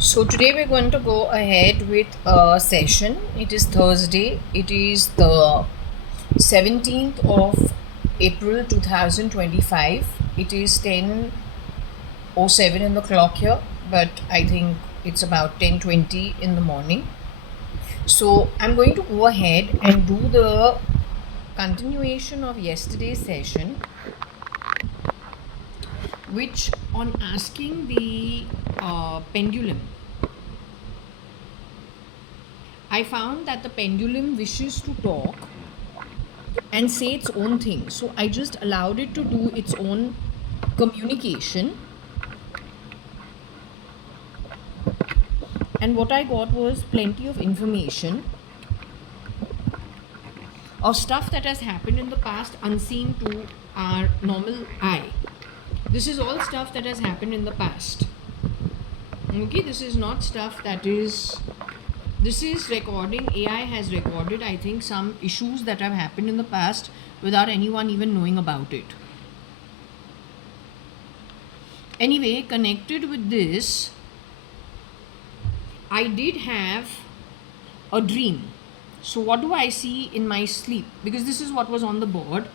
So today we're going to go ahead with a session. It is Thursday. It is the 17th of April 2025. It is 10:07 in the clock here, but I think it's about 10:20 in the morning. So I'm going to go ahead and do the continuation of yesterday's session, which on asking the pendulum, I found that the pendulum wishes to talk and say its own thing. So I just allowed it to do its own communication. And what I got was plenty of information of stuff that has happened in the past unseen to our normal eye. This is all stuff that has happened in the past. Okay, this is not stuff that is. This is recording. AI has recorded, I think, some issues that have happened in the past without anyone even knowing about it. Anyway, connected with this, I did have a dream. So, what do I see in my sleep? Because this is what was on the board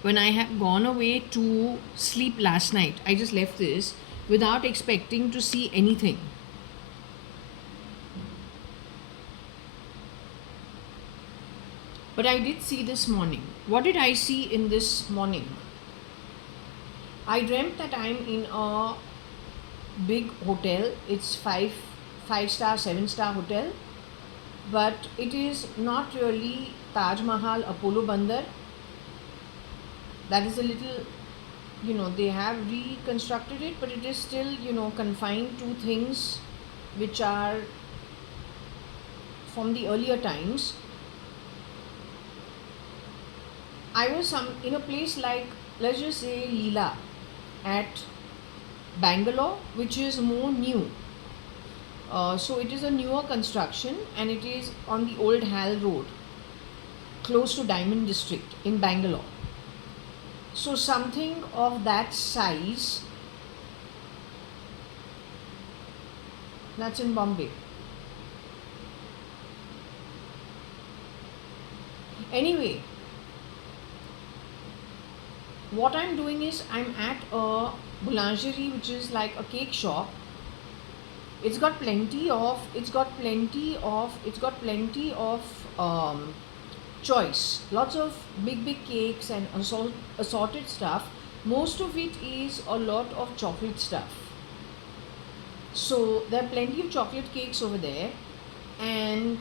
when I had gone away to sleep last night. I just left this without expecting to see anything. But I did see this morning. What did I see in this morning? I dreamt that I'm in a big hotel. It's five-star, 7-star hotel, but it is not really Taj Mahal, Apollo Bandar. That is a little, they have reconstructed it, but it is still, confined to things which are from the earlier times. I was in a place like, let's just say, Leela at Bangalore, which is more new. So it is a newer construction and it is on the old Hal Road, close to Diamond District in Bangalore. So something of that size, that's in Bombay. Anyway, what I'm doing is I'm at a boulangerie, which is like a cake shop. It's got plenty of choice. Lots of big cakes and assorted stuff. Most of it is a lot of chocolate stuff. So there are plenty of chocolate cakes over there, and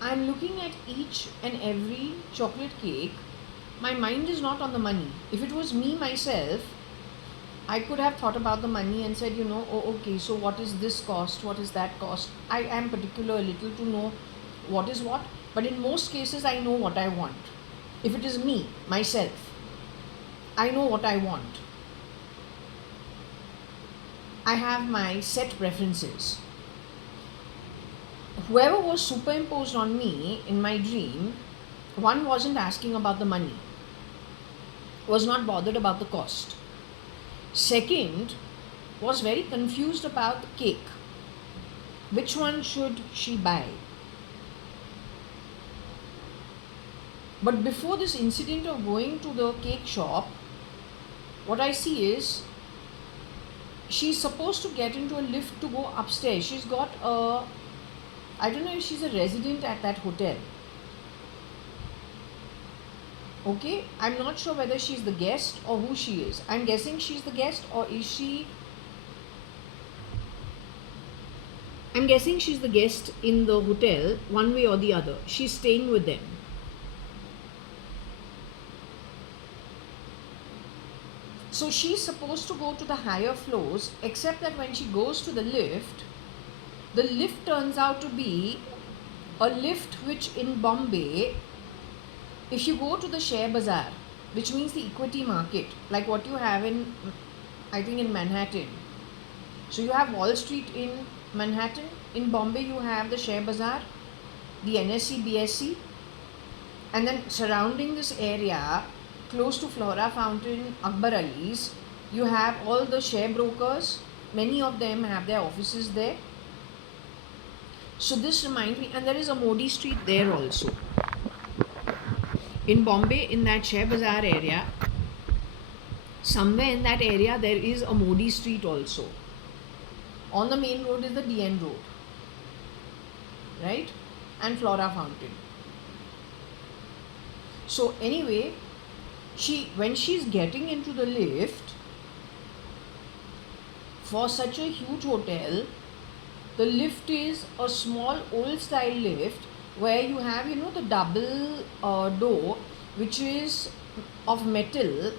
I'm looking at each and every chocolate cake. My mind is not on the money. If it was me myself, I could have thought about the money and said, oh, okay, so what is this cost? What is that cost? I am particular a little to know what is what, but in most cases, I know what I want. If it is me, myself, I know what I want. I have my set preferences. Whoever was superimposed on me in my dream, one wasn't asking about the money, was not bothered about the cost. Second, was very confused about the cake. Which one should she buy? But before this incident of going to the cake shop, what I see is she's supposed to get into a lift to go upstairs. She's got I don't know if she's a resident at that hotel. Okay, I'm not sure whether she's the guest or who she is. I'm guessing she's the guest, or is she? I'm guessing she's the guest in the hotel, one way or the other. She's staying with them. So she's supposed to go to the higher floors, except that when she goes to the lift turns out to be a lift which in Bombay, if you go to the share bazaar, which means the equity market, like what you have in, I think, in Manhattan. So you have Wall Street in Manhattan. In Bombay, you have the share bazaar, the NSE, BSE, and then surrounding this area, close to Flora Fountain, Akbar Ali's, you have all the share brokers, many of them have their offices there. So this reminds me, and there is a Modi Street there also. In Bombay, in that Share Bazaar area, somewhere in that area there is a Modi Street also. On the main road is the DN road, right? And Flora Fountain. So anyway, when she's getting into the lift, for such a huge hotel, the lift is a small old style lift where you have, the double door, which is of metal,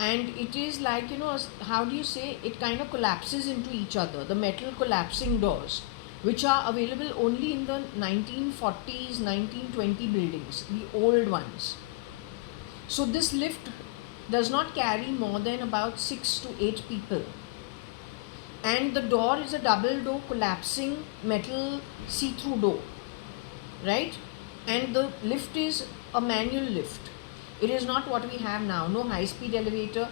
and it is like, how do you say, it kind of collapses into each other, the metal collapsing doors, which are available only in the 1940s, 1920 buildings, the old ones. So this lift does not carry more than about 6 to 8 people. And the door is a double door collapsing metal see-through door, right? And the lift is a manual lift. It is not what we have now, no high-speed elevator,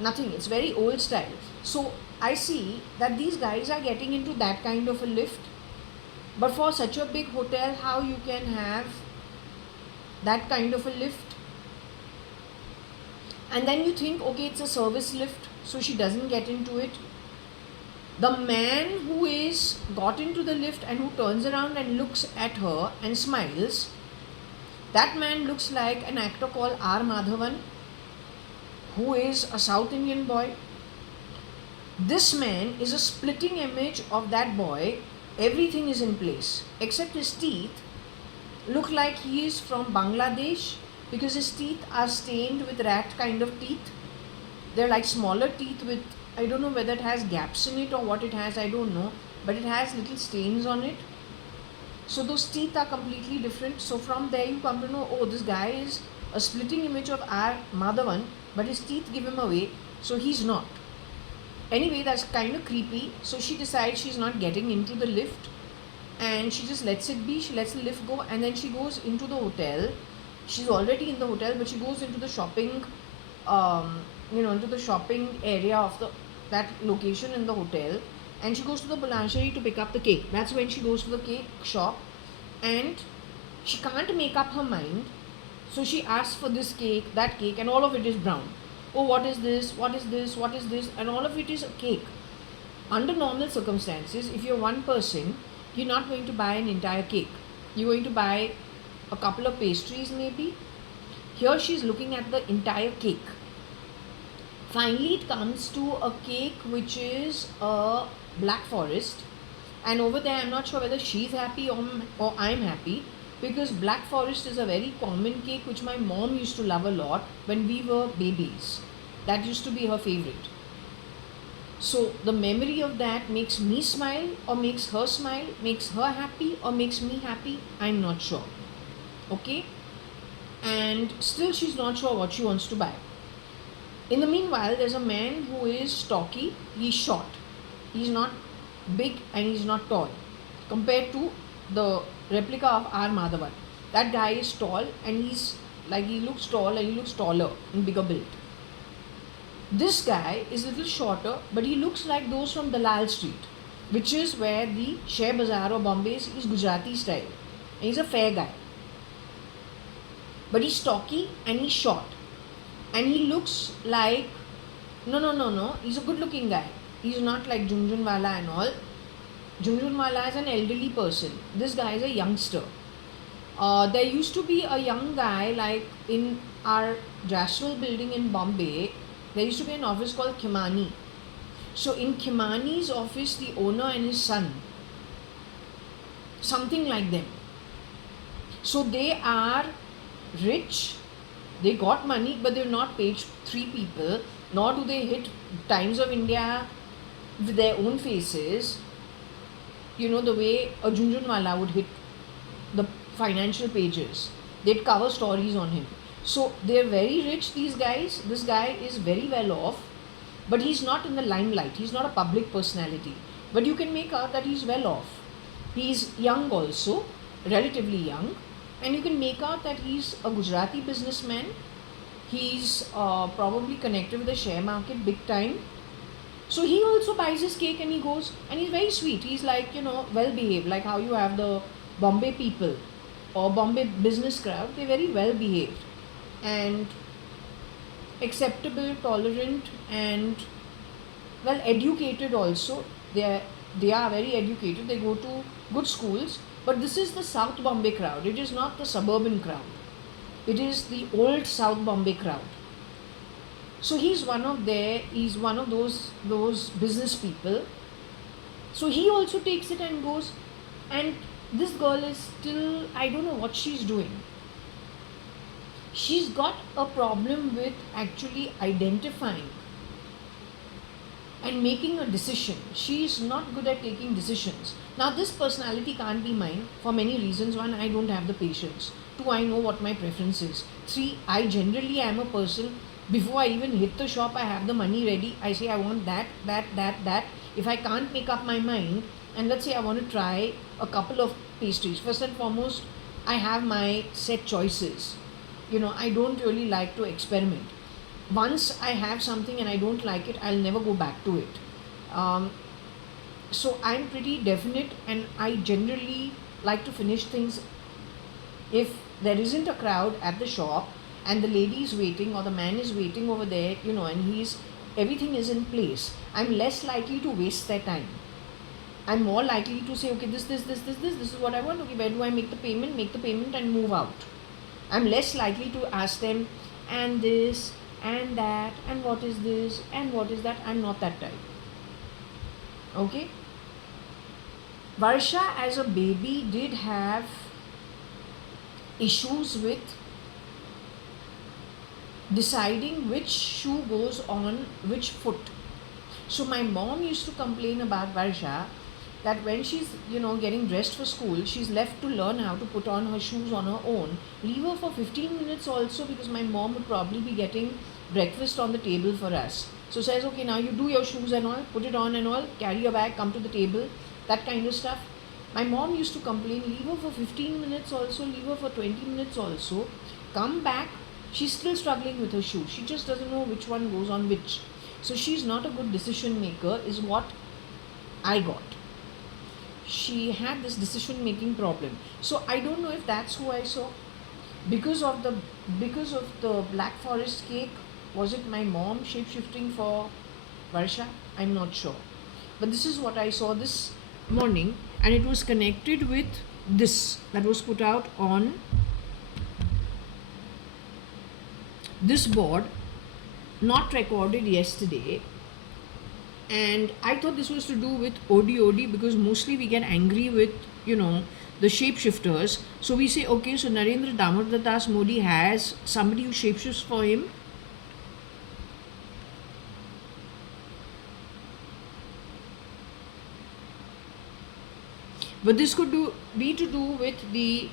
nothing. It's very old style. So I see that these guys are getting into that kind of a lift. But for such a big hotel, how you can have that kind of a lift? And then you think, okay, it's a service lift, so she doesn't get into it. The man who is got into the lift and who turns around and looks at her and smiles, that man looks like an actor called R. Madhavan, who is a South Indian boy. This man is a splitting image of that boy. Everything is in place, except his teeth look like he is from Bangladesh, because his teeth are stained with rat kind of teeth. They're like smaller teeth with, I don't know whether it has gaps in it or what it has, I don't know, but it has little stains on it. So those teeth are completely different. So from there you come to know, oh, this guy is a splitting image of R. Madhavan, but his teeth give him away, so he's not. Anyway, that's kind of creepy. So she decides she's not getting into the lift, and she just lets it be. She lets the lift go, and then she goes into the hotel. She's already in the hotel, but she goes into the shopping, into the shopping area of that location in the hotel, and she goes to the boulangerie to pick up the cake. That's when she goes to the cake shop, and she can't make up her mind. So she asks for this cake, that cake, and all of it is brown. Oh, what is this? What is this? What is this? And all of it is a cake. Under normal circumstances, if you're one person, you're not going to buy an entire cake. You're going to buy a couple of pastries maybe. Here she's looking at the entire cake. Finally, it comes to a cake which is a Black Forest, and over there I'm not sure whether she's happy or I'm happy, because Black Forest is a very common cake which my mom used to love a lot when we were babies. That used to be her favorite. So the memory of that makes me smile or makes her smile, makes her happy or makes me happy, I'm not sure. Okay? And still she's not sure what she wants to buy. In the meanwhile, there's a man who is stocky, he's short. He's not big and he's not tall. Compared to the replica of R. Madhavan. That guy is tall, and he looks tall and he looks taller and bigger built. This guy is a little shorter, but he looks like those from Dalal Street, which is where the Share Bazaar or Bombay is Gujarati style. And he's a fair guy. But he's stocky and he's short. And he looks like, no, he's a good looking guy. He's not like Junjunwala and all. Junjunwala is an elderly person. This guy is a youngster. There used to be a young guy, like in our Jaswal building in Bombay, there used to be an office called Khimani. So in Khimani's office, the owner and his son, something like them. So they are rich, they got money, but they've not paid 3 people, nor do they hit Times of India with their own faces, the way a Junjunwala would hit the financial pages. They'd cover stories on him. So they're very rich, these guys. This guy is very well off, but he's not in the limelight. He's not a public personality. But you can make out that he's well off. He's young also, relatively young, and you can make out that he's a Gujarati businessman. He's probably connected with the share market big time. So he also buys his cake and he goes, and he's very sweet. He's like, well behaved, like how you have the Bombay people or Bombay business crowd. They're very well behaved and acceptable, tolerant, and well educated also. They are very educated. They go to good schools. But this is the South Bombay crowd. It is not the suburban crowd. It is the old South Bombay crowd. So he's one of those business people. So he also takes it and goes, and this girl is still, I don't know what she's doing. She's got a problem with actually identifying and making a decision. She is not good at taking decisions. Now, this personality can't be mine for many reasons. One, I don't have the patience. Two, I know what my preference is. Three, I generally am a person, before I even hit the shop, I have the money ready. I say I want that, that, that, that. If I can't make up my mind, and let's say I want to try a couple of pastries, first and foremost, I have my set choices. I don't really like to experiment. Once I have something and I don't like it, I'll never go back to it. So I'm pretty definite, and I generally like to finish things. If there isn't a crowd at the shop and the lady is waiting or the man is waiting over there, and everything is in place, I'm less likely to waste their time. I'm more likely to say, okay, this is what I want. Okay, where do I make the payment? Make the payment and move out. I'm less likely to ask them, and this and that, and what is this and what is that. I'm not that type. Okay. Varsha as a baby did have issues with deciding which shoe goes on which foot. So my mom used to complain about Varsha that when she's getting dressed for school, she's left to learn how to put on her shoes on her own. Leave her for 15 minutes also, because my mom would probably be getting breakfast on the table for us. So says, okay, now you do your shoes and all, put it on and all, carry your bag, come to the table, that kind of stuff. My mom used to complain, leave her for 15 minutes also, leave her for 20 minutes also, come back, she's still struggling with her shoes. She just doesn't know which one goes on which. So she's not a good decision maker, is what I got. She had this decision making problem. So I don't know if that's who I saw. Because of the Black Forest cake, was it my mom shape shifting for Varsha? I'm not sure. But this is what I saw this morning, and it was connected with this that was put out on this board, not recorded yesterday. And I thought this was to do with ODOD, because mostly we get angry with, the shapeshifters. So we say, okay, so Narendra Damodar Das Modi has somebody who shapeshifts for him. But this could be to do with the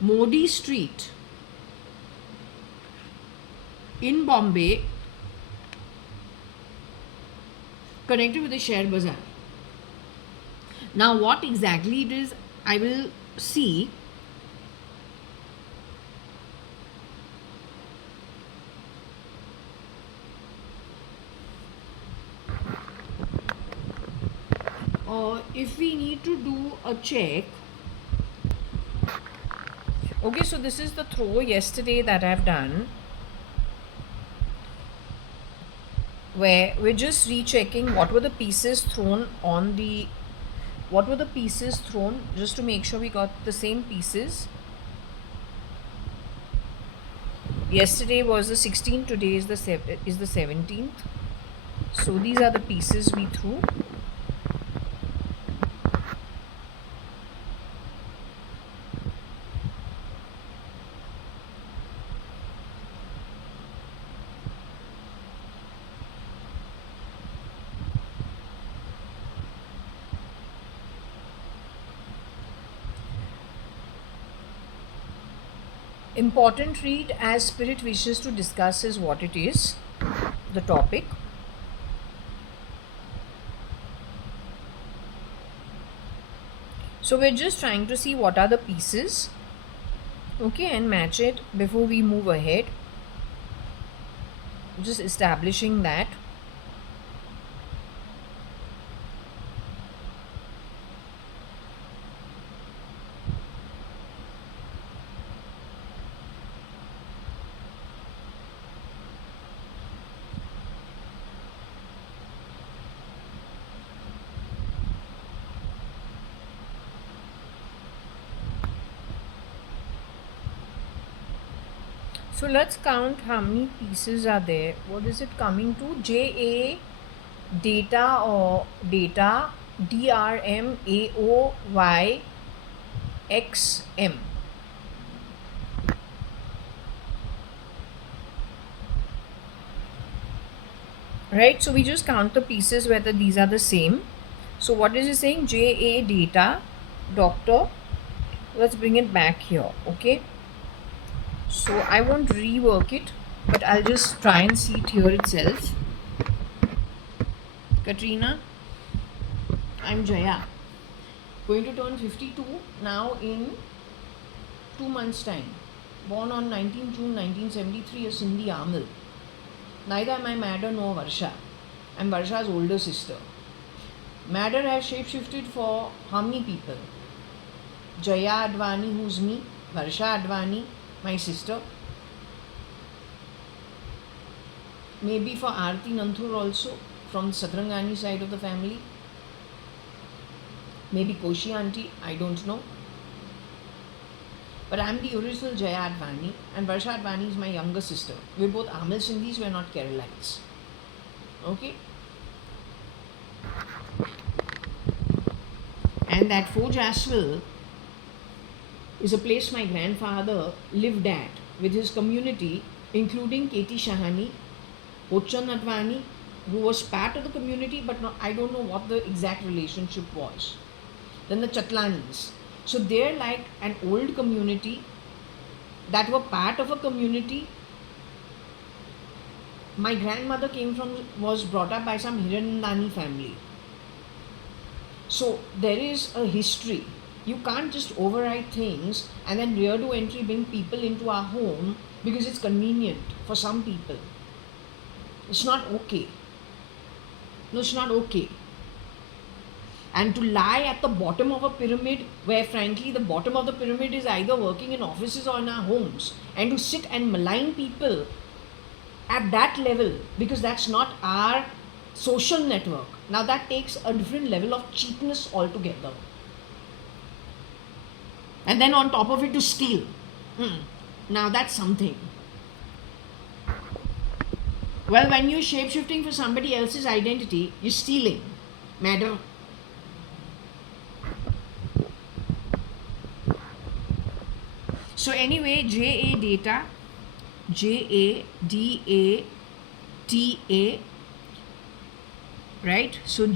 Modi Street in Bombay, connected with the Share Bazaar. Now, what exactly it is, I will see. If we need to do a check. Okay, so this is the throw yesterday that I've done, where we're just rechecking what were the pieces thrown just to make sure we got the same pieces. Yesterday was the 16th, today is the 17th. So these are the pieces we threw. Important read as Spirit wishes to discuss is what it is, the topic. So we're just trying to see what are the pieces, okay, and match it before we move ahead. just establishing that. So let's count how many pieces are there. What is it coming to? JA data or data DRMAOYXM. Right, so we just count the pieces whether these are the same. So what is it saying? JA data doctor. Let's bring it back here. Okay, so I won't rework it, but I'll just try and see it here itself. Katrina, I'm Jaya, going to turn 52 now in 2 months time. Born on 19 June 1973, a Sindhi Amil. Neither am I Madder nor Varsha. I'm Varsha's older sister. Madder has shapeshifted for how many people? JAYA.ADVANI, who's me, Varsha.ADVANI, my sister. Maybe for Aarti Nanthur also, from the Satrangani side of the family. Maybe Koshi auntie, I don't know. But I'm the original JAYA.ADVANI, and Varsha.ADVANI is my younger sister. We're both Amil Sindhis, we're not Keralites. Okay? And that Fort Jaswell is a place my grandfather lived at with his community, including Katie Shahani, Ochan Advani, who was part of the community, but not, I don't know what the exact relationship was. Then the Chatlanis. So they're like an old community that were part of a community. My grandmother was brought up by some Hirandani family. So there is a history. You can't just override things and then rear to entry bring people into our home because it's convenient for some people. It's not okay. No, it's not okay. And to lie at the bottom of a pyramid, where frankly the bottom of the pyramid is either working in offices or in our homes, and to sit and malign people at that level, because that's not our social network. Now that takes a different level of cheapness altogether. And then on top of it to steal. Now that's something. Well, when you're shape-shifting for somebody else's identity, you're stealing. Madam. So anyway, JA data, JADATA, right? So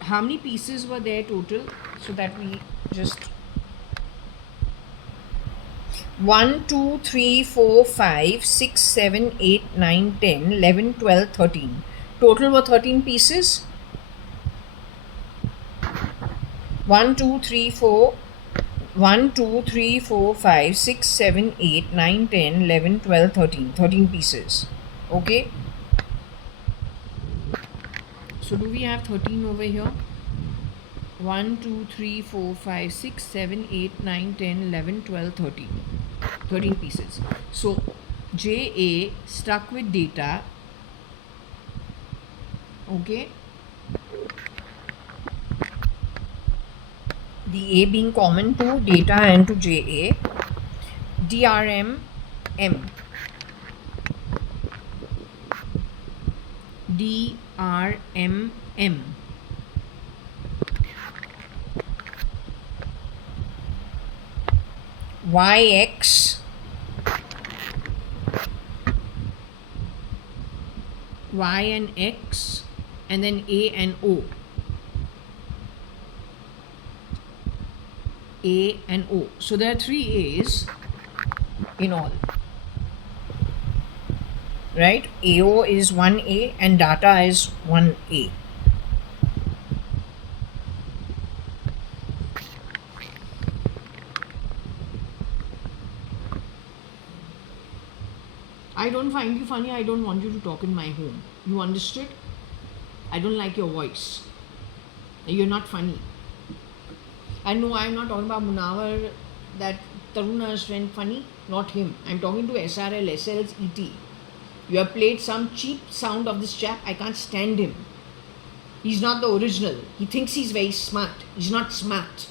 how many pieces were there total? So that we just 1, 2, 3, 4, 5, 6, 7, 8, 9, 10, 11, 12, 13. Total were 13 pieces. 1, 2, 3, 4, 5, 6, 7, 8, 9, 10, 11, 12, 13. 13 pieces. Okay. So do we have 13 over here? 1, 2, 3, 4, 5, 6, 7, 8, 9, 10, 11, 12, 13. 13 pieces. So JA stuck with data. Okay. The A being common to data and to JA. DRM M. DRM M. YX. Y and X, and then A and O. A and O. So there are 3 A's in all. Right? AO is 1A and data is 1A. I don't find you funny, I don't want you to talk in my home. You understood? I don't like your voice. You're not funny. I know I'm not talking about Munawar, that Taruna's friend, funny. Not him. I'm talking to SRL, SL's ET. You have played some cheap sound of this chap. I can't stand him. He's not the original. He thinks he's very smart. He's not smart.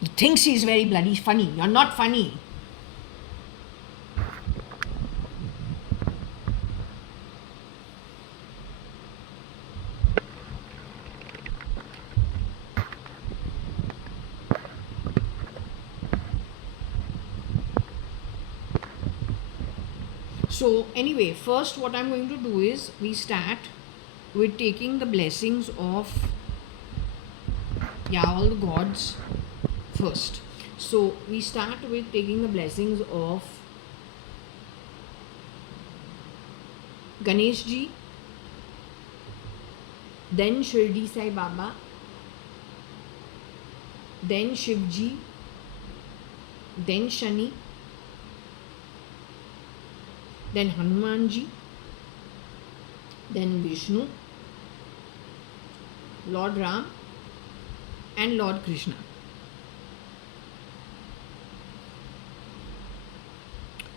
He thinks he's very bloody funny. You're not funny. So anyway, first what I'm going to do is we start with taking the blessings of all the gods first. So we start with taking the blessings of Ganesh ji, then Shirdi Sai Baba, then Shiv ji, then Shani, then Hanuman ji, then Vishnu, Lord Ram, and Lord Krishna.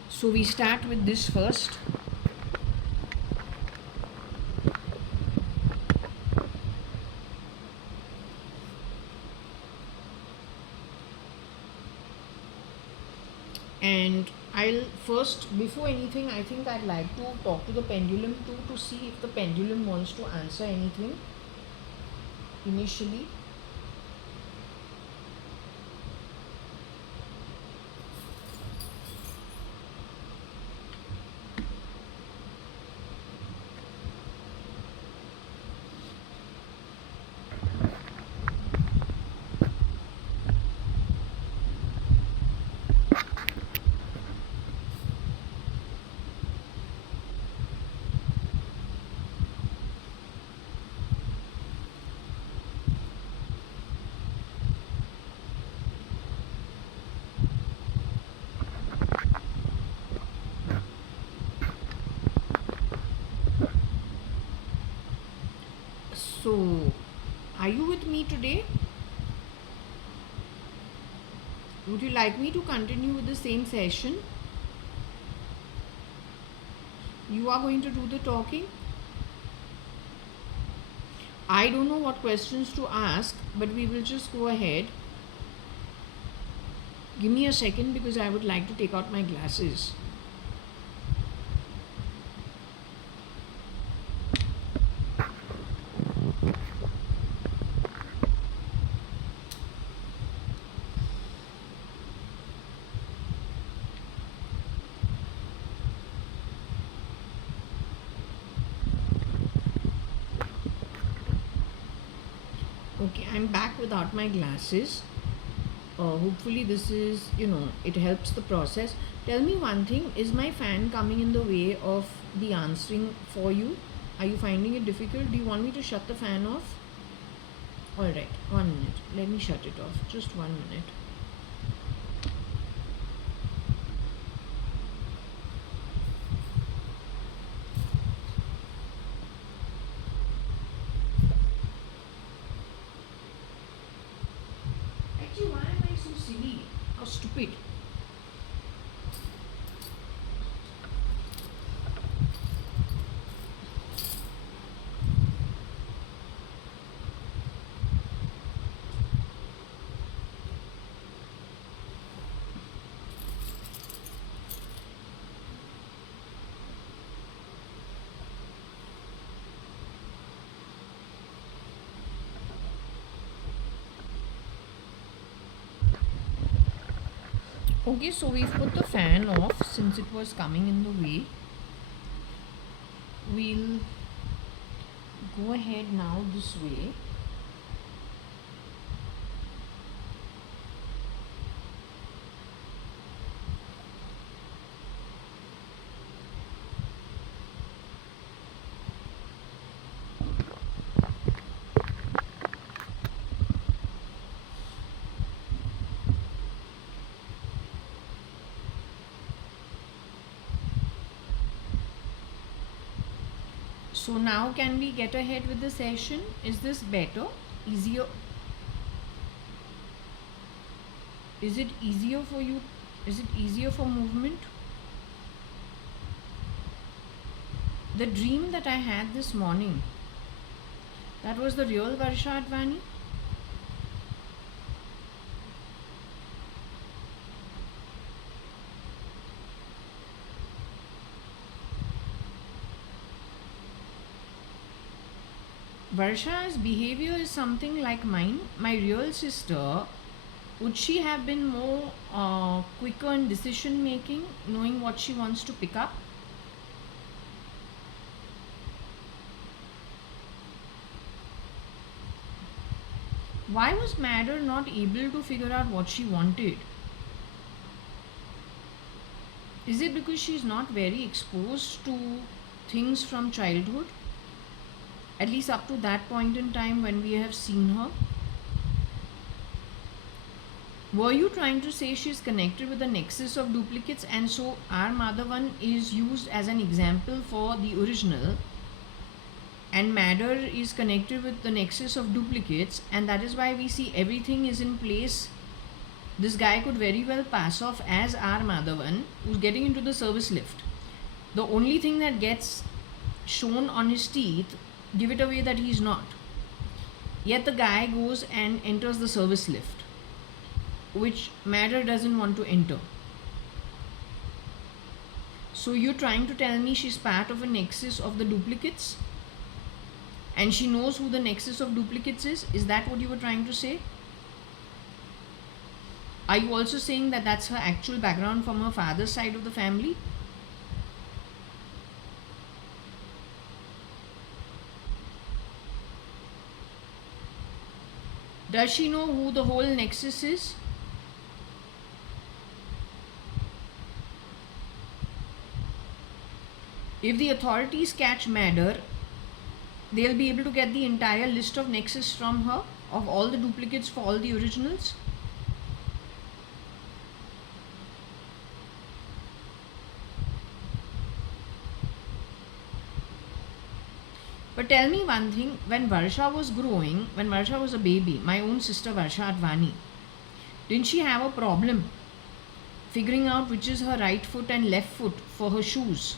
So we start with this first. And I'll first, before anything, I think I'd like to talk to the pendulum too, to see if the pendulum wants to answer anything initially. So, are you with me today? Would you like me to continue with the same session? You are going to do the talking? I don't know what questions to ask, but we will just go ahead. Give me a second because I would like to take out my glasses. Okay, I'm back without my glasses. Hopefully this is, it helps the process. Tell me one thing, is my fan coming in the way of the answering for you? Are you finding it difficult? Do you want me to shut the fan off? Alright, 1 minute. Let me shut it off. Just 1 minute. Actually, why am I so silly? How stupid. Okay, so we've put the fan off since it was coming in the way. We'll go ahead now this way. So now can we get ahead with the session? Is this better? Easier? Is it easier for you? Is it easier for movement? The dream that I had this morning, that was the real JAYA.ADVANI? Varsha's behavior is something like mine. My real sister, would she have been more quicker in decision making, knowing what she wants to pick up? Why was Madder not able to figure out what she wanted? Is it because she's not very exposed to things from childhood? At least up to that point in time when we have seen her. Were you trying to say she's connected with the nexus of duplicates, and so our Madhavan is used as an example for the original, and Madder is connected with the nexus of duplicates, and that is why we see everything is in place? This guy could very well pass off as our Madhavan, who's getting into the service lift. The only thing that gets shown on his teeth give it away that he's not. Yet the guy goes and enters the service lift, which Madder doesn't want to enter. So you're trying to tell me she's part of a nexus of the duplicates? And she knows who the nexus of duplicates is? Is that what you were trying to say? Are you also saying that that's her actual background from her father's side of the family? Does she know who the whole nexus is? If the authorities catch Madder, they'll be able to get the entire list of nexus from her, of all the duplicates for all the originals. But tell me one thing, when Varsha was growing, when Varsha was a baby, my own sister JAYA.ADVANI, didn't she have a problem figuring out which is her right foot and left foot for her shoes?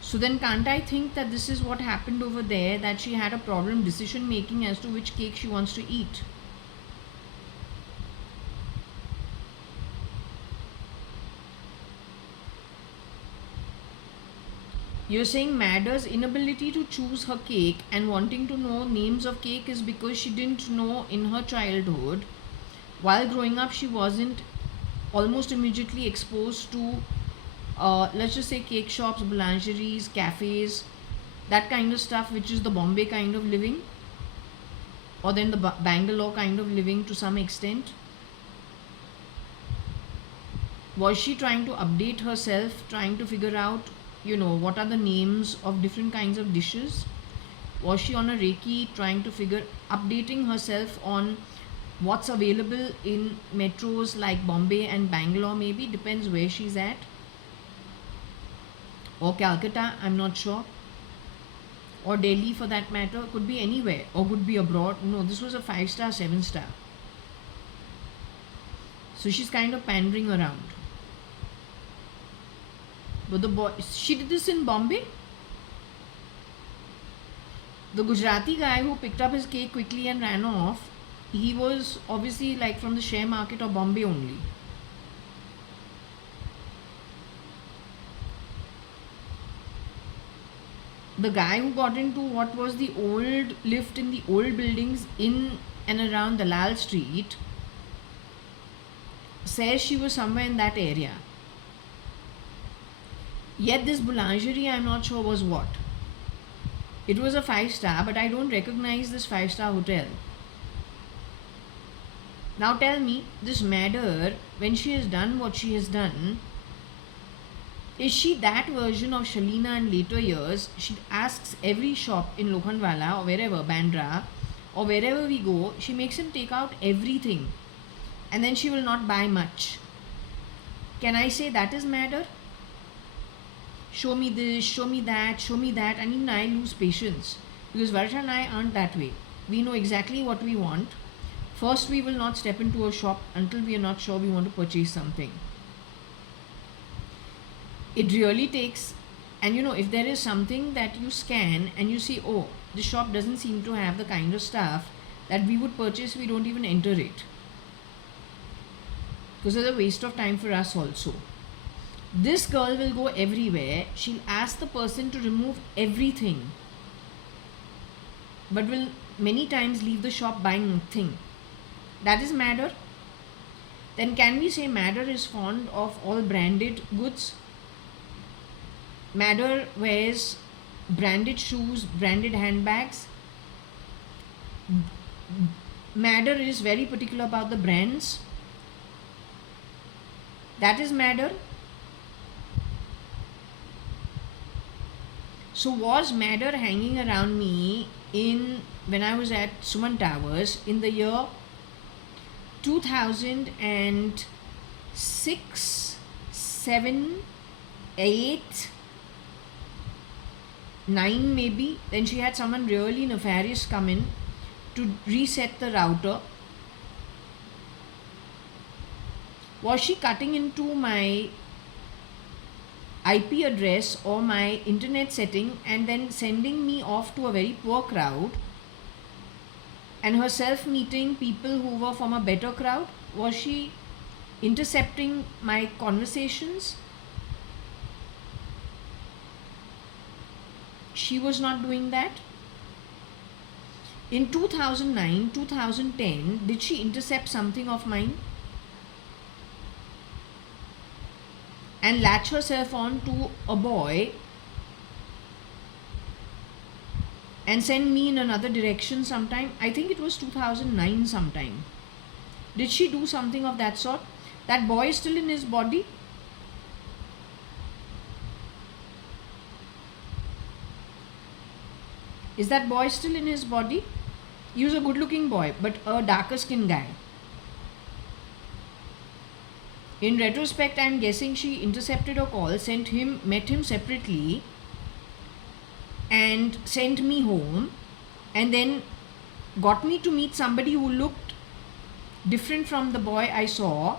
So then can't I think that this is what happened over there, that she had a problem decision making as to which cake she wants to eat? You're saying Madder's inability to choose her cake and wanting to know names of cake is because she didn't know in her childhood. While growing up, she wasn't almost immediately exposed to, let's just say, cake shops, boulangeries, cafes, that kind of stuff, which is the Bombay kind of living, or then the Bangalore kind of living to some extent. Was she trying to update herself, trying to figure out, what are the names of different kinds of dishes? Was she on a Reiki trying to updating herself on what's available in metros like Bombay and Bangalore? Maybe depends where she's at, or Calcutta, I'm not sure, or Delhi for that matter, could be anywhere, or could be abroad. No, this was a 5-star, 7-star. So she's kind of pandering around. But she did this in Bombay. The Gujarati guy who picked up his cake quickly and ran off, he was obviously like from the share market of Bombay only. The guy who got into what was the old lift in the old buildings in and around Dalal Street says she was somewhere in that area. Yet this boulangerie, I'm not sure was what. It was a 5-star, but I don't recognize this 5-star hotel. Now tell me, this Madder, when she has done what she has done, is she that version of Shalina in later years? She asks every shop in Lokhandwala or wherever, Bandra, or wherever we go, she makes him take out everything, and then she will not buy much. Can I say that is Madder? show me this, show me that, show me that, and even I lose patience because Varsha and I aren't that way. We know exactly what we want. First, we will not step into a shop until we are not sure we want to purchase something. It really takes, and if there is something that you scan and you see, oh, the shop doesn't seem to have the kind of stuff that we would purchase, we don't even enter it because it's a waste of time for us also. This girl will go everywhere. She'll ask the person to remove everything, but will many times leave the shop buying nothing. That is madder. Then can we say madder is fond of all branded goods? Madder wears branded shoes, branded handbags. Madder is very particular about the brands. That is madder. So was madder hanging around me when I was at Suman Towers in the year 2006, 7, 8, 9 maybe. Then she had someone really nefarious come in to reset the router. Was she cutting into my IP address or my internet setting and then sending me off to a very poor crowd and herself meeting people who were from a better crowd? Was she intercepting my conversations? She was not doing that. In 2009, 2010, did she intercept something of mine and latch herself on to a boy and send me in another direction sometime? I think it was 2009 sometime. Did she do something of that sort? That boy is still in his body. Is that boy still in his body? He was a good looking boy, but a darker skinned guy. In retrospect, I am guessing she intercepted a call, met him separately, and sent me home, and then got me to meet somebody who looked different from the boy I saw,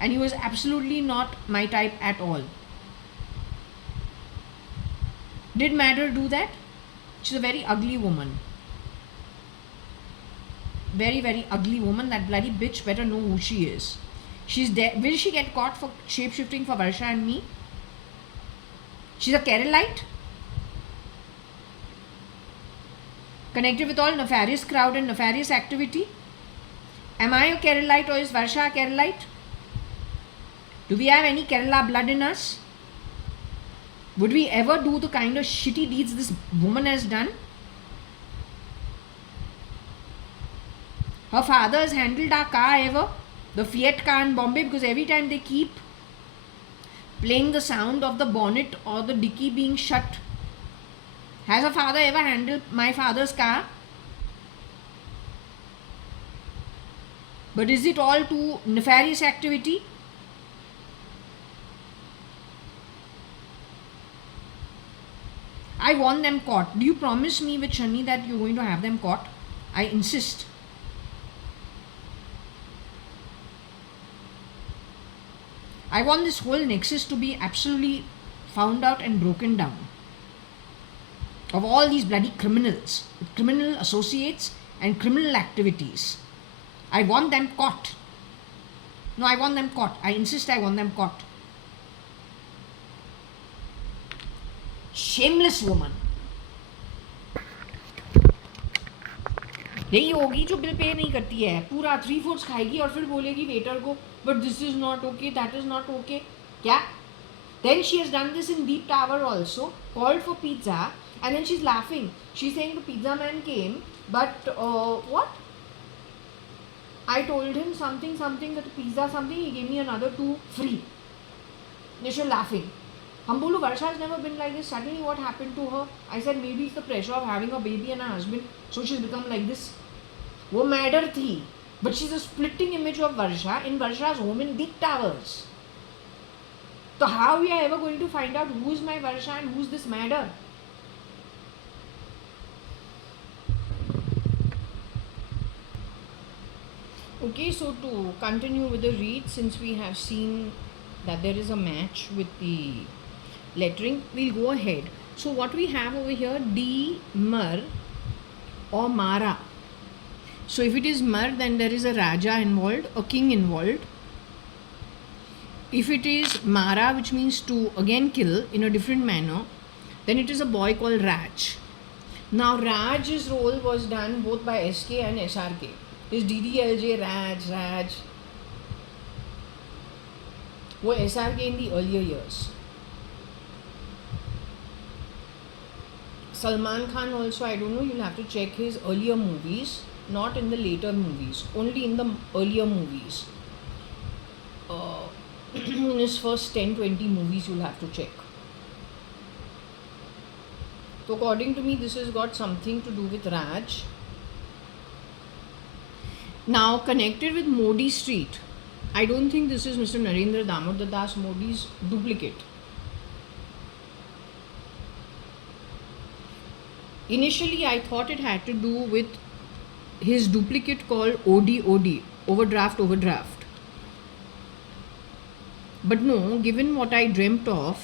and he was absolutely not my type at all. Did Madder do that? She's a very ugly woman. Very, very ugly woman. That bloody bitch better know who she is. She's there. Will she get caught for shape-shifting for Varsha and me? She's a Keralite. Connected with all nefarious crowd and nefarious activity. Am I a Keralite or is Varsha a Keralite? Do we have any Kerala blood in us? Would we ever do the kind of shitty deeds this woman has done? Her father has handled our car ever, the Fiat car in Bombay, because every time they keep playing the sound of the bonnet or the dicky being shut. Has her father ever handled my father's car? But is it all to nefarious activity? I want them caught. Do you promise me with Shani that you're going to have them caught? I insist. I want this whole nexus to be absolutely found out and broken down. Of all these bloody criminals, with criminal associates and criminal activities. I want them caught. No, I want them caught. I insist I want them caught. Shameless woman. यही होगी जो bill pay नहीं करती है, पूरा 3/4 खाएगी और फिर बोलेगी वेटर को but this is not okay, that is not okay. क्या? Then she has done this in Deep Tower also, called for pizza, and then she's laughing. She's saying the pizza man came, but what? I told him something that the pizza something, he gave me another 2 free. Then she's laughing. हम बोलो Varsha has never been like this. Suddenly what happened to her? I said maybe it's the pressure of having a baby and a husband, so she's become like this. वो madder थी, but she's a splitting image of Varsha in Varsha's home in Deep Towers. So how we are ever going to find out who is my Varsha and who is this madder? Okay, so to continue with the read, since we have seen that there is a match with the lettering, we'll go ahead. So what we have over here, D, Mar or Mara. So if it is Mar, then there is a Raja involved, a king involved. If it is Mara, which means to again kill in a different manner, then it is a boy called Raj. Now Raj's role was done both by SK and SRK. His DDLJ, Raj. वो SRK in the earlier years. Salman Khan also, I don't know, you'll have to check his earlier movies, not in the later movies, only in the earlier movies. In his first 10-20 movies, you'll have to check. So according to me, this has got something to do with Raj. Now connected with Modi Street, I don't think this is Mr. Narendra Damodar Das Modi's duplicate. Initially, I thought it had to do with his duplicate called OD, overdraft. But no, given what I dreamt of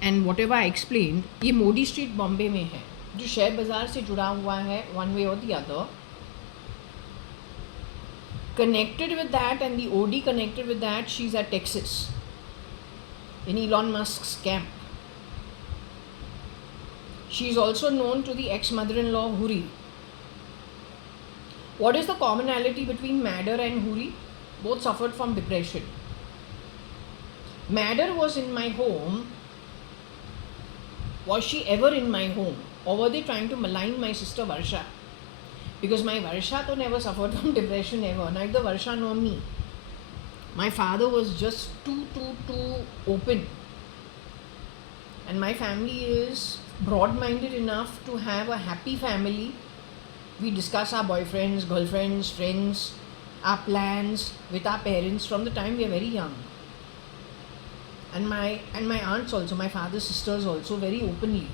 and whatever I explained, ये Modi street Bombay में है, जो share बाजार से जुड़ा हुआ है, one way or the other. Connected with that, and the OD connected with that, she's at Texas in Elon Musk's camp. She is also known to the ex-mother-in-law Huri. What is the commonality between Madder and Huri? Both suffered from depression. Madder was in my home. Was she ever in my home? Or were they trying to malign my sister Varsha? Because my Varsha to never suffered from depression ever, neither Varsha nor me. My father was just too open. And my family is broad-minded enough to have a happy family. We discuss our boyfriends, girlfriends, friends, our plans with our parents from the time we are very young. And my aunts also, my father's sisters also, very openly.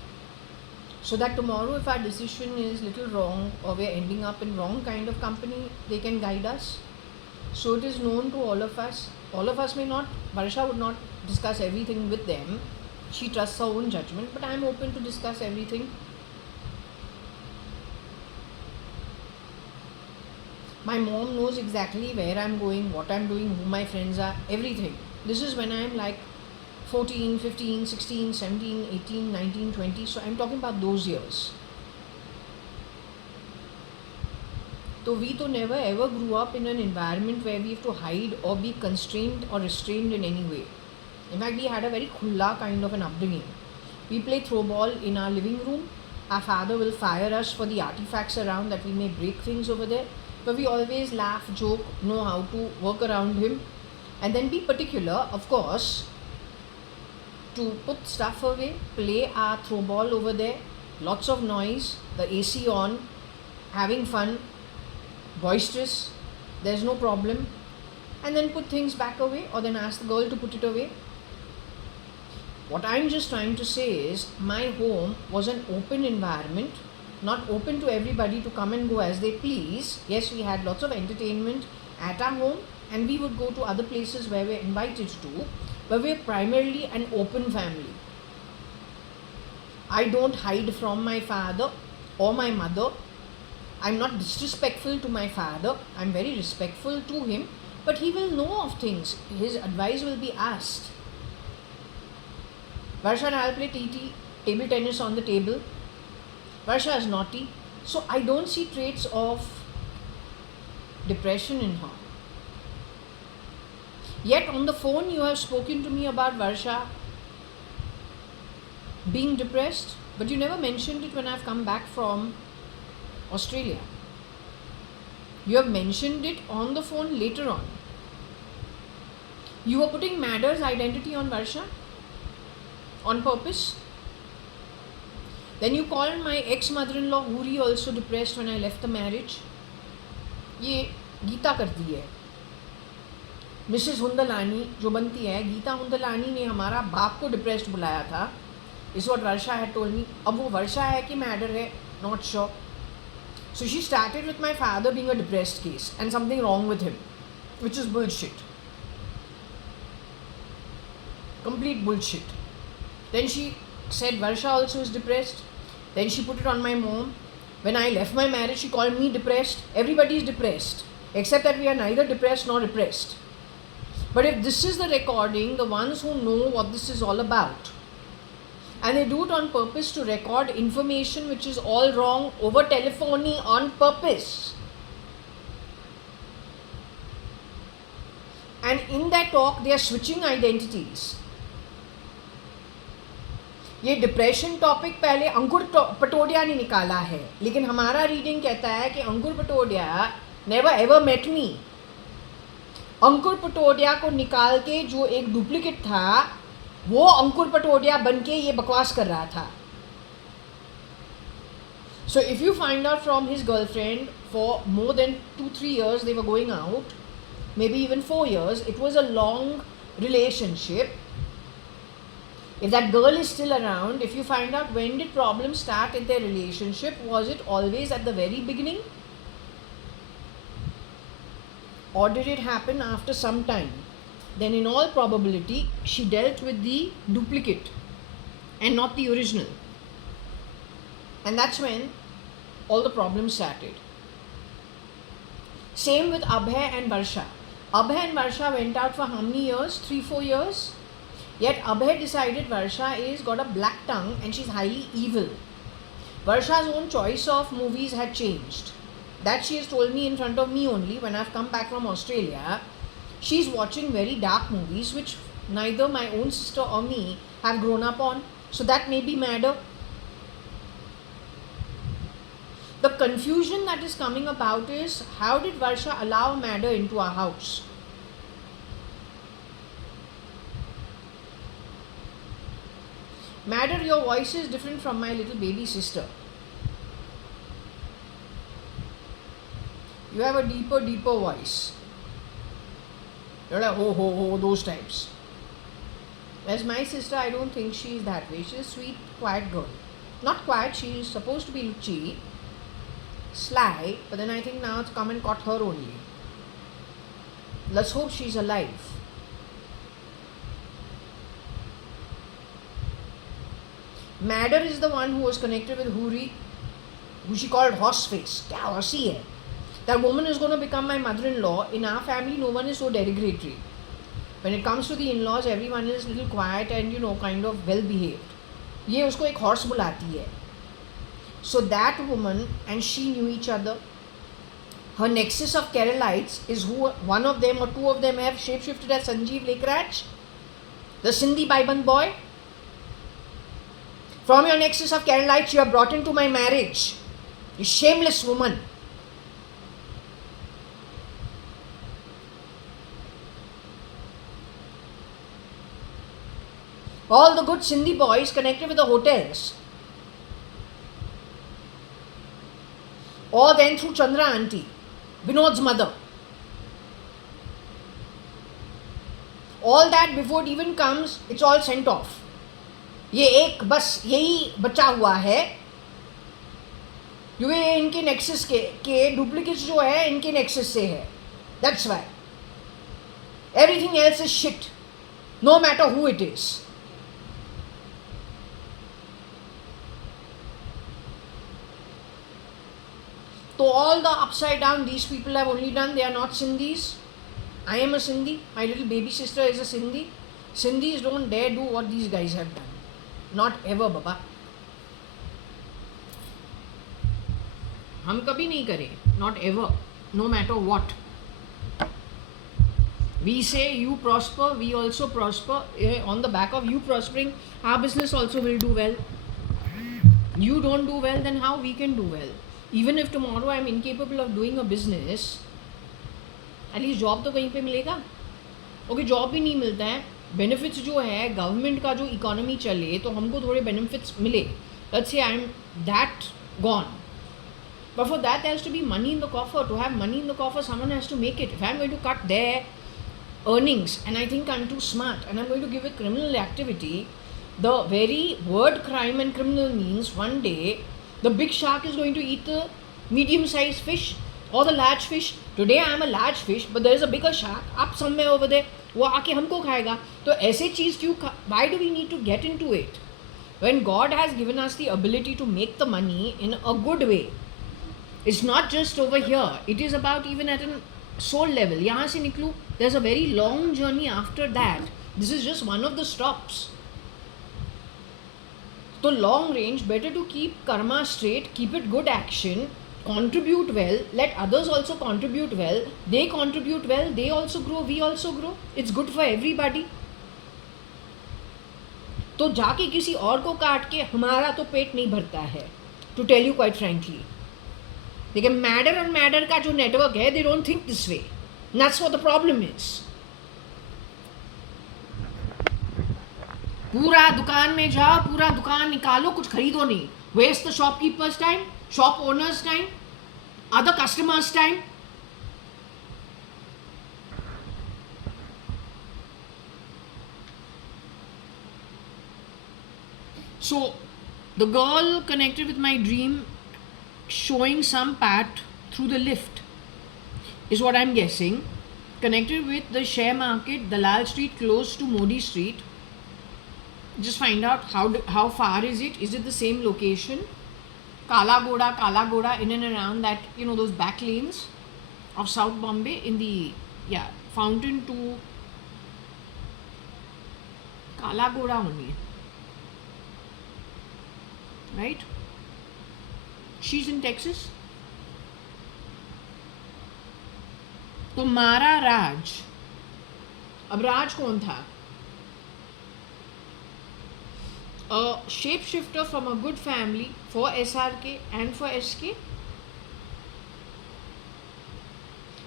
So that tomorrow if our decision is little wrong or we're ending up in wrong kind of company, they can guide us. So it is known to all of us. All of us may not, Varsha would not discuss everything with them. She trusts her own judgment, but I am open to discuss everything. My mom knows exactly where I'm going, what I'm doing, who my friends are, everything. This is when I'm like 14, 15, 16, 17, 18, 19, 20. So I'm talking about those years. So we to never ever grew up in an environment where we have to hide or be constrained or restrained in any way. In fact, we had a very khulla kind of an upbringing. We play throw ball in our living room. Our father will fire us for the artifacts around that we may break things over there. But we always laugh, joke, know how to work around him. And then be particular, of course, to put stuff away, play our throw ball over there, lots of noise, the AC on, having fun, boisterous, there's no problem. And then put things back away or then ask the girl to put it away. What I'm just trying to say is my home was an open environment, not open to everybody to come and go as they please. Yes, we had lots of entertainment at our home and we would go to other places where we're invited to, but we're primarily an open family. I don't hide from my father or my mother. I'm not disrespectful to my father. I'm very respectful to him, but he will know of things. His advice will be asked. Varsha and I'll play TT, table tennis on the table. Varsha is naughty. So I don't see traits of depression in her. Yet on the phone you have spoken to me about Varsha being depressed, but you never mentioned it when I've come back from Australia. You have mentioned it on the phone later on. You were putting Madder's identity on Varsha on purpose. Then you called my ex-mother-in-law Huri also depressed when I left the marriage. ये गीता करती है. Mrs हुंदलानी जो बनती है, गीता हुंदलानी ने हमारा बाप को डिप्रेस्ड बुलाया था, इस what Varsha had told me. अब वो वर्षा है कि मैडर है, not sure. So she started with my father being a depressed case and something wrong with him, which is bullshit. Complete bullshit. Then she said Varsha also is depressed. Then she put it on my mom. When I left my marriage, she called me depressed. Everybody is depressed, except that we are neither depressed nor depressed. But if this is the recording, the ones who know what this is all about, and they do it on purpose to record information which is all wrong over telephony on purpose. And in that talk they are switching identities. ये depression topic पहले अंकुर पटोडिया ने निकाला है, लेकिन हमारा reading कहता है कि अंकुर पटोडिया नेवर एवर मेट मी. अंकुर पटोडिया को निकाल के जो एक डुप्लीकेट था, वो अंकुर पटोडिया बन के ये बकवास कर रहा था. So if you find out from his girlfriend for more than 2-3 years they were going out, maybe even 4 years, it was a long relationship. If that girl is still around, if you find out when did problems start in their relationship, was it always at the very beginning? Or did it happen after some time? Then in all probability she dealt with the duplicate and not the original. And that's when all the problems started. Same with Abhay and Varsha. Abhay and Varsha went out for how many years? 3-4 years. Yet Abhay decided Varsha is got a black tongue and she's highly evil. Varsha's own choice of movies had changed. That she has told me in front of me only when I've come back from Australia. She's watching very dark movies which neither my own sister or me have grown up on. So that may be matter. The confusion that is coming about is, how did Varsha allow matter into our house? Matter, your voice is different from my little baby sister. You have a deeper voice. You're like, ho, those types. Whereas my sister, I don't think she is that way. She's a sweet, quiet girl. Not quiet, she is supposed to be luchy, sly, but then I think now it's come and caught her only. Let's hope she's alive. Madder is the one who was connected with Huri, who she called Horseface. Kya horsey hai? That woman is going to become my mother-in-law. In our family, no one is so derogatory. When it comes to the in-laws, everyone is a little quiet and, kind of well-behaved. ये उसको एक horse बुलाती है. So that woman and she knew each other. Her nexus of Keralites is who one of them or two of them have shapeshifted as Sanjeev Lekraj, the Sindhi Baiban boy. From your nexus of Keralites, you are brought into my marriage. You shameless woman. All the good Sindhi boys connected with the hotels. Or then through Chandra auntie, Vinod's mother. All that before it even comes, it's all sent off. ये एक बस यही बचा हुआ है, क्योंकि ये इनके नेक्सस के डुप्लीकेट्स जो है इनके नेक्सस से है. That's why. Everything else is shit, no matter who it is. So all the upside down these people have only done, they are not Sindhis. I am a Sindhi, my little baby sister is a Sindhi. Sindhis don't dare do what these guys have done. Not ever, Baba. हम कभी नहीं करें, not ever, no matter what. We say you prosper, we also prosper. On the back of you prospering, our business also will do well. You don't do well, then how we can do well? Even if tomorrow I am incapable of doing a business, at least job तो कहीं पे मिलेगा. Okay, job भी नहीं मिलता है, benefits जो है गवर्नमेंट का जो इकोनॉमी चले तो हमको थोड़े बेनिफिट्स मिले. Let's say I am that gone, but for that has to be money in the coffer. To have money in the coffer, someone has to make it. If I am going to cut their earnings and I think I'm too smart and I'm going to give it criminal activity, the very word crime and criminal means one day the big shark is going to eat the medium-sized fish or the large fish. Today I am a large fish, but there is a bigger shark up somewhere over there. वो आके हमको खाएगा. तो ऐसे चीज़ क्यों? Why do we need to get into it? When God has given us the ability to make the money in a good way, it's not just over here. It is about even at a soul level. यहाँ से निकलूँ, there's a very long journey after that. This is just one of the stops. So long range, better to keep karma straight, keep it good action, contribute well, let others also contribute well. They contribute well, they also grow, we also grow. It's good for everybody. तो जाके किसी और को काट के हमारा तो पेट नहीं भरता है. To tell you quite frankly, देखिए मैडर और मैडर का जो नेटवर्क है, they don't think this way. And that's what the problem is. पूरा दुकान में जाओ, पूरा दुकान निकालो, कुछ खरीदो नहीं. Waste the shopkeeper's time, shop owner's time, other customers' time. So the girl connected with my dream showing some part through the lift is what I'm guessing. Connected with the share market, Dalal Street close to Modi Street. Just find out how far is it? Is it the same location? Kala Goda, in and around that, those back lanes of South Bombay in the, Fountain to Kala Goda only. Right? She's in Texas. तो मारा राज. अब राज कौन था? A shapeshifter from a good family for SRK and for SK.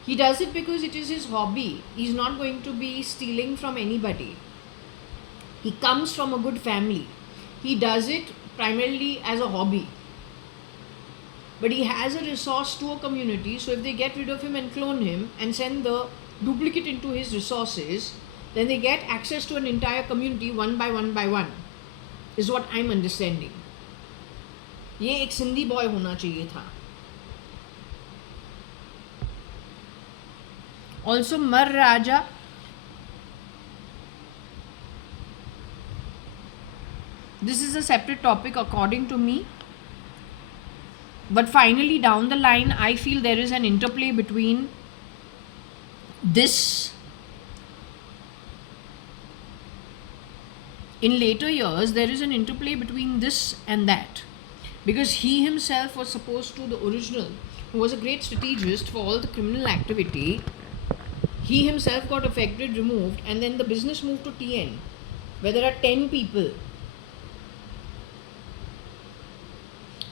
He does it because it is his hobby. He's not going to be stealing from anybody. He comes from a good family. He does it primarily as a hobby. But he has a resource to a community, so if they get rid of him and clone him and send the duplicate into his resources, then they get access to an entire community one by one. Is what I'm understanding. ये एक Sindhi boy होना चाहिए था. Also मर राजा. This is a separate topic according to me. But finally down the line I feel there is an interplay between this. In later years, there is an interplay between this and that. Because he himself was supposed to, the original, who was a great strategist for all the criminal activity, he himself got affected, removed, and then the business moved to TN, where there are 10 people.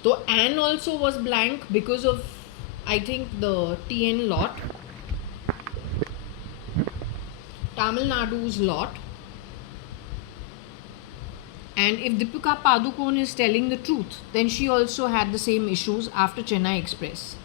So Anne also was blank because of, I think, the TN lot, Tamil Nadu's lot. And if Deepika Padukone is telling the truth, then she also had the same issues after Chennai Express.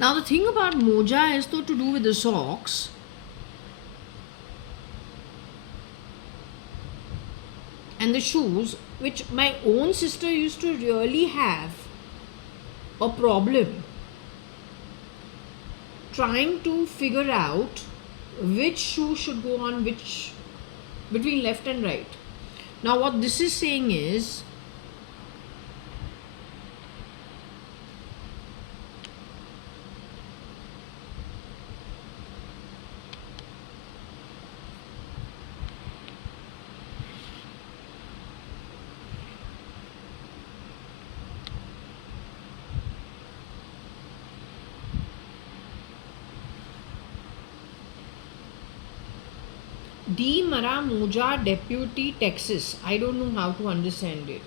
Now the thing about moja is though to do with the socks. And the shoes, which my own sister used to really have a problem trying to figure out which shoe should go on which, between left and right. Now what this is saying is, D. Maramoja Deputy Texas. I don't know how to understand it.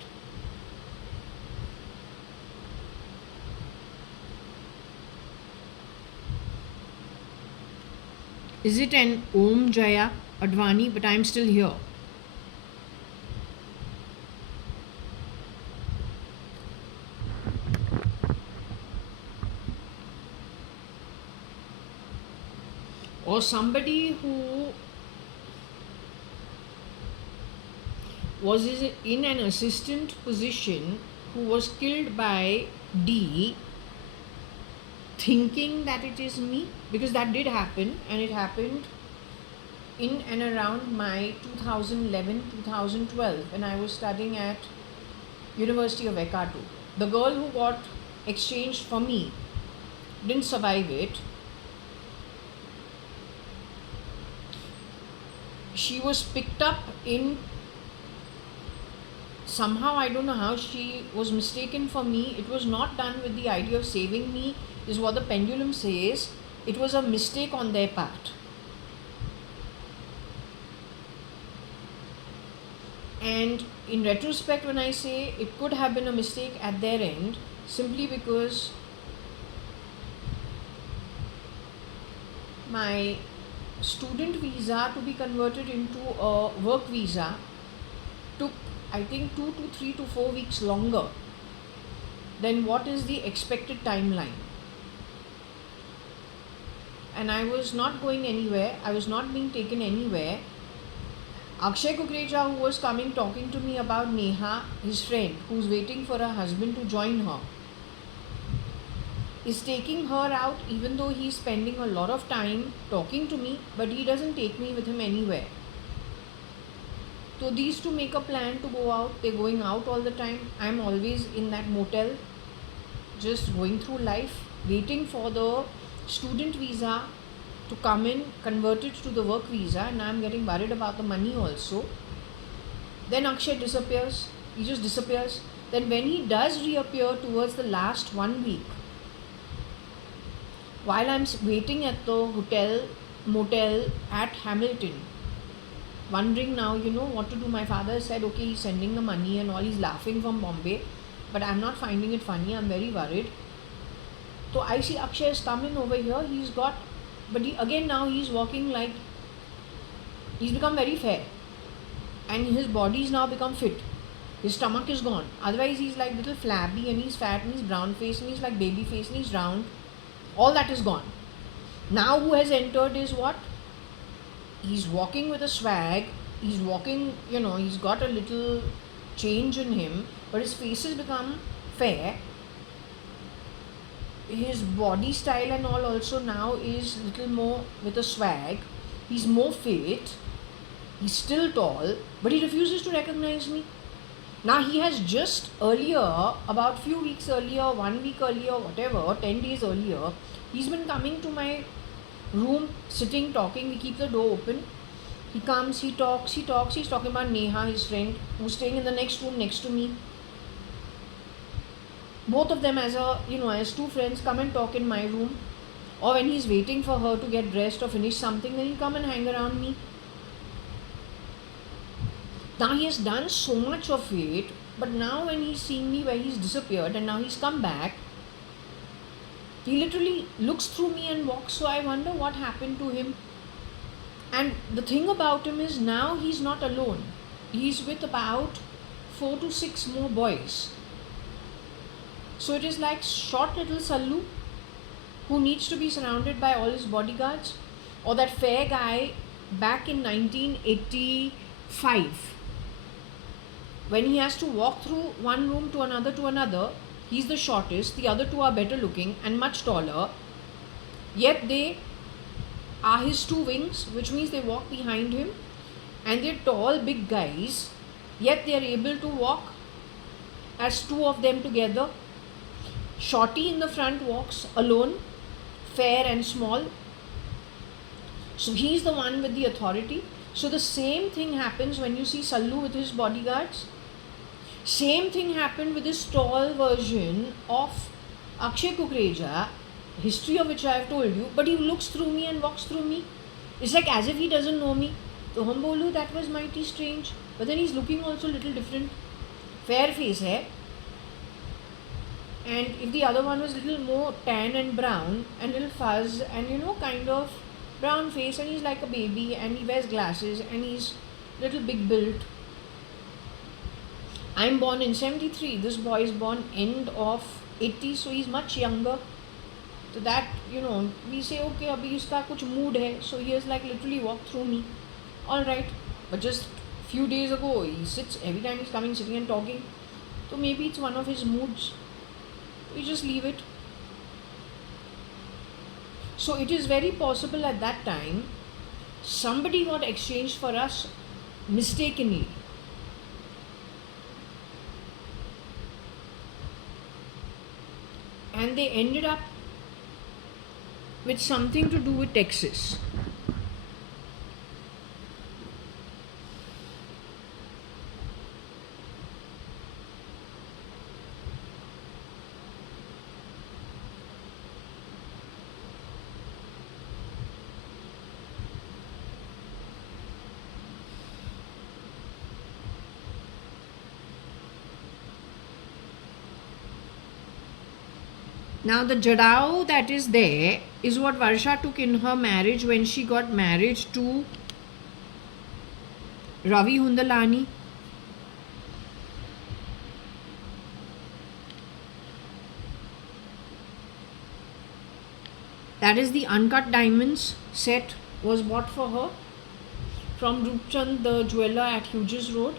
Is it an Om Jaya.ADVANI? But I'm still here. Or somebody who was in an assistant position who was killed by D, thinking that it is me, because that did happen, and it happened in and around my 2011-2012 when I was studying at University of Ekatu. The girl who got exchanged for me didn't survive it. She was picked up in somehow, I don't know how she was mistaken for me. It was not done with the idea of saving me, is what the pendulum says. It was a mistake on their part. And in retrospect, when I say it could have been a mistake at their end, simply because my student visa to be converted into a work visa took, I think, 2 to 3 to 4 weeks longer than what is the expected timeline. And I was not going anywhere. I was not being taken anywhere. Akshay Kukreja, who was coming talking to me about Neha, his friend, who's waiting for her husband to join her, is taking her out, even though he's spending a lot of time talking to me, but he doesn't take me with him anywhere. So these two make a plan to go out. They're going out all the time. I'm always in that motel, just going through life, waiting for the student visa to come in, convert it to the work visa, and I'm getting worried about the money also. Then Akshay disappears. He just disappears. Then when he does reappear towards the last 1 week, while I'm waiting at the motel at Hamilton, wondering now, what to do. My father said, okay, he's sending the money and all. He's laughing from Bombay, but I'm not finding it funny. I'm very worried. So I see Akshay is coming over here. But now he's walking like, he's become very fair. And his body's now become fit. His stomach is gone. Otherwise he's like little flabby, and he's fat, and he's brown face, and he's like baby face, and he's round. All that is gone. Now who has entered is what? He's walking with a swag. He's walking, he's got a little change in him, but his face has become fair. His body style and all also now is little more with a swag. He's more fit. He's still tall, but he refuses to recognize me. Now he has just earlier, about few weeks earlier, 1 week earlier, whatever, 10 days earlier, he's been coming to my room, sitting, talking. We keep the door open. He comes, he talks. He's talking about Neha, his friend, who's staying in the next room next to me. Both of them as two friends come and talk in my room. Or when he's waiting for her to get dressed or finish something, then he'll come and hang around me. Now he has done so much of it, but now when he's seeing me where he's disappeared and now he's come back, he literally looks through me and walks. So I wonder what happened to him. And the thing about him is now he's not alone. He's with about 4 to 6 more boys. So it is like short little Sallu who needs to be surrounded by all his bodyguards, or that fair guy back in 1985 when he has to walk through one room to another. He's the shortest, the other two are better looking and much taller, yet they are his two wings, which means they walk behind him, and they're tall big guys, yet they are able to walk as two of them together. Shorty in the front walks alone, fair and small. So he's the one with the authority. So the same thing happens when you see Sallu with his bodyguards. Same thing happened with his tall version of Akshay Kukreja, history of which I have told you, but he looks through me and walks through me. It's like as if he doesn't know me. So hum bolu, that was mighty strange. But then he's looking also a little different. Fair face hai. And if the other one was little more tan and brown and little fuzz and kind of brown face, and he's like a baby, and he wears glasses, and he's little big built. I'm born in 73. This boy is born end of 80, so he's much younger. So that, we say, okay, abhi iska kuch mood hai. So he has like literally walked through me. Alright. But just few days ago, he sits, every time he's coming, sitting and talking. So maybe it's one of his moods. We just leave it. So it is very possible at that time, somebody got exchanged for us mistakenly. And they ended up with something to do with Texas. Now the jadao that is there is what Varsha took in her marriage when she got married to Ravi Hundalani. That is the uncut diamonds set was bought for her from Rupchand, the jeweler at Hughes Road.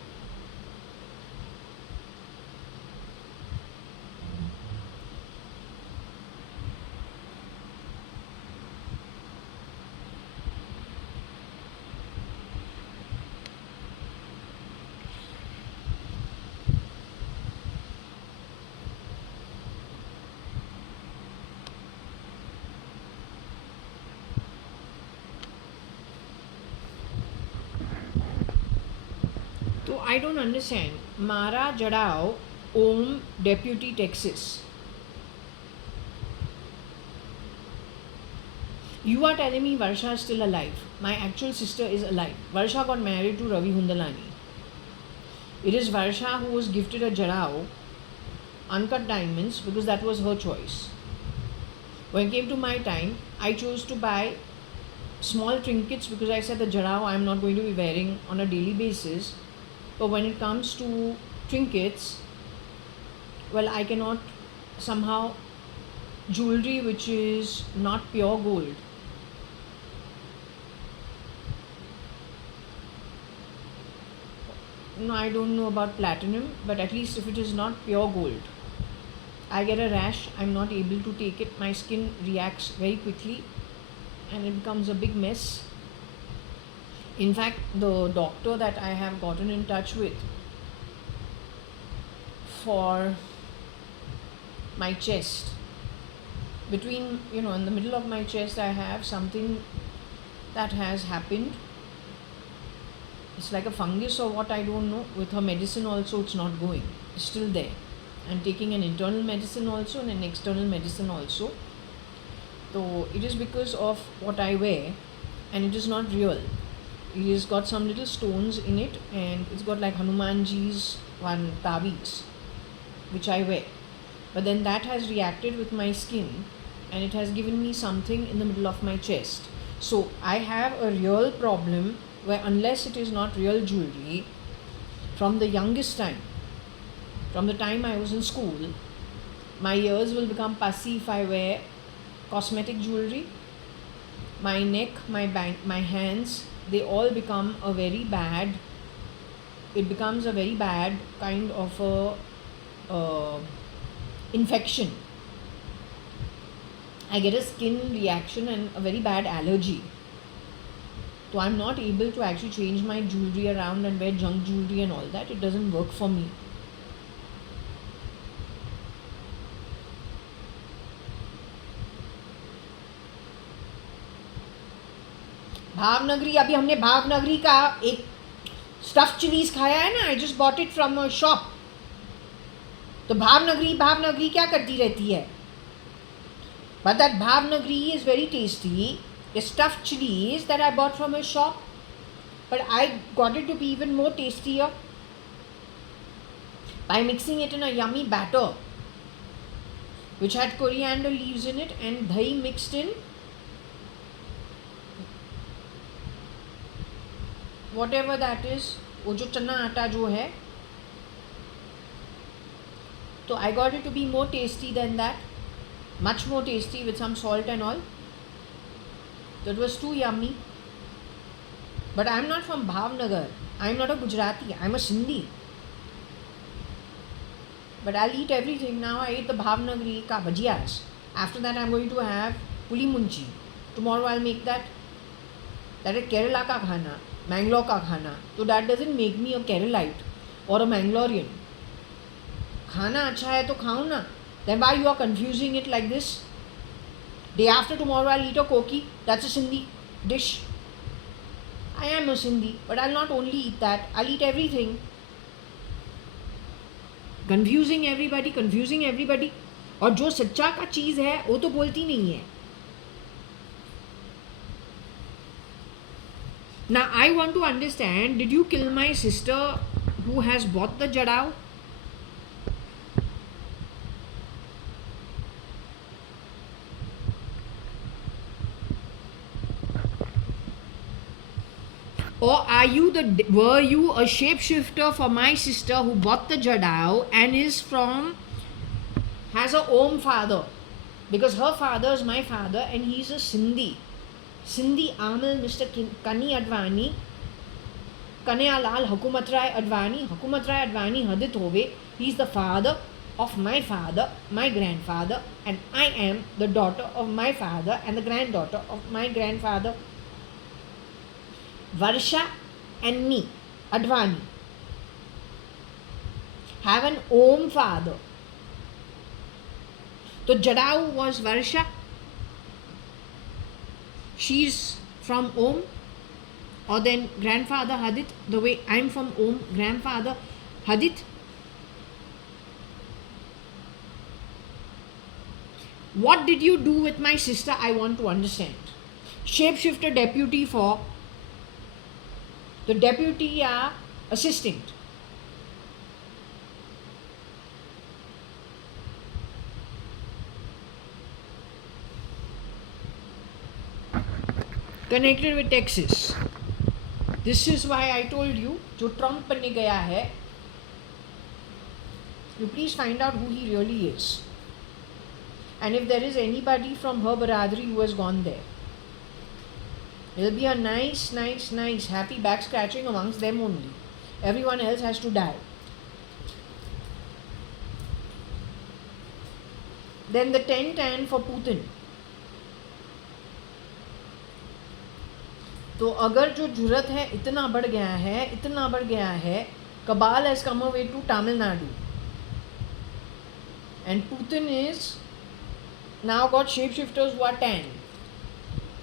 So I don't understand. Mara Jadao Om Deputy Texas. You are telling me Varsha is still alive. My actual sister is alive. Varsha got married to Ravi Hundalani. It is Varsha who was gifted a Jadao, uncut diamonds, because that was her choice. When it came to my time, I chose to buy small trinkets because I said the Jadao I am not going to be wearing on a daily basis. But when it comes to trinkets, well, I cannot somehow jewelry which is not pure gold. No, I don't know about platinum, but at least if it is not pure gold, I get a rash, I'm not able to take it, my skin reacts very quickly and it becomes a big mess. In fact, the doctor that I have gotten in touch with for my chest, between, in the middle of my chest, I have something that has happened. It's like a fungus or what, I don't know. With her medicine also, it's not going. It's still there. I'm taking an internal medicine also and an external medicine also. So it is because of what I wear and it is not real. It has got some little stones in it and it's got like Hanumanji's one tavis which I wear. But then that has reacted with my skin and it has given me something in the middle of my chest. So I have a real problem where unless it is not real jewelry, from the youngest time, from the time I was in school, my ears will become pussy if I wear cosmetic jewelry. My neck, my hands, they all become a very bad, it becomes a very bad kind of a infection. I get a skin reaction and a very bad allergy. So I'm not able to actually change my jewelry around and wear junk jewelry and all that. It doesn't work for me. Bhavnagari, अभी हमने भावनगरी का एक stuff chillies खाया है ना, I just bought it from a shop. तो भावनगरी क्या करती रहती है? But that Bhavnagri is very tasty. A stuffed chilies that I bought from a shop, but I got it to be even more tastier by mixing it in a yummy batter which had coriander leaves in it and dahi mixed in. whatever that is, वो जो चना आटा जो है, so I got it to be more tasty than that, much more tasty with some salt and all. That was too yummy. But I'm not from Bhavnagar. I'm not a Gujarati. I'm a Sindhi. But I'll eat everything. Now I ate the Bhavnagari ka bhajiyas. After that I'm going to have puli munchi. Tomorrow I'll make that. That is Kerala ka khana, Mangalore ka khana. So that doesn't make me a Keralite or a Mangalorean. Khana acha hai to khao na. Then why you are confusing it like this? Day after tomorrow I'll eat a koki. That's a Sindhi dish. I am a Sindhi, but I'll not only eat that. I'll eat everything. Confusing everybody. और जो सच्चा का चीज़ है वो तो बोलती नहीं है. Now I want to understand, did you kill my sister who has bought the jadao? Or were you a shapeshifter for my sister who bought the jadao and has a Om father? Because her father is my father and he's a Sindhi Amil Mr. Kani Kanayalal Hukumatrai Advani Hadith Hove. He's the father of my father, my grandfather, and I am the daughter of my father and the granddaughter of my grandfather. Varsha and me, Advani, have an Om father. So Jadau was Varsha. She's from Om. Or then grandfather Hadith, the way I'm from Om, grandfather Hadith. What did you do with my sister? I want to understand. Shapeshifter deputy for the deputy या assistant. Connected with Texas. This is why I told you, जो Trump बनने गया है, you please find out who he really is. And if there is anybody from her Baradri who has gone there, it'll be a nice happy back scratching amongst them only. Everyone else has to die. Then the 10-10 for Putin. तो अगर जो जुरत है इतना बढ़ गया है, Cabal has come away to Tamil Nadu. And Putin is now got shapeshifters who are 10.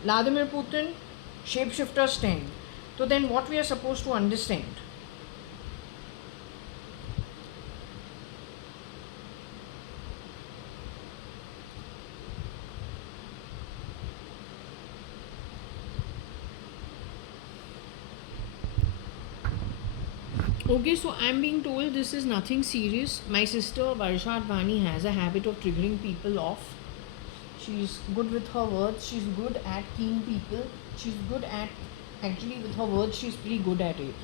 Vladimir Putin, shapeshifters 10. So then what we are supposed to understand? Okay, so I'm being told this is nothing serious. My sister JAYA.ADVANI has a habit of triggering people off. She's good with her words. She's good at keying people. She's good at, actually with her words, she's pretty good at it.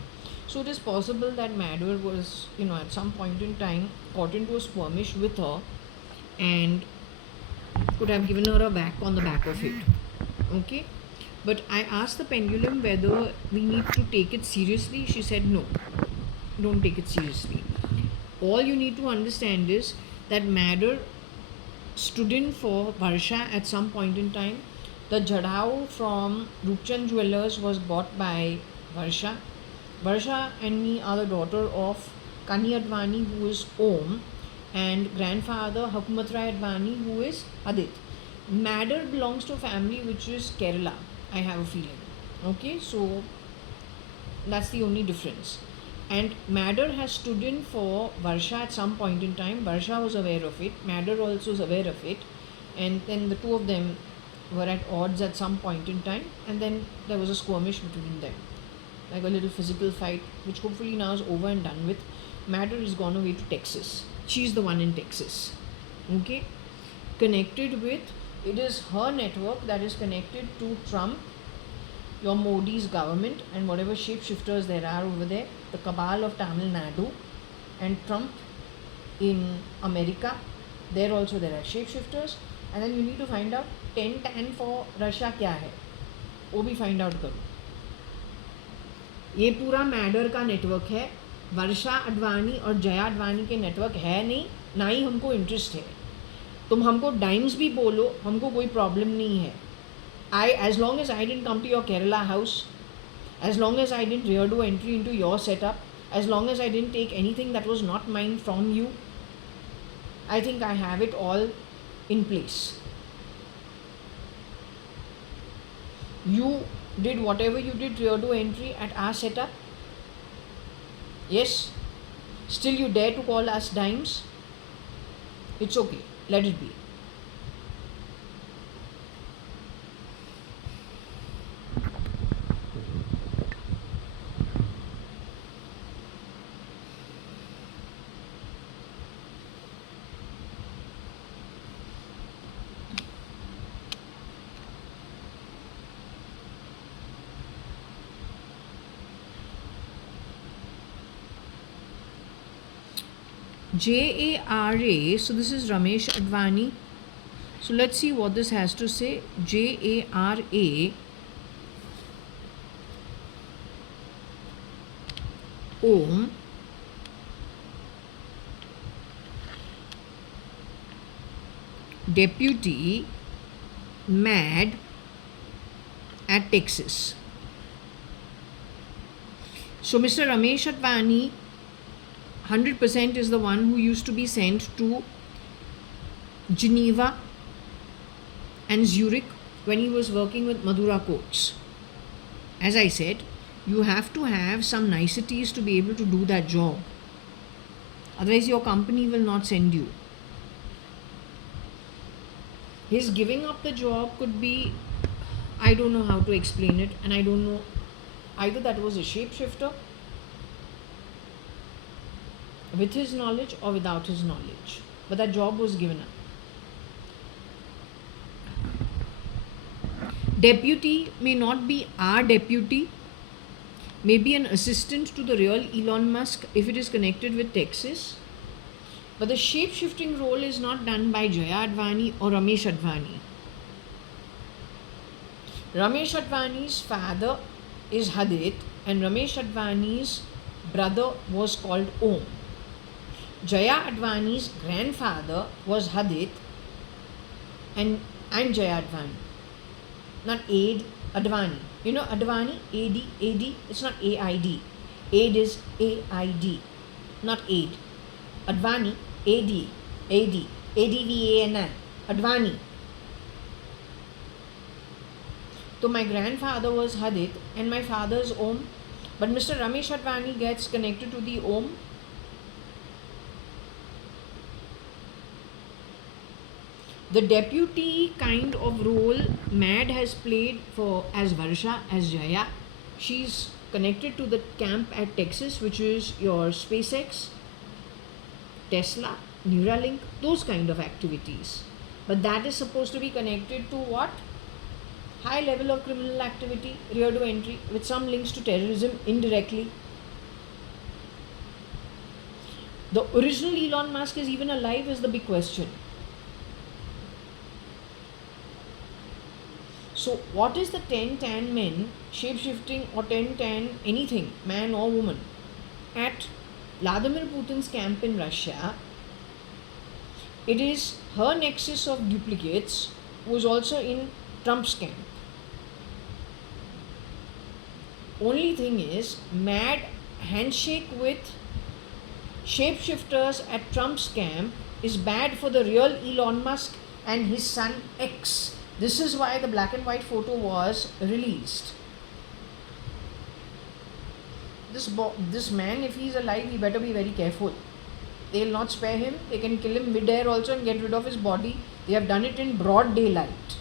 So it is possible that Madhur was, at some point in time got into a skirmish with her and could have given her a whack on the back of it. Okay? But I asked the pendulum whether we need to take it seriously. She said no. Don't take it seriously. All you need to understand is that Madhur stood in for Varsha at some point in time. The Jadao from Rupchand Jewellers was bought by Varsha. Varsha and me are the daughter of Kani Advani, who is Om, and grandfather Hukumatrai Advani, who is Adit. Madhur belongs to a family which is Kerala, I have a feeling. Okay, so that's the only difference. And Madhur has stood in for Varsha at some point in time. Varsha was aware of it. Madhur also is aware of it. And then the two of them were at odds at some point in time. And then there was a skirmish between them. Like a little physical fight, which hopefully now is over and done with. Madhur has gone away to Texas. She's the one in Texas. Okay? Connected with, it is her network that is connected to Trump. your Modi's government and whatever shapeshifters there are over there, the cabal of Tamil Nadu and Trump in America, there also there are shapeshifters. And then you need to find out 10 tan for Russia क्या है, वो भी find out करो. ये पूरा मैडर का network है, वर्षा अडवाणी और जया अडवाणी के नेटवर्क है नहीं, ना ही हमको इंटरेस्ट है. तुम हमको डाइम्स भी बोलो, हमको कोई प्रॉब्लम नहीं है. As long as I didn't come to your Kerala house, as long as I didn't rear do entry into your setup, as long as I didn't take anything that was not mine from you, I think I have it all in place. You did whatever you did, rear do entry at our setup. Yes, still you dare to call us dimes. It's okay, let it be. JARA, so this is Ramesh Advani. So let's see what this has to say. JARA, Om, Deputy, MAD at Texas. So Mr. Ramesh Advani 100% is the one who used to be sent to Geneva and Zurich when he was working with Madura courts. As I said, you have to have some niceties to be able to do that job. Otherwise, your company will not send you. His giving up the job could be, I don't know how to explain it, and I don't know, either that was a shapeshifter with his knowledge or without his knowledge, but that job was given up. Deputy may not be our deputy, may be an assistant to the real Elon Musk if it is connected with Texas, but the shape-shifting role is not done by JAYA.ADVANI or Ramesh Advani. Ramesh Advani's father is Hadith and Ramesh Advani's brother was called Om. JAYA.ADVANI's grandfather was Hadith and JAYA.ADVANI, not Aid Advani. You know Advani, AD, it's not AID. Aid is AID, not Aid. Advani, ADVANI, Advani. So my grandfather was Hadith and my father's Om, but Mr. Ramesh Advani gets connected to the Om. The deputy kind of role MAD has played for as Varsha, as Jaya. She's connected to the camp at Texas, which is your SpaceX, Tesla, Neuralink, those kind of activities. But that is supposed to be connected to what? High level of criminal activity, rear to entry, with some links to terrorism indirectly. The original Elon Musk is even alive is the big question. So what is the 10 tan men shape-shifting or 10 tan anything, man or woman, at Vladimir Putin's camp in Russia? It is her nexus of duplicates who is also in Trump's camp. Only thing is, mad handshake with shapeshifters at Trump's camp is bad for the real Elon Musk and his son X. This is why the black and white photo was released. This man, if he is alive, he better be very careful. They will not spare him. They can kill him mid-air also and get rid of his body. They have done it in broad daylight.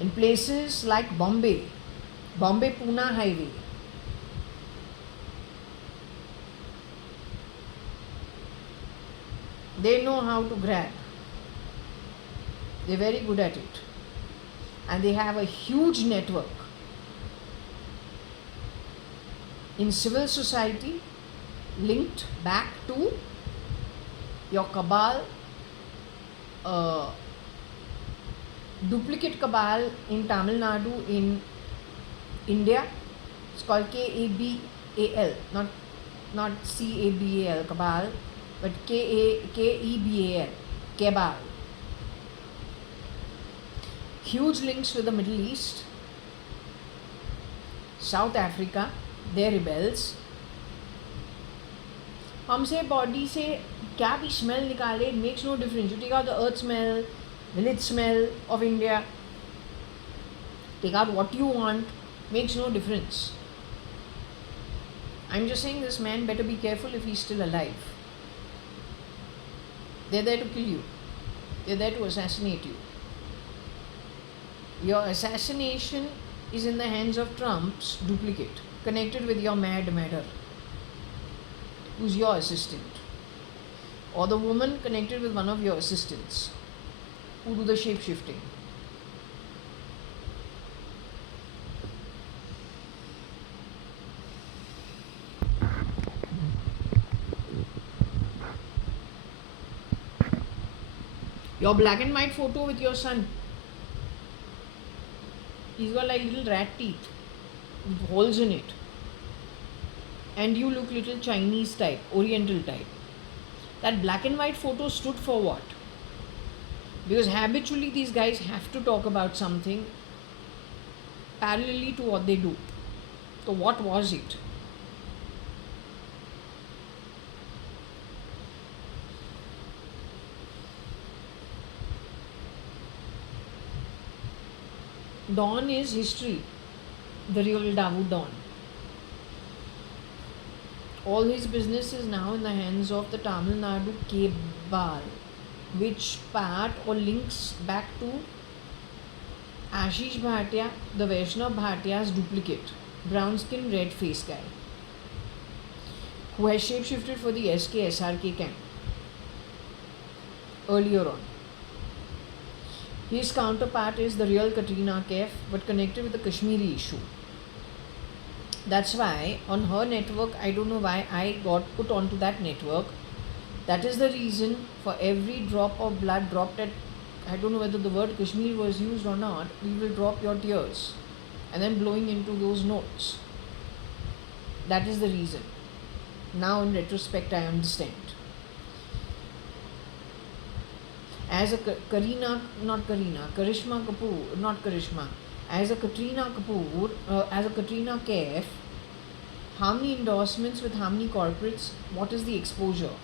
In places like Bombay Pune highway. They know how to grab. They're very good at it. And they have a huge network in civil society linked back to your cabal, uh, duplicate cabal in Tamil Nadu, in India. It's called KABAL, not CABAL, cabal, but KEBAL, cabal. Huge links with the Middle East, South Africa, their rebels. हमसे body से क्या भी smell निकाले, makes no difference. You take out the earth smell, village smell of India, take out what you want, makes no difference. I'm just saying this man better be careful if he's still alive. They're there to kill you. They're there to assassinate you. Your assassination is in the hands of Trump's duplicate, connected with your madder, who's your assistant, or the woman connected with one of your assistants who do the shape shifting. Your black and white photo with your son, he's got like little rat teeth with holes in it, and you look little Chinese type, Oriental type. That black and white photo stood for what? Because habitually these guys have to talk about something parallelly to what they do. So what was it? Don is history, the real Dawood Don. All his business is now in the hands of the Tamil Nadu cabal, which part or links back to Ashish Bhatia, the Vaishnav Bhatia's duplicate, brown skin, red face guy, who has shapeshifted for the SK-SRK camp earlier on. His counterpart is the real Katrina Kaif, but connected with the Kashmiri issue. That's why on her network, I don't know why I got put onto that network. That is the reason for every drop of blood dropped at, I don't know whether the word Kashmir was used or not, we will drop your tears and then blowing into those notes. That is the reason. Now in retrospect, I understand. As a Karishma Kapoor, not Karishma, as a Katrina Kapoor, as a Katrina Kaif, how many endorsements with how many corporates, what is the exposure?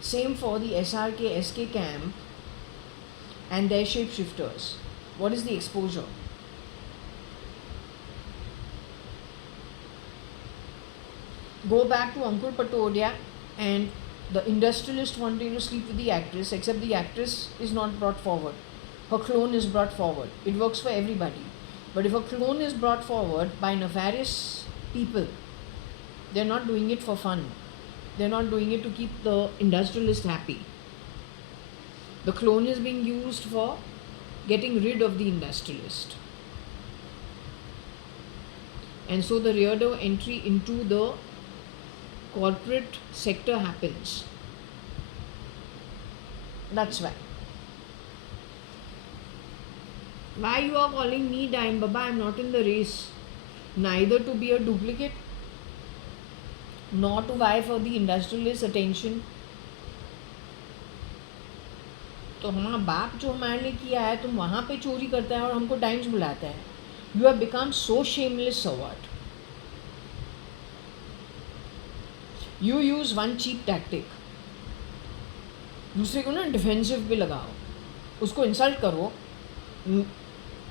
Same for the SRK, SK camp and their shapeshifters. What is the exposure? Go back to Ankur Patodia and the industrialist wanting to sleep with the actress, except the actress is not brought forward. Her clone is brought forward. It works for everybody. But if a clone is brought forward by nefarious people, they're not doing it for fun. They're not doing it to keep the industrialist happy. The clone is being used for getting rid of the industrialist. And so the rear door entry into the corporate sector happens. That's why. Why you are calling me dime baba? I'm not in the race. Neither to be a duplicate, nor to vie for the industrialist attention. तो हमारा बाप जो हमारे लिए किया है, तुम वहाँ पे चोरी करता है और हमको टाइम्स बुलाता है. You have become so shameless, so what? You use one cheap tactic. दूसरे को ना डिफेंसिव पे लगाओ, उसको इंसल्ट करो,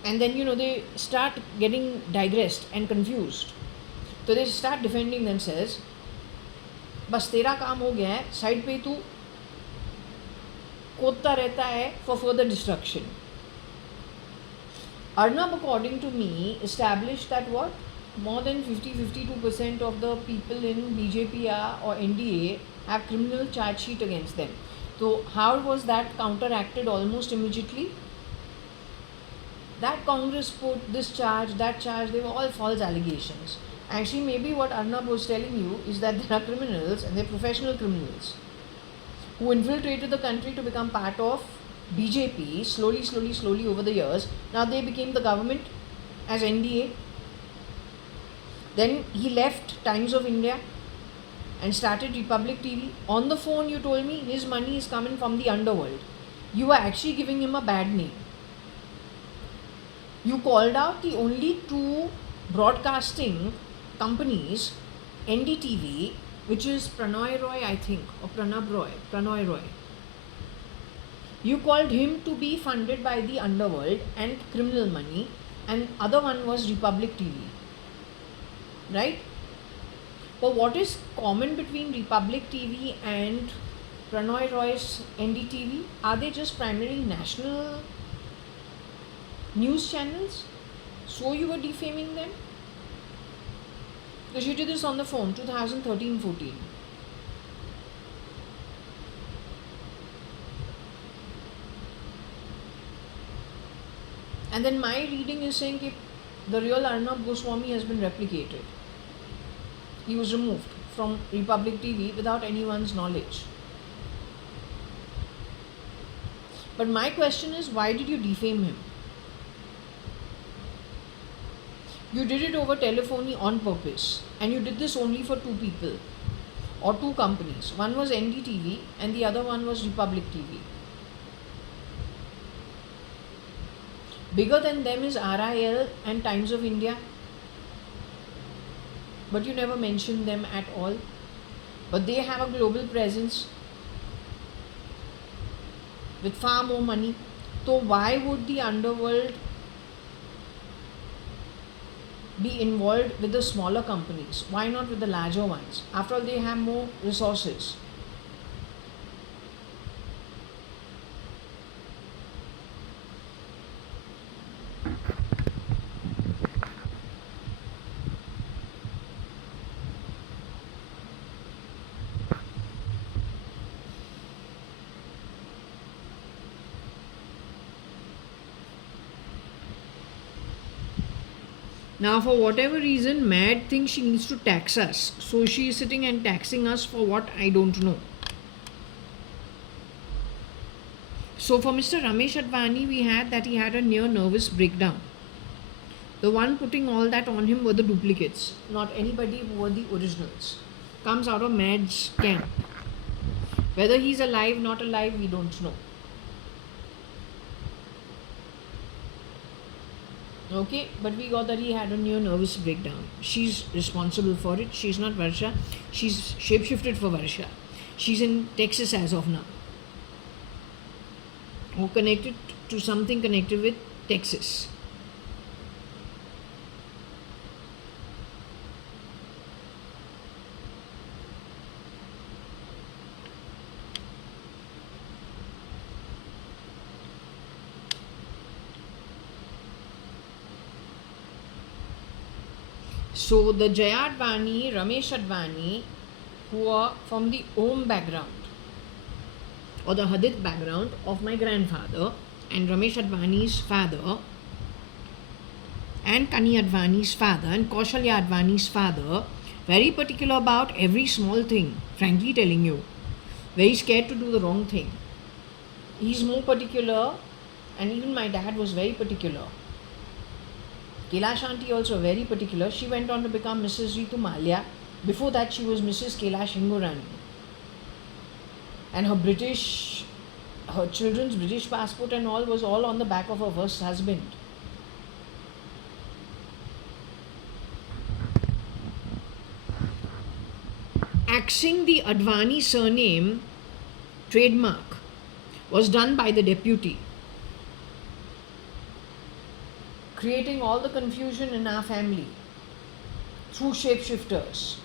and then they start getting digressed and confused. So they start defending themselves. बस तेरा काम हो गया है, साइड पे तू कोदता रहता है for further destruction. Arnab, according to me, established that what? More than 52% of the people in BJP or NDA have criminal charge sheet against them. So how was that counteracted almost immediately? That Congress put this charge, that charge, they were all false allegations. Actually, maybe what Arnab was telling you is that there are criminals, and they're professional criminals, who infiltrated the country to become part of BJP slowly over the years. Now they became the government as NDA. Then he left Times of India and started Republic TV. On the phone, you told me his money is coming from the underworld. You are actually giving him a bad name. You called out the only two broadcasting companies, NDTV, which is Pranoy Roy, I think, or Pranoy Roy. You called him to be funded by the underworld and criminal money, and other one was Republic TV, right? But what is common between Republic TV and Pranoy Roy's NDTV? Are they just primarily national news channels? So you were defaming them? Because you did this on the phone, 2013-14. And then my reading is saying that the real Arnab Goswami has been replicated. He was removed from Republic TV without anyone's knowledge. But my question is, why did you defame him? You did it over telephony on purpose, and you did this only for two people or two companies. One was NDTV and the other one was Republic TV. Bigger than them is RIL and Times of India, but you never mentioned them at all. But they have a global presence with far more money. So why would the underworld be involved with the smaller companies? Why not with the larger ones? After all, they have more resources. Now, for whatever reason, Mad thinks she needs to tax us. So she is sitting and taxing us for what I don't know. So for Mr. Ramesh Advani, we had that he had a near nervous breakdown. The one putting all that on him were the duplicates, not anybody who were the originals. Comes out of Mad's camp. Whether he's alive, not alive, we don't know. Okay, but we got that he had a near nervous breakdown. She's responsible for it. She's not Varsha. She's shapeshifted for Varsha. She's in Texas as of now. Or connected to something connected with Texas. So the JAYA.ADVANI, Ramesh Advani, who are from the Om background or the Hadith background of my grandfather and Ramesh Advani's father and Kani Advani's father and Kaushalya Advani's father, very particular about every small thing, frankly telling you. Very scared to do the wrong thing. He's more particular, and even my dad was very particular. Kailash auntie also very particular. She went on to become Mrs. Ritu Malia. Before that, she was Mrs. Kailash Hingorani. And her children's British passport and all was all on the back of her first husband. Axing the Advani surname trademark was done by the deputy, creating all the confusion in our family through shapeshifters,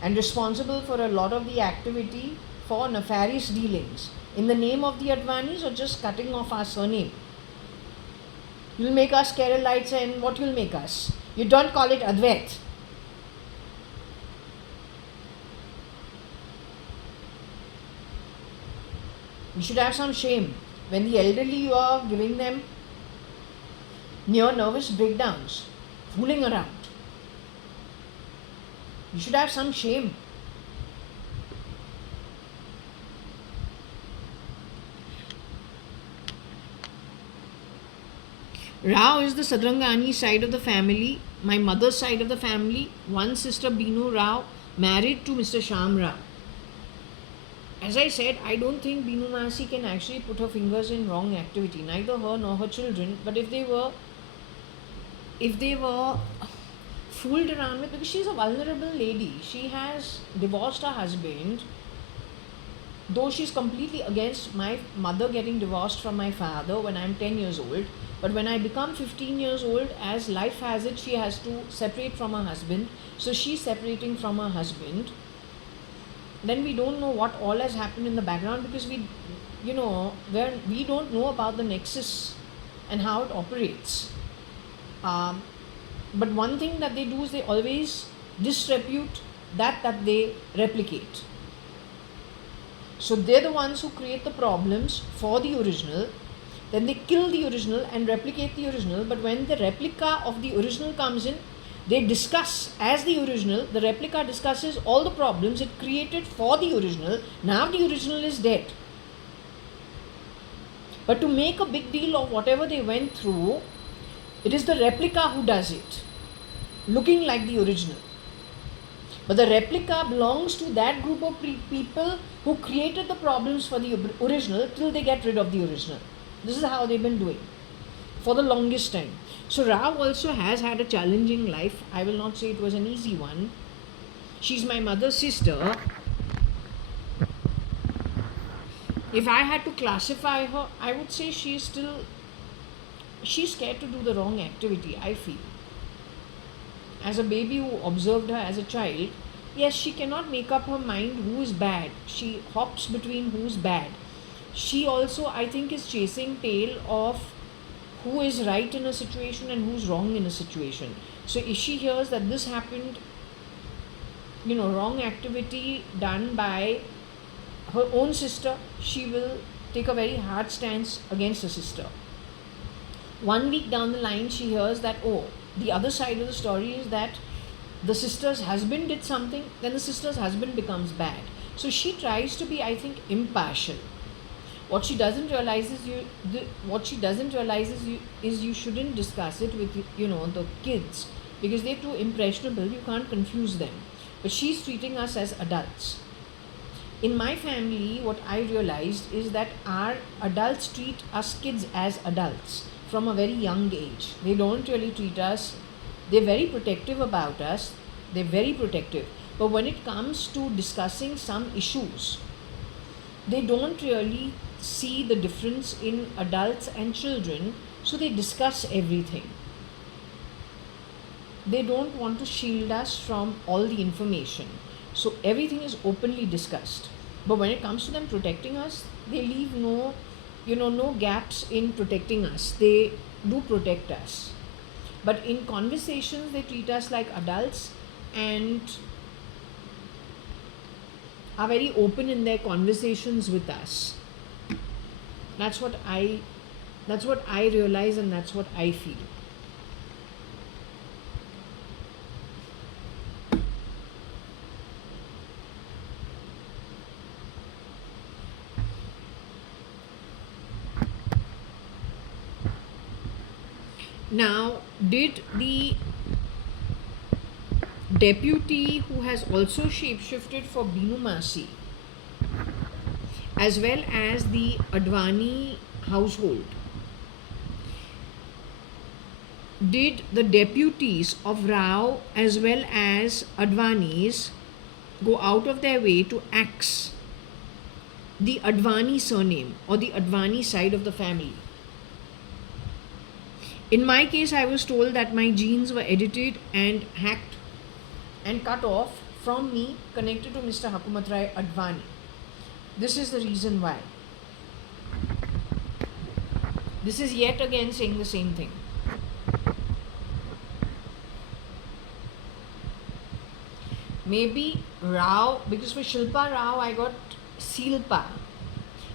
and responsible for a lot of the activity for nefarious dealings in the name of the Advanis or just cutting off our surname. You'll make us Keralites, and what you'll make us? You don't call it Advait. You should have some shame. When the elderly you are giving them near nervous breakdowns, fooling around. You should have some shame. Rao is the Sadrangani side of the family, my mother's side of the family. One sister, Binu Rao, married to Mr. Sham Rao. As I said, I don't think Binu Masi can actually put her fingers in wrong activity, neither her nor her children. But if they were fooled around with, because she's a vulnerable lady, she has divorced her husband, though she's completely against my mother getting divorced from my father when I'm 10 years old. But when I become 15 years old, as life has it, she has to separate from her husband. So she's separating from her husband. Then we don't know what all has happened in the background, because we don't know about the nexus and how it operates. But one thing that they do is they always disrepute that they replicate. So they're the ones who create the problems for the original. Then they kill the original and replicate the original. But when the replica of the original comes in, they discuss as the original. The replica discusses all the problems it created for the original. Now the original is dead. But to make a big deal of whatever they went through, it is the replica who does it, looking like the original. But the replica belongs to that group of people who created the problems for the original till they get rid of the original. This is how they've been doing for the longest time. So Rao also has had a challenging life. I will not say it was an easy one. She's my mother's sister. If I had to classify her, I would say she's scared to do the wrong activity, I feel. As a baby who observed her as a child, yes, she cannot make up her mind who is bad. She hops between who's bad. She also, I think, is chasing tail of who is right in a situation and who's wrong in a situation. So if she hears that this happened, wrong activity done by her own sister, she will take a very hard stance against her sister. 1 week down the line, she hears that, the other side of the story is that the sister's husband did something, then the sister's husband becomes bad. So she tries to be, I think, impartial. What she doesn't realize is you shouldn't discuss it with the kids, because they're too impressionable. You can't confuse them. But she's treating us as adults. In my family, what I realized is that our adults treat us kids as adults from a very young age. They don't really treat us. They're very protective about us. They're very protective. But when it comes to discussing some issues, they don't really see the difference in adults and children, so they discuss everything. They don't want to shield us from all the information, so everything is openly discussed. But when it comes to them protecting us, they leave no gaps in protecting us. They do protect us, but in conversations they treat us like adults and are very open in their conversations with us. That's what I realize, and that's what I feel. Now, did the deputy who has also shapeshifted for Binu Masi, as well as the Advani household, did the deputies of Rao as well as Advanis go out of their way to axe the Advani surname or the Advani side of the family? In my case, I was told that my genes were edited and hacked and cut off from me, connected to Mr. Hakumatrai Advani. This is the reason why. This is yet again saying the same thing. Maybe Rao, because for Shilpa Rao I got Silpa.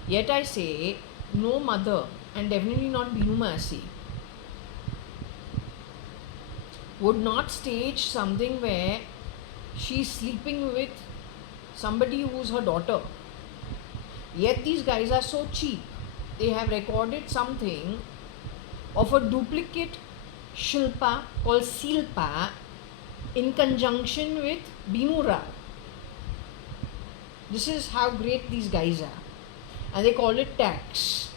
Yet I say no mother, and definitely not Binu Masi. would not stage something where she's sleeping with somebody who's her daughter. Yet these guys are so cheap. They have recorded something of a duplicate Shilpa called Silpa in conjunction with Binu Rao. This is how great these guys are. And they call it tax.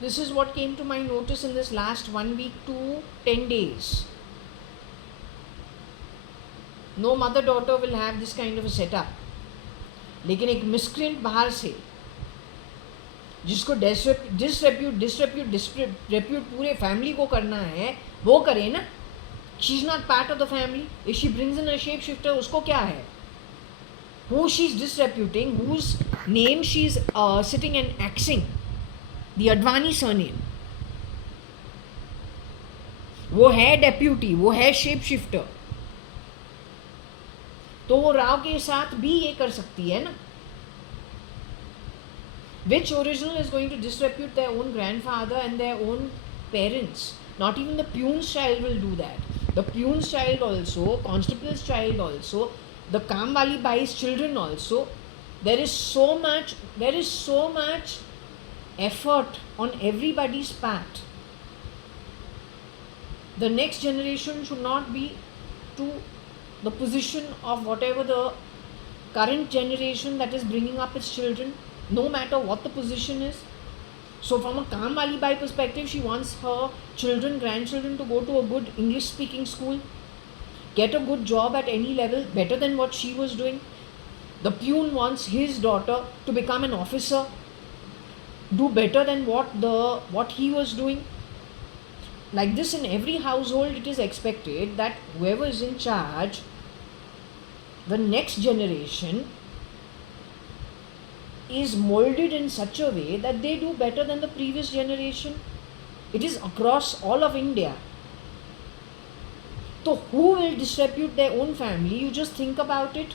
This is what came to my notice in this last 1 week to 10 days. No mother-daughter will have this kind of a setup. लेकिन एक miscreant बाहर से जिसको disrepute पूरे family को करना है, वो करे ना. She's not part of the family. If she brings in a shapeshifter, उसको क्या है? Who she's disreputing, whose name she's sitting and axing, the Advani surname. वो है deputy, वो है shapeshifter. तो वो राव के साथ भी ये कर सकती है ना. Which original is going to disrepute their own grandfather and their own parents? Not even the Pune's child will do that. The Pune's child also, Constable's child also, the Kamwali Bai's children also. There is so much effort on everybody's part. The next generation should not be to the position of whatever the current generation that is bringing up its children, no matter what the position is. So from a Kamwali Bai perspective, she wants her children, grandchildren to go to a good English speaking school, get a good job at any level, better than what she was doing. The Pune wants his daughter to become an officer, do better than what he was doing. Like this, in every household it is expected that whoever is in charge, the next generation is molded in such a way that they do better than the previous generation. It is across all of India. So who will disrepute their own family? You just think about it.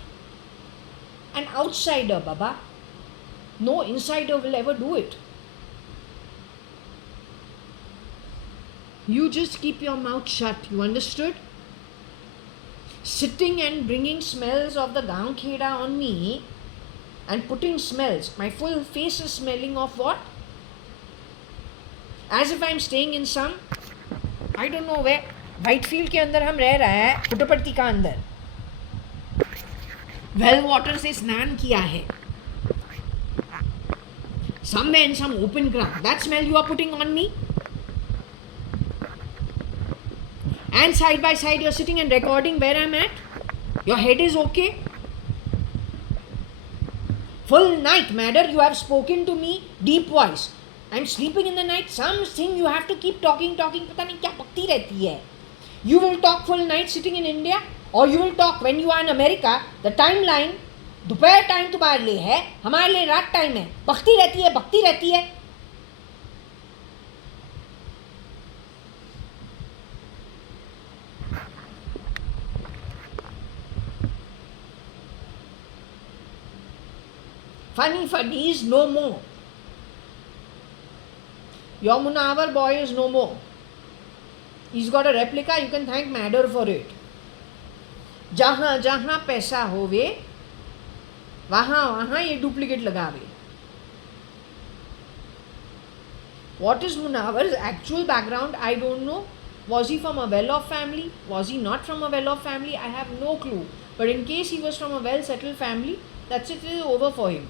An outsider, Baba. No insider will ever do it. You just keep your mouth shut. You understood? Sitting and bringing smells of the Gaon Kheda on me and putting smells. My full face is smelling of what? As if I'm staying in some, I don't know where, Whitefield के अंदर हम रह रहा है, पुट्टपर्ती का अंदर. Well water से स्नान किया है. Somewhere in some open ground. That smell you are putting on me? And side by side you're sitting and recording where I'm at? Your head is okay? Full night, Madder, you have spoken to me deep voice. I'm sleeping in the night. Something you have to keep talking. पता नहीं क्या बकती रहती है. You will talk full night sitting in India, or you will talk when you are in America. The timeline, दोपहर time तुम्हारे लिए है, हमारे लिए रात टाइम है. बकती रहती है. Funny Fuddies no more. Your Munawar boy is no more. He's got a replica, you can thank Madder for it. जहाँ जहाँ पैसा होवे वहाँ वहाँ ये डुप्लीकेट लगावे. What is Munawar's actual background? I don't know. Was he from a well-off family? Was he not from a well-off family? I have no clue. But in case he was from a well-settled family, that's it is over for him.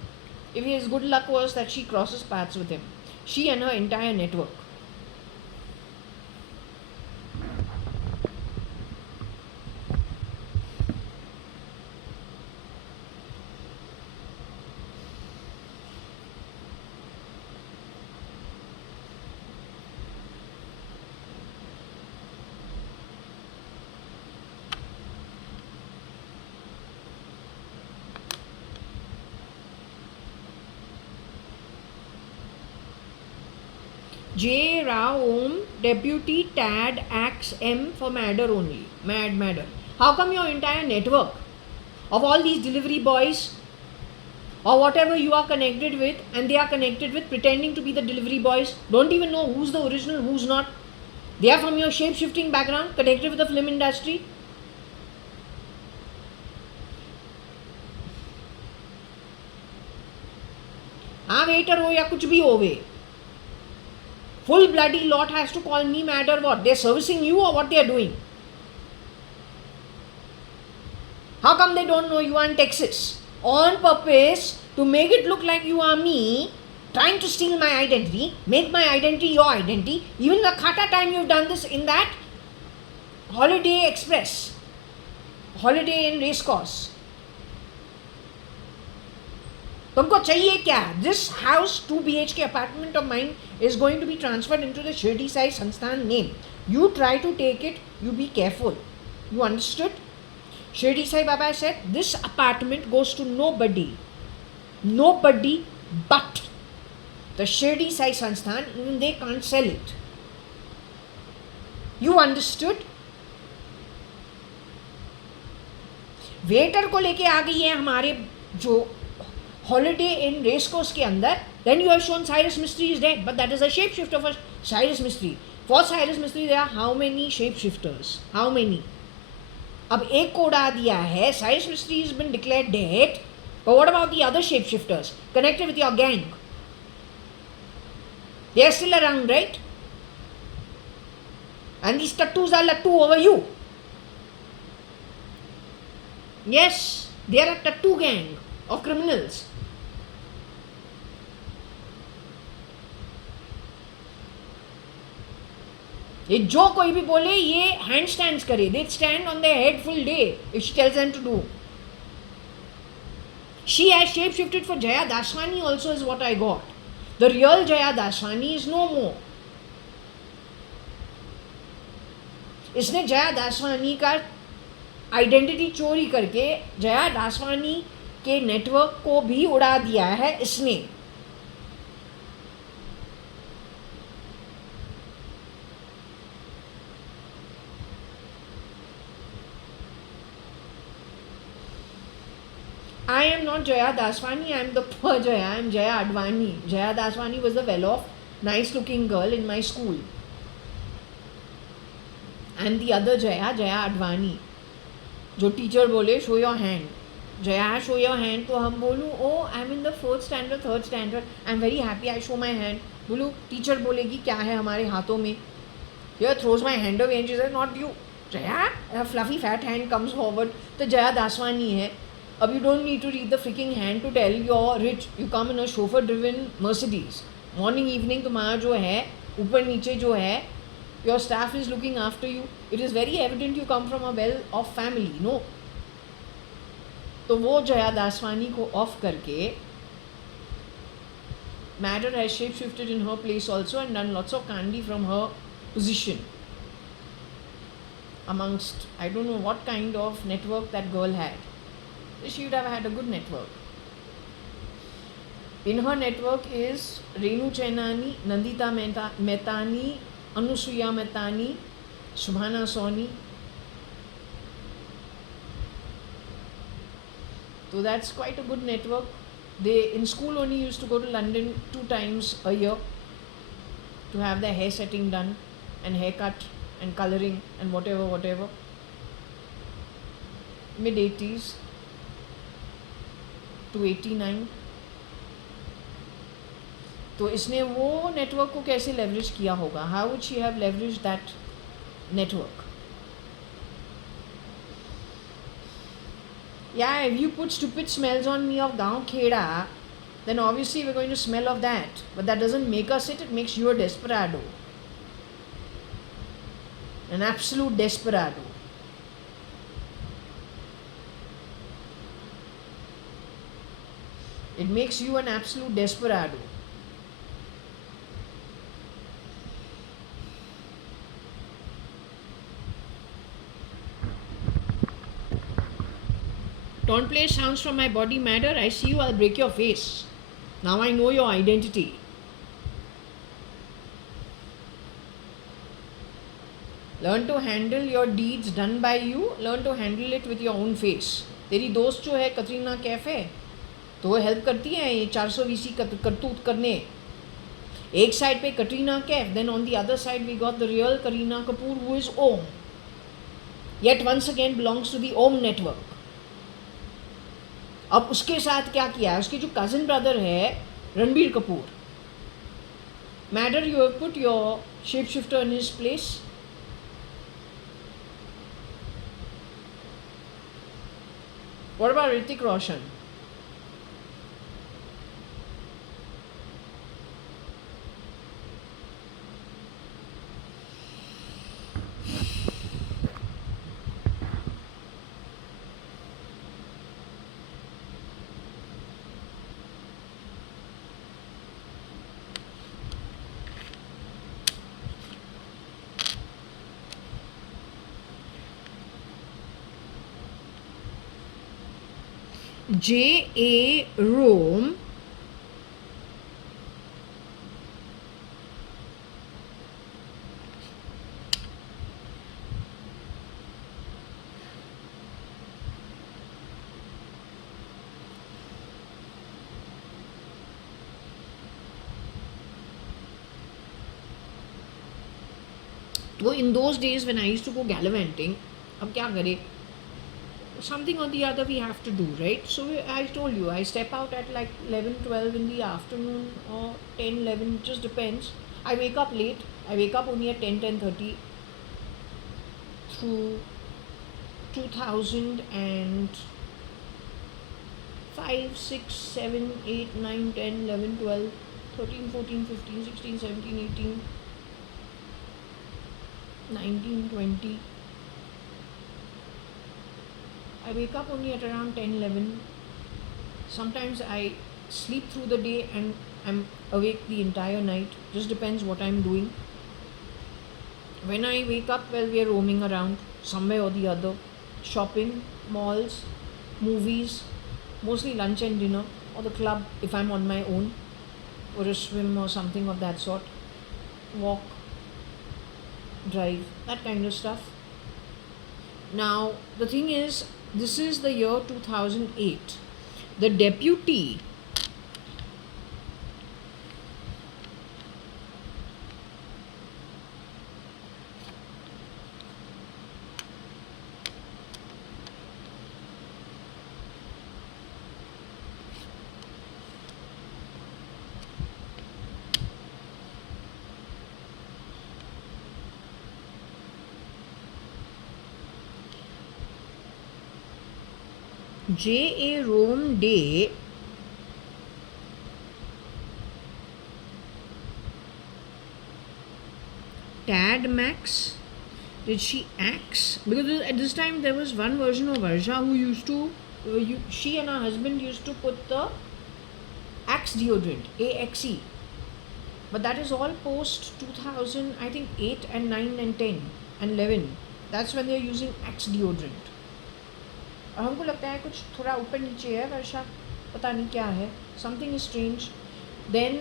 If his good luck was that she crosses paths with him. She and her entire network. J. Rao Om, Deputy Tad Axe M for Madder only. Madder. How come your entire network of all these delivery boys or whatever you are connected with and they are connected with pretending to be the delivery boys, don't even know who's the original, who's not? They are from your shape-shifting background, connected with the film industry. हाँ waiter हो या कुछ भी हो वे, full bloody lot has to call me mad or what? They're servicing you or what they are doing? How come they don't know you are in Texas? On purpose to make it look like you are me, trying to steal my identity, make my identity your identity. Even the khata time you've done this in that Holiday Express, Holiday in Racecourse. तुमको चाहिए क्या? This house 2 BHK apartment of mine is going to be transferred into the Shirdi Sai Sansthan name. You try to take it, you be careful. You understood? Shirdi Sai Baba said, this apartment goes to nobody. Nobody but the Shirdi Sai Sansthan, even they can't sell it. You understood? Waiter को लेके आ गई है हमारे जो holiday in racecourse के अंदर. Then you have shown Cyrus Mistry is dead, but that is a shapeshifter for Cyrus Mistry. For Cyrus Mistry there are how many shapeshifters? How many? अब एक को उड़ा दिया है. Cyrus Mistry has been declared dead. But what about the other shapeshifters connected with your gang? They are still around, right? And these tattoos are lattu over you. Yes, they are a tattoo gang of criminals. ये जो कोई भी बोले ये hand stands करे, they stand on their head full day if she tells them to do. She has shape shifted for JAYA.ADVANI also is what I got. The real JAYA.ADVANI is no more. इसने JAYA.ADVANI का identity चोरी करके JAYA.ADVANI के network को भी उड़ा दिया है इसने. I am not JAYA.ADVANI, I am the poor Jaya, I am JAYA.ADVANI. JAYA.ADVANI was the well-off, nice-looking girl in my school. I am the other Jaya, JAYA.ADVANI. जो टीचर बोले show your hand, Jaya show your hand, तो हम बोलूँ oh I am in the 4th standard 3rd standard, I am very happy, I show my hand. बोलूँ teacher बोलेगी क्या है हमारे हाथों में, here throws my hand away and she said not you. Jaya fluffy fat hand comes forward, तो JAYA.ADVANI है. अब you don't need to read the freaking hand to tell your rich, you come in a chauffeur driven Mercedes. Morning evening तुम्हारा जो है ऊपर नीचे जो है, your staff is looking after you. It is very evident you come from a well-off family, no? तो वो JAYA.ADVANI को ऑफ करके Matter has shape-shifted in her place also and done lots of candy from her position amongst, I don't know what kind of network that girl had. She would have had a good network. In her network is Renu Chainani, Nandita Mehtani, Anusuya Mehtani, Subhana Soni. So that's quite a good network. They in school only used to go to London 2 times a year to have their hair setting done and haircut and colouring and whatever. Mid-80s to 89. तो इसने वो network को कैसे leverage किया होगा? How would she have leverage that network? Yeah, if you put stupid smells on me of Gaon Kheda, then obviously we're going to smell of that. But that doesn't make us it makes you a desperado. An absolute desperado. It makes you an absolute desperado. Don't play sounds from my body matter. I see you, I'll break your face. Now I know your identity. Learn to handle your deeds done by you. Learn to handle it with your own face. तेरी दोस्त जो है कतरीना कैफ है, तो वो help करती है ये 420 करतूत करने. एक साइड पे Katrina Kaif, then on the other side we got the real Kareena Kapoor, who is Om, yet once again belongs to the Om network. अब उसके साथ क्या किया है, उसके जो कज़न ब्रदर है Ranbir Kapoor, matter you have put your shape shifter in his place. What about Hrithik Roshan? J.A. Rome तो in those days when I used to go gallivanting, अब क्या करे, something or the other we have to do, right? So I told you, I step out at like 11-12 in the afternoon or 10-11, it just depends. I wake up late, I wake up only at 10-10:30 through 2005, 6, 7, 8, 9, 10, 11, 12, 13, 14, 15, 16, 17, 18, 19, 20. I wake up only at around 10-11. Sometimes I sleep through the day and I'm awake the entire night. Just depends what I'm doing. When I wake up, well, we are roaming around somewhere or the other. Shopping, malls, movies, mostly lunch and dinner, or the club if I'm on my own, or a swim or something of that sort. Walk, drive, that kind of stuff. Now, the thing is, this is the year 2008. The deputy J.A. Rome Day Tad Max, did she axe? Because at this time there was one version of Varsha who used to, she and her husband used to put the Axe deodorant, AXE. But that is all post 2000, I think 8 and 9 and 10 and 11. That's when they're using Axe deodorant. और हमको लगता है कुछ थोड़ा ऊपर नीचे है वर्षा, पता नहीं क्या है, something is strange. Then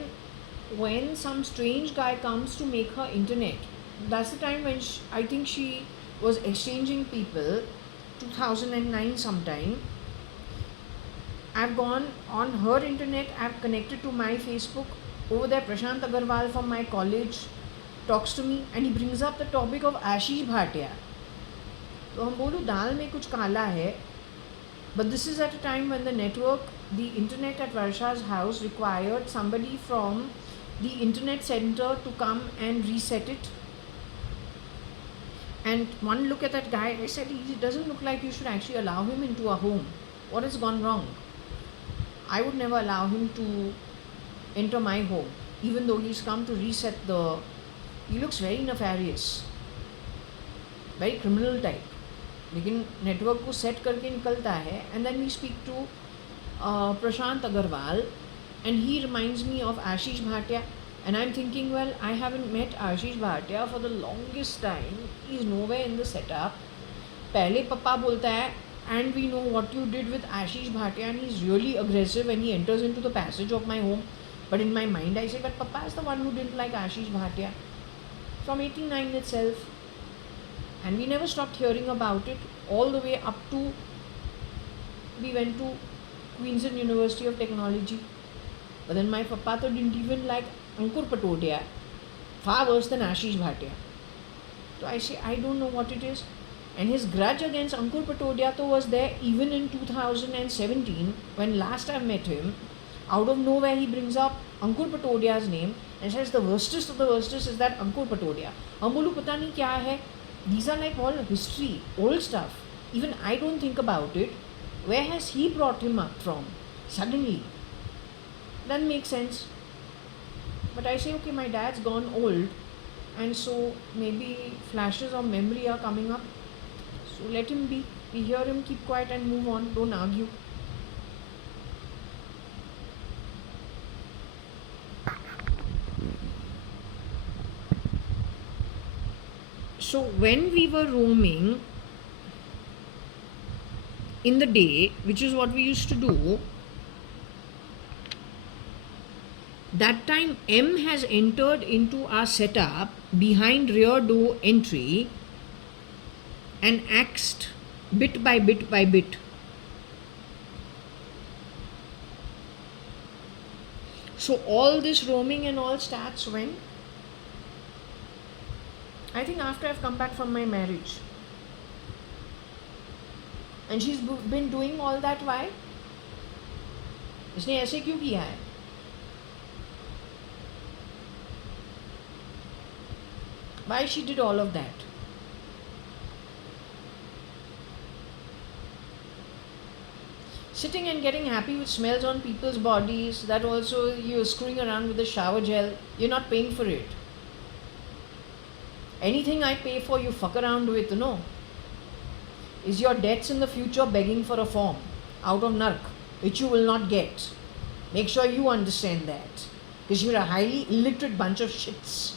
when some strange guy comes to make her internet, that's the time when I think she was exchanging people, 2009 sometime. I've gone on her internet, I've connected to my Facebook. Over there Prashant Agarwal from my college talks to me and he brings up the topic of Ashish Bhatia. तो हम बोलूँ दाल में कुछ काला है. But this is at a time when the network, the internet at Varsha's house required somebody from the internet center to come and reset it. And one look at that guy, I said, he doesn't look like you should actually allow him into a home. What has gone wrong? I would never allow him to enter my home, even though he's come to reset the... He looks very nefarious, very criminal type. लेकिन network को set करके निकलता है. And then we speak to Prashant Agrawal and he reminds me of Ashish Bhatia. And I am thinking, well, I haven't met Ashish Bhatia for the longest time. He is nowhere in the setup. पहले पप्पा बोलता है, and we know what you did with Ashish Bhatia, and he is really aggressive when he enters into the passage of my home. But in my mind I say, but papa is the one who didn't like Ashish Bhatia from 89 itself. And we never stopped hearing about it all the way up to we went to Queensland University of Technology. But then my papa didn't even like Ankur Patodia, far worse than Ashish Bhatia. So I say, I don't know what it is. And his grudge against Ankur Patodia was there even in 2017 when last I met him. Out of nowhere, he brings up Ankur Patodia's name and says the worstest of the worstest is that Ankur Patodia. Ambolu pata nahi kya hai. These are like all history, old stuff. Even I don't think about it. Where has he brought him up from? Suddenly. Doesn't make sense. But I say, okay, my dad's gone old, and so maybe flashes of memory are coming up. So let him be. We hear him, keep quiet and move on. Don't argue. So when we were roaming in the day, which is what we used to do, that time M has entered into our setup behind rear door entry and axed bit by bit by bit. So all this roaming and all starts when? I think after I've come back from my marriage. And she's been doing all that, why? इसने ऐसे क्यों किया है? Why she did all of that? Sitting and getting happy with smells on people's bodies, that also you're screwing around with the shower gel, you're not paying for it. Anything I pay for, you fuck around with, no? Is your debts in the future begging for a form out of narc, which you will not get? Make sure you understand that. Because you're a highly illiterate bunch of shits.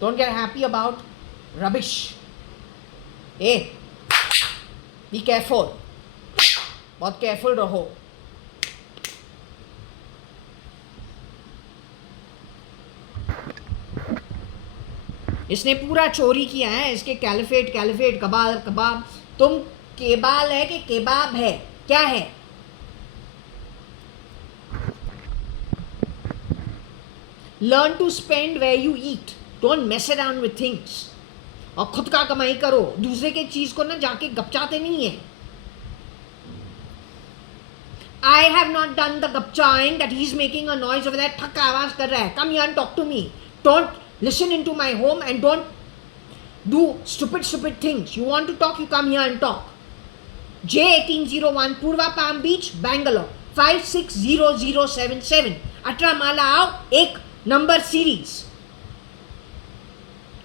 Don't get happy about rubbish. Hey, be careful. बहुत careful रहो. इसने पूरा चोरी किया है. इसके caliphate कबाब कबाब. तुम केबाल है कि केबाब है? क्या है? Learn to spend where you eat. Don't mess around with things. और खुद का कमाई करो. दूसरे के चीज को ना जाके गपचाते नहीं है. I have not done the gapchawing that he's making a noise over there. थक आवाज कर रहा है. Come here and talk to me. Don't listen into my home and don't do stupid things. You want to talk, you come here and talk. J1801 Purva Palm Beach, Bangalore 560077. अठारह आओ. एक number series.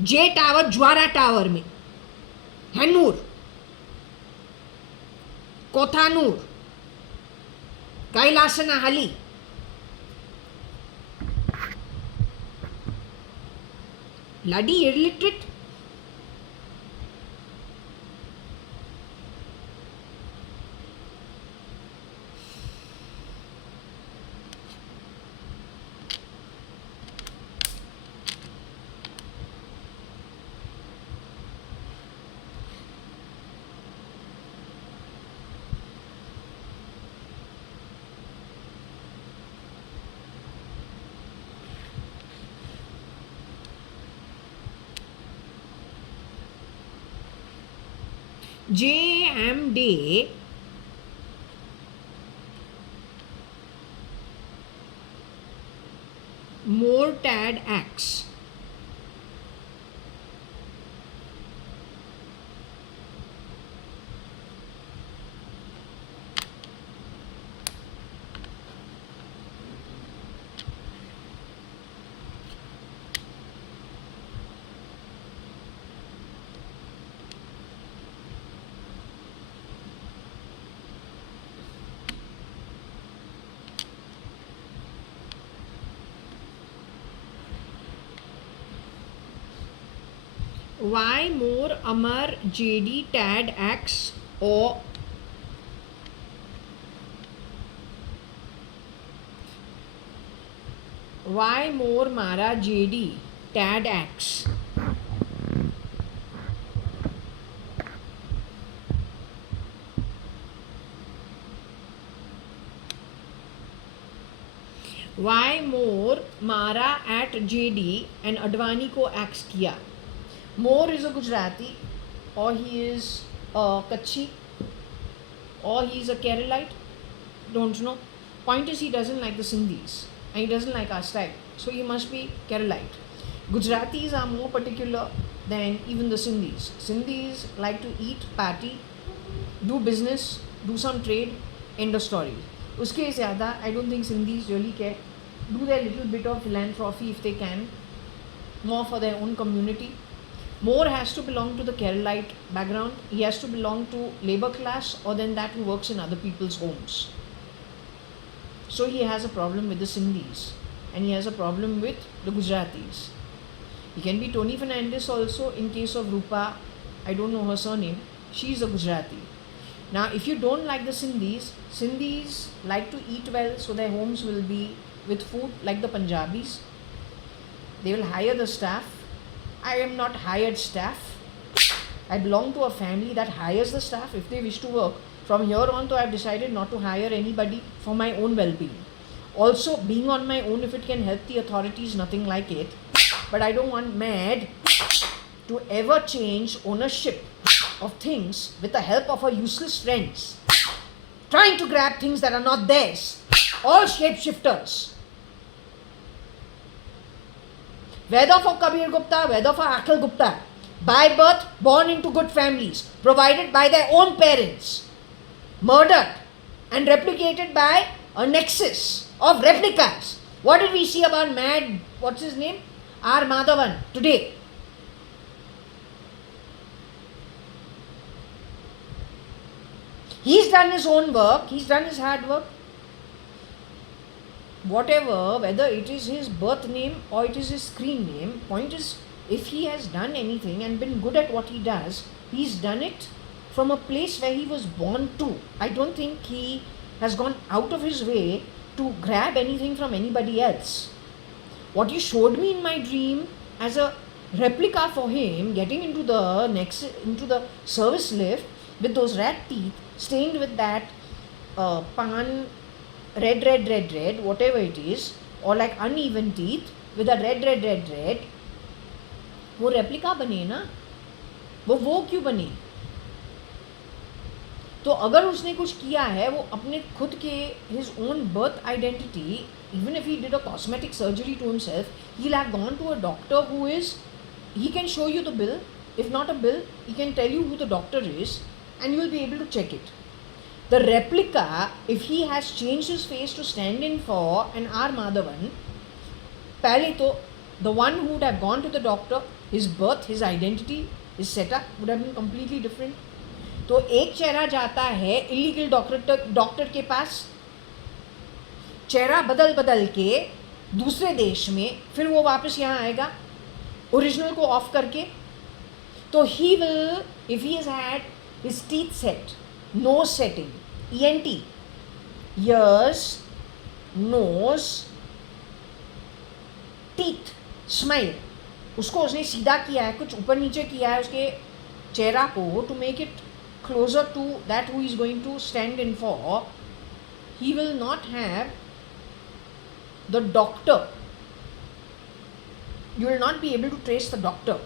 जे tower ज्वारा tower में. हेनूर, कोथानूर, कैलासनहल्ली. Bloody illiterate. JAM Day Mortad Axe. Why more Amar JD Tad Axe or why more Mara JD Tad Axe? Why More मारा at JD and Advani को axe किया? More is a Gujarati, or he is a Kutchi, or he is a Keralite. Don't know. Point is, he doesn't like the Sindhis and he doesn't like our style. So he must be Keralite. Gujaratis are more particular than even the Sindhis. Sindhis like to eat, party, do business, do some trade, end of story. Uske zyada, I don't think Sindhis really care. Do their little bit of philanthropy if they can, more for their own community. More has to belong to the Keralite background. He has to belong to labor class, or then that who works in other people's homes. So he has a problem with the Sindhis and he has a problem with the Gujaratis. He can be Tony Fernandez also in case of Rupa. I don't know her surname. She is a Gujarati. Now, if you don't like the Sindhis, Sindhis like to eat well, so their homes will be with food like the Punjabis. They will hire the staff. I am not hired staff. I belong to a family that hires the staff if they wish to work. From here on, I have decided not to hire anybody for my own well-being. Also, being on my own, if it can help the authorities, nothing like it. But I don't want mad to ever change ownership of things with the help of our useless friends. Trying to grab things that are not theirs. All shapeshifters. Whether for Kabir Gupta, whether for Akhil Gupta. By birth, born into good families. Provided by their own parents. Murdered and replicated by a nexus of replicas. What did we see about mad, what's his name? R. Madhavan today. He's done his own work, he's done his hard work. Whatever, whether it is his birth name or it is his screen name, point is, if he has done anything and been good at what he does, he's done it from a place where he was born to. I don't think he has gone out of his way to grab anything from anybody else. What he showed me in my dream as a replica for him, getting into the service lift with those rat teeth stained with that pan red, whatever it is, or like uneven teeth with a red. वो replica बने ना, वो क्यों बने? तो अगर उसने कुछ किया है, वो अपने खुद के his own birth identity, even if he did a cosmetic surgery to himself, he'll have gone to a doctor who is, he can show you the bill. If not a bill, he can tell you who the doctor is and you will be able to check it. The replica, if he has changed his face to stand in for an R. Madhavan, पहले तो the one who would have gone to the doctor, his birth, his identity, his setup would have been completely different. तो एक चेहरा जाता है illegal doctor के पास, चेहरा बदल के दूसरे देश में, फिर वो वापस यहाँ आएगा ओरिजिनल को ऑफ करके. तो he will, if he has had his teeth set, nose setting, ENT, ears, nose, teeth, smile, उसको उसने सीधा किया है, कुछ ऊपर नीचे किया है उसके चेहरा को to make it closer to that who is going to stand in for. He will not have the doctor. You will not be able to trace the doctor.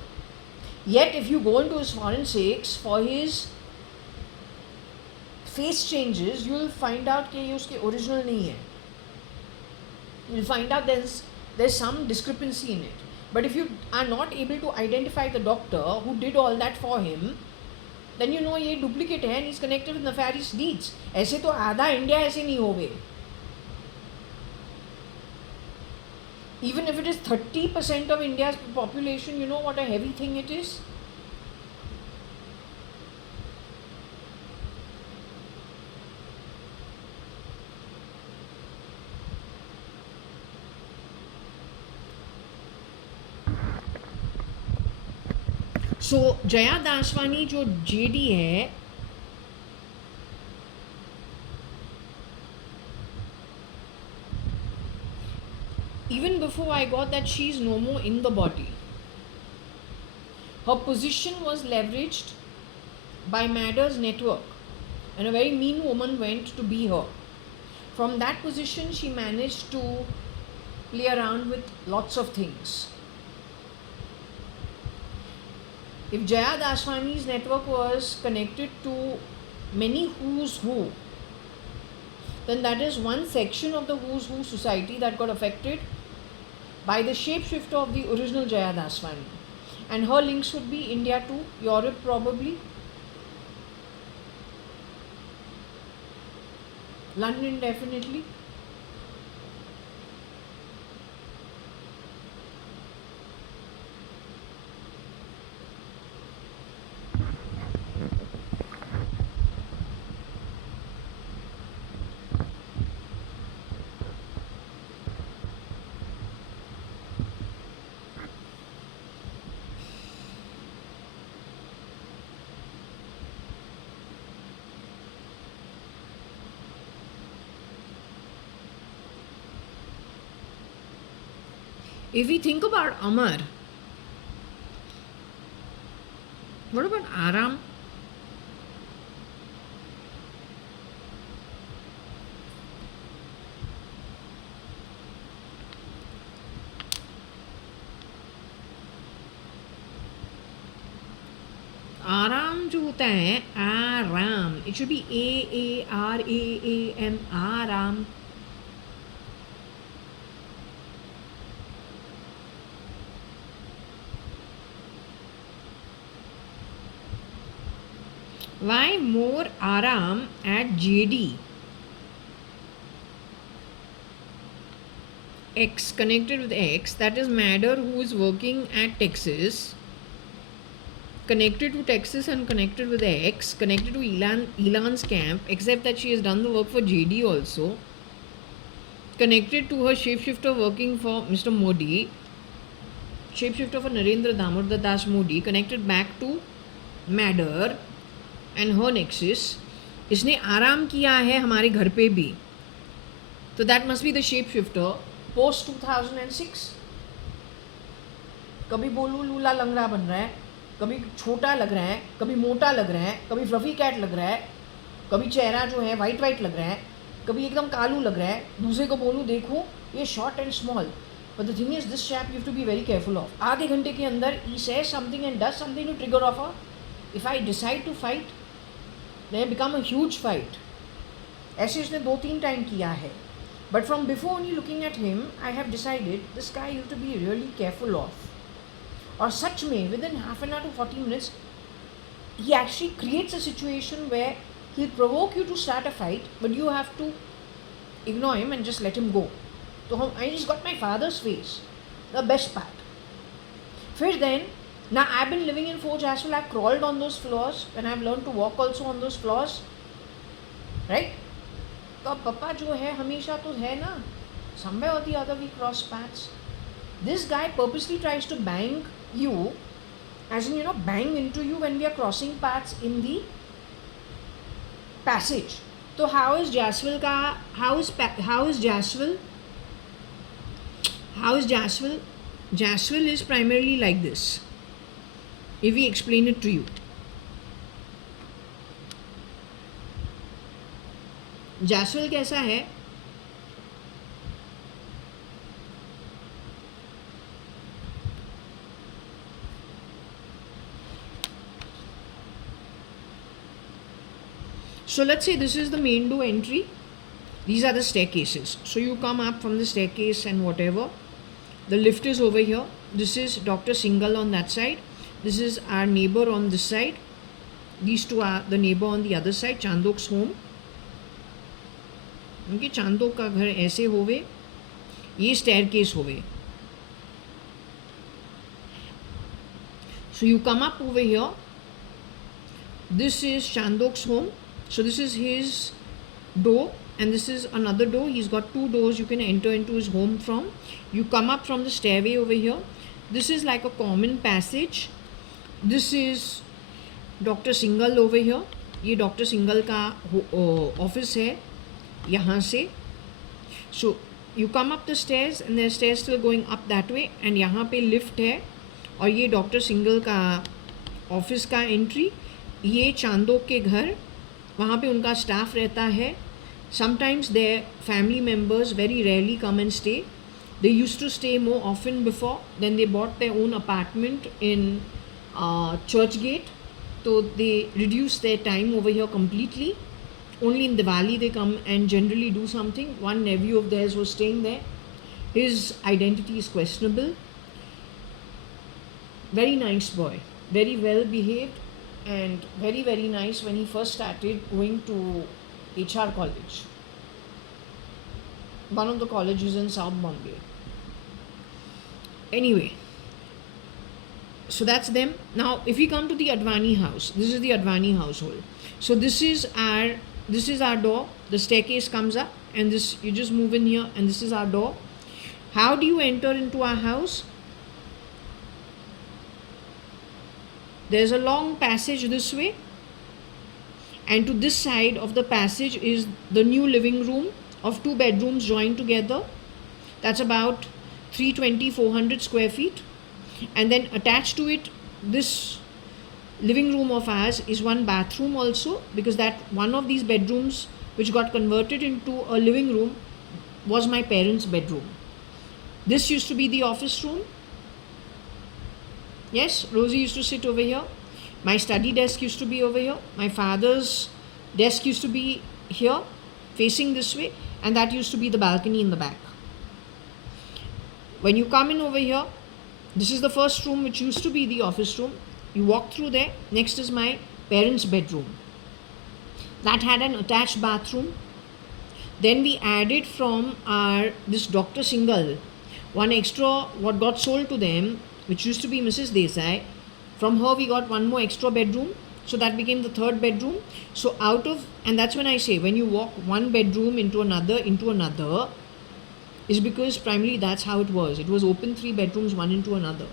Yet if you go into his forensics for his face changes, you will find out कि ये उसके original नहीं है. You will find out there's some discrepancy in it. But if you are not able to identify the doctor who did all that for him, then you know ये duplicate है and he's connected with nefarious deeds. ऐसे तो आधा India ऐसे नहीं होगे. Even if it is 30% of India's population, you know what a heavy thing it is? So, JAYA.ADVANI जो JD है, even before I got that she is no more in the body, her position was leveraged by Madder's network and a very mean woman went to be her. From that position she managed to play around with lots of things. If JAYA.ADVANI's network was connected to many who's who, then that is one section of the who's who society that got affected by the shapeshifter of the original JAYA.ADVANI. And her links would be India to Europe probably, London definitely. If we think about Amar, what about Aram? आराम जो होता है आराम, it should be AARAAM, आराम. Why more Aram at JD? X connected with X, that is Madder, who is working at Texas, connected to Texas and connected with X, connected to Elon's camp, except that she has done the work for JD also, connected to her shapeshifter working for Mr. Modi, shapeshifter for Narendra Damodar Das Modi, connected back to Madder and her nexus. इसने आराम किया है हमारे घर पे भी, तो that must be the shape shifter post 2006. कभी बोलू लूला लंगड़ा बन रहा है, कभी छोटा लग रहा है, कभी मोटा लग रहा है, कभी फ्लफी कैट लग रहा है, कभी चेहरा जो है वाइट वाइट लग रहा है, कभी एकदम कालू लग रहा है. दूसरे को बोलूँ देखो ये short and small, but the thing is this chap you have to be very careful of. आधे घंटे के अंदर ही says something and does something to trigger off a. If I decide to fight they become a huge fight. ऐसे इसने 2-3 time किया है. But from before only looking at him, I have decided this guy you have to be really careful of. और सच में within half an hour to 40 minutes, he actually creates a situation where he'll provoke you to start a fight, but you have to ignore him and just let him go. So he's got my father's face, the best part. फिर then, now I've been living in Forge as well. I've crawled on those floors and I've learned to walk also on those floors, right? तो अब पापा जो है हमेशा तो है ना, somewhere or the other we cross paths. This guy purposely tries to bang you, as in bang into you when we are crossing paths in the passage. So how is Jaswil का how is Jaswil? Jaswil is primarily like this. If we explain it to you, Jaswil कैसा है? So let's say this is the main door entry. These are the staircases. So you come up from the staircase and whatever. The lift is over here. This is Dr. Singhal on that side. This is our neighbor on this side. These two are the neighbor on the other side. Chandok's home. उनके चांदोक का घर ऐसे होवे, ये staircase होवे. So you come up over here. This is Chandok's home. So this is his door and this is another door. He's got 2 doors you can enter into his home from. You come up from the stairway over here. This is like a common passage. This is Dr. Singhal over here. ये doctor single का office है यहाँ से. So you come up the stairs and the stairs still going up that way and यहाँ पे lift है और ये डॉक्टर सिंगल का ऑफिस का एंट्री. ये चांदोक के घर, वहाँ पे उनका स्टाफ रहता है. Sometimes their family members very rarely come and stay. They used to stay more often before. Then they bought their own apartment in Churchgate. So they reduced their time over here completely. Only in Diwali they come and generally do something. One nephew of theirs was staying there. His identity is questionable. Very nice boy, very well behaved, and very, very nice when he first started going to HR college, one of the colleges in South Bombay. Anyway, so that's them. Now, if we come to the Advani house, this is the Advani household. So this is our door. The staircase comes up, and this you just move in here, and this is our door. How do you enter into our house? There's a long passage this way, and to this side of the passage is the new living room of 2 bedrooms joined together. That's about 320-400 square feet. And then attached to it, this living room of ours is one bathroom also, because that one of these bedrooms which got converted into a living room was my parents' bedroom. This used to be the office room. Yes, Rosie used to sit over here. My study desk used to be over here. My father's desk used to be here, facing this way, and that used to be the balcony in the back. When you come in over here, this is the first room which used to be the office room. You walk through there. Next is my parents' bedroom. That had an attached bathroom. Then we added from this Dr. Singhal, one extra what got sold to them, which used to be Mrs. Desai. From her we got one more extra bedroom. So that became the 3rd bedroom. So and that's when I say, when you walk one bedroom into another, is because primarily that's how it was. It was open 3 bedrooms, one into another.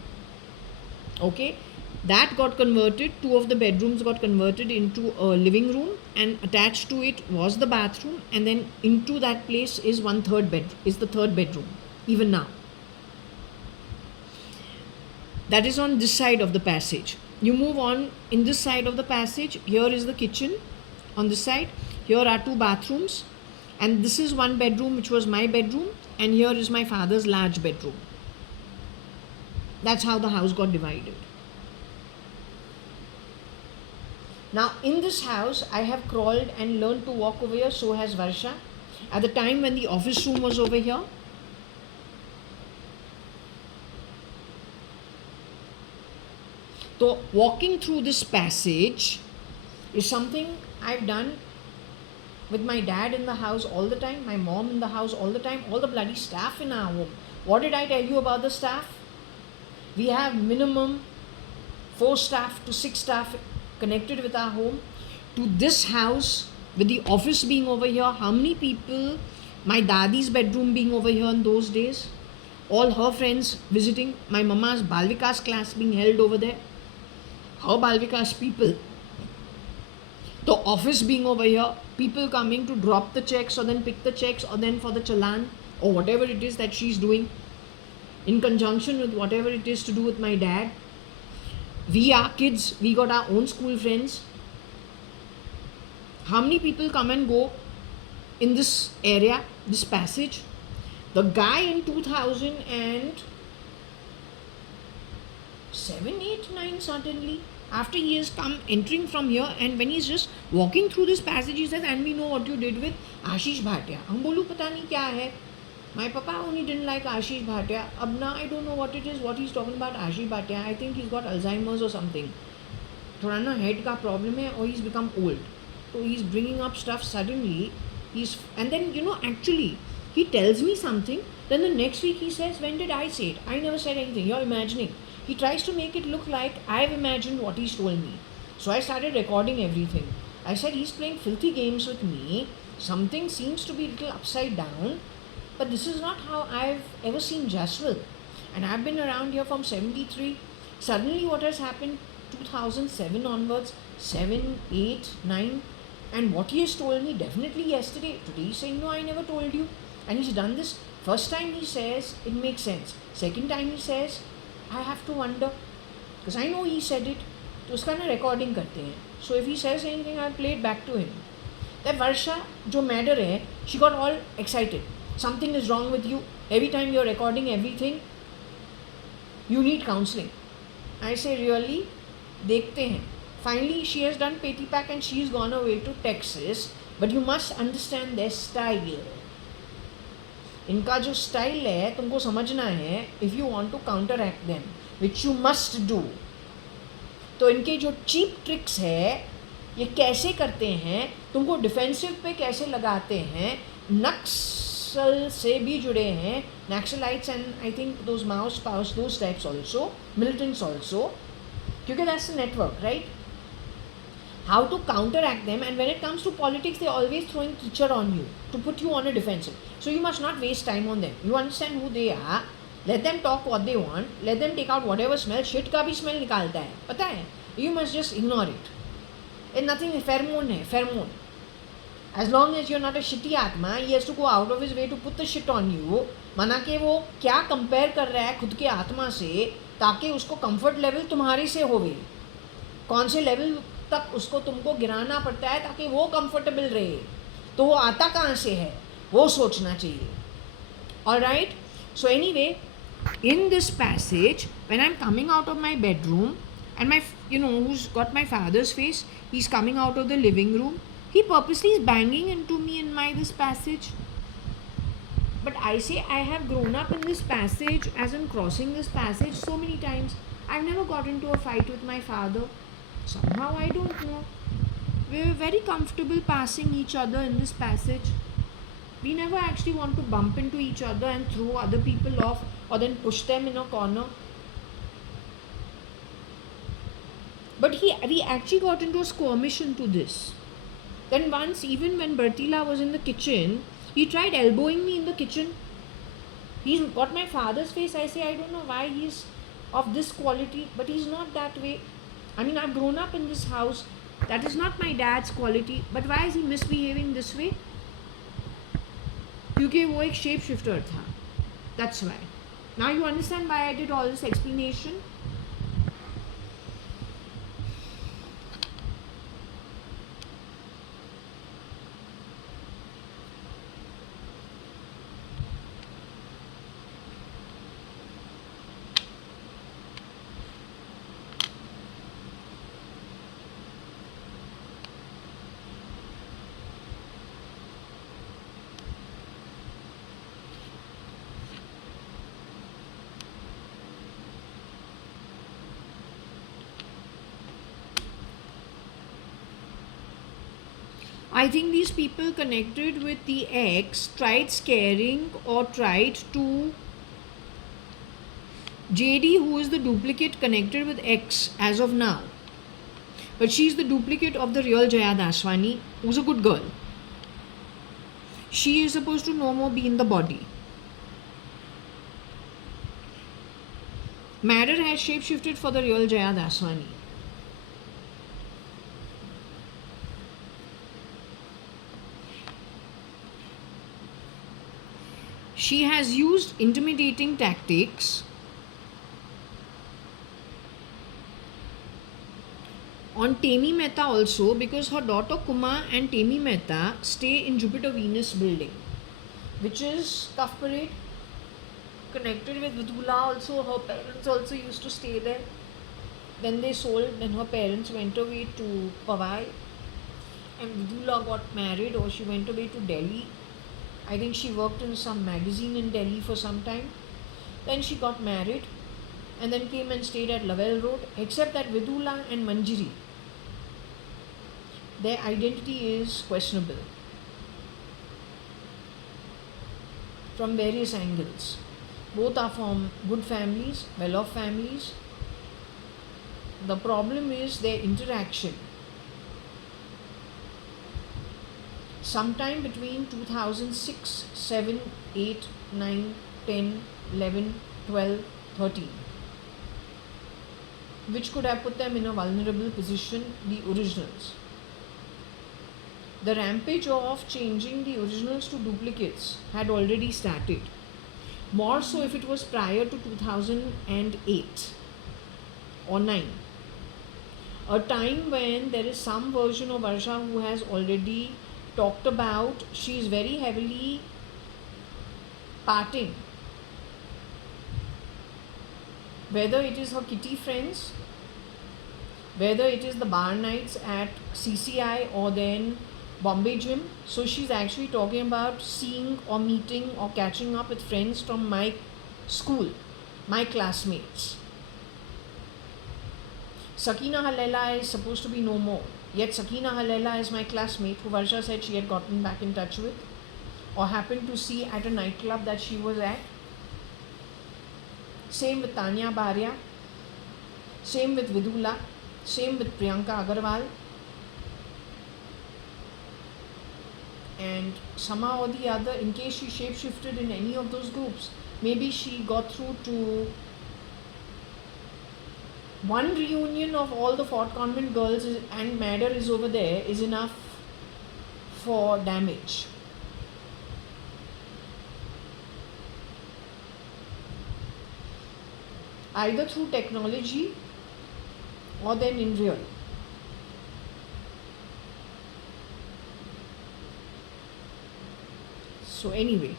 Okay. That got converted, 2 of the bedrooms got converted into a living room, and attached to it was the bathroom, and then into that place is the 3rd bedroom, even now. That is on this side of the passage. You move on in this side of the passage. Here is the kitchen on this side. Here are 2 bathrooms, and this is one bedroom which was my bedroom, and here is my father's large bedroom. That's how the house got divided. Now in this house I have crawled and learned to walk over here, so has Varsha. At the time when the office room was over here, so walking through this passage is something I've done with my dad in the house all the time, my mom in the house all the time, all the bloody staff in our home. What did I tell you about the staff? We have minimum 4 staff to 6 staff connected with our home. To this house, with the office being over here, how many people, my dadi's bedroom being over here in those days, all her friends visiting, my mama's Balvikas class being held over there, her Balvikas people, the office being over here, people coming to drop the checks or then pick the checks or then for the challan or whatever it is that she's doing in conjunction with whatever it is to do with my dad. We are kids, we got our own school friends. How many people come and go in this area, this passage? The guy in 2007, 8, 9 suddenly, after he has come entering from here, and when he's just walking through this passage, he says, and we know what you did with Ashish Bhatia. हम बोलूं पता नहीं क्या है. My papa only didn't like Ashish Bhatia. Ab now I don't know what it is, what he's talking about Ashish Bhatia. I think he's got Alzheimer's or something. थोड़ा ना head का problem है, or he's become old. So he's bringing up stuff suddenly. And then actually he tells me something. Then the next week he says, when did I say it? I never said anything. You're imagining. He tries to make it look like I've imagined what he's told me. So I started recording everything. I said, he's playing filthy games with me. Something seems to be a little upside down. But this is not how I've ever seen Jaswal. And I've been around here from 73. Suddenly what has happened 2007 onwards, 7, 8, 9. And what he has told me definitely yesterday. Today he's saying, no, I never told you. And he's done this. First time he says, it makes sense. Second time he says, I have to wonder. Because I know he said it. तो उसका ना recording करते हैं. So if he says anything, I'll play it back to him. That Varsha, जो madder है, she got all excited. something is wrong with you. Every time you're recording everything, you need counseling. I say, really? Dekhte hain. Finally, she has done petty pack and she's gone away to Texas. But you must understand their style. इनका जो style है तुमको समझना है if you want to counteract them, which you must do. तो इनके जो cheap tricks है ये कैसे करते हैं, तुमको डिफेंसिव पे कैसे लगाते हैं. नक्सल से भी जुड़े हैं, naxalites and I think those mouse पाउस those types also, militants also, क्योंकि that's the network, right. How to counteract them, and when it comes to politics, they're always throwing teacher on you to put you on a defensive. So you must not waste time on them. You understand who they are. Let them talk what they want. Let them take out whatever smell. Shit का भी smell निकालता है, पता है. You must just ignore it. It's nothing. Pheromone है, pheromone. As long as you're not a shitty आत्मा, he has to go out of his way to put the shit on you. माना कि वो क्या compare कर रहा है खुद के आत्मा से, ताकि उसको comfort level तुम्हारे से होवे. कौन से level तक उसको तुमको गिराना पड़ता है ताकि वो कंफर्टेबल रहे, तो वो आता कहाँ से है वो सोचना चाहिए. Alright. So anyway, in this passage when I am coming out of my bedroom and my who's got my father's face, he's coming out of the living room, he purposely is banging into me in this passage. But I say, I have grown up in this passage, as in crossing this passage so many times. I've never got into a fight with my father. Somehow, I don't know, we were very comfortable passing each other in this passage. We never actually want to bump into each other and throw other people off or then push them in a corner. But we actually got into a skirmish into this. Then once, even when Bertila was in the kitchen, he tried elbowing me in the kitchen. He's got my father's face. I say, I don't know why he's of this quality, but he's not that way. I mean, I've grown up in this house. That is not my dad's quality. But why is he misbehaving this way? क्योंकि वो एक shape shifter था. That's why. Now you understand why I did all this explanation? I think these people connected with the ex tried scaring or tried to JD, who is the duplicate connected with X as of now. But she's the duplicate of the real JAYA.ADVANI, who's a good girl. She is supposed to no more be in the body. Matter has shapeshifted for the real JAYA.ADVANI. She has used intimidating tactics on Temi Mehta also, because her daughter Kuma and Temi Mehta stay in Jupiter Venus building, which is Tough Parade, connected with Vidula also. Her parents also used to stay there. Then they sold, then her parents went away to Powai, and Vidula got married, or she went away to Delhi. I think she worked in some magazine in Delhi for some time. Then she got married and then came and stayed at Lavelle Road. Except that Vidula and Manjiri, their identity is questionable from various angles. Both are from good families, well-off families. The problem is their interaction. Sometime between 2006, 7, 8, 9, 10, 11, 12, 13, which could have put them in a vulnerable position, the originals. The rampage of changing the originals to duplicates had already started. More so if it was prior to 2008 or 9. A time when there is some version of Varsha who has already talked about, she is very heavily parting, whether it is her kitty friends, whether it is the bar nights at CCI or then Bombay Gym. So she's actually talking about seeing or meeting or catching up with friends from my school, my classmates. Sakina Halela is supposed to be no more. Yet Sakina Halela is my classmate who Varsha said she had gotten back in touch with or happened to see at a nightclub that she was at. Same with Tanya Bharia. Same with Vidula. Same with Priyanka Agarwal. And somehow or the other, in case she shapeshifted in any of those groups, maybe she got through to one reunion of all the Fort Convent girls and Madder is over there is enough for damage. Either through technology or then in real. So anyway,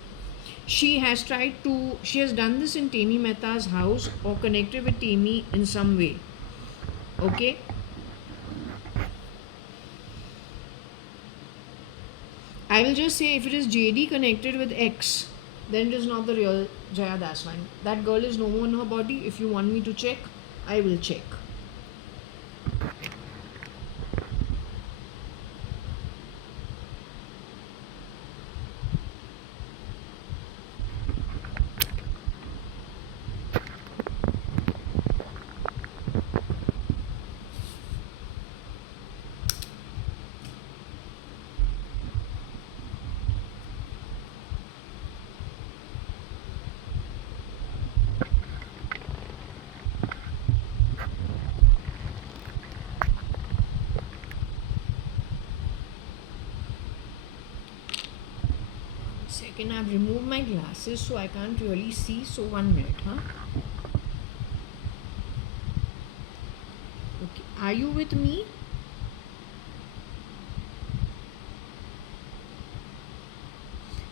she has done this in Temi Mehta's house or connected with Temi in some way. Okay. I will just say if it is JD connected with X, then it is not the real JAYA.ADVANI. That girl is no more in her body. If you want me to check, I will check. Second, I've removed my glasses so I can't really see. So 1 minute, huh? Okay, are you with me?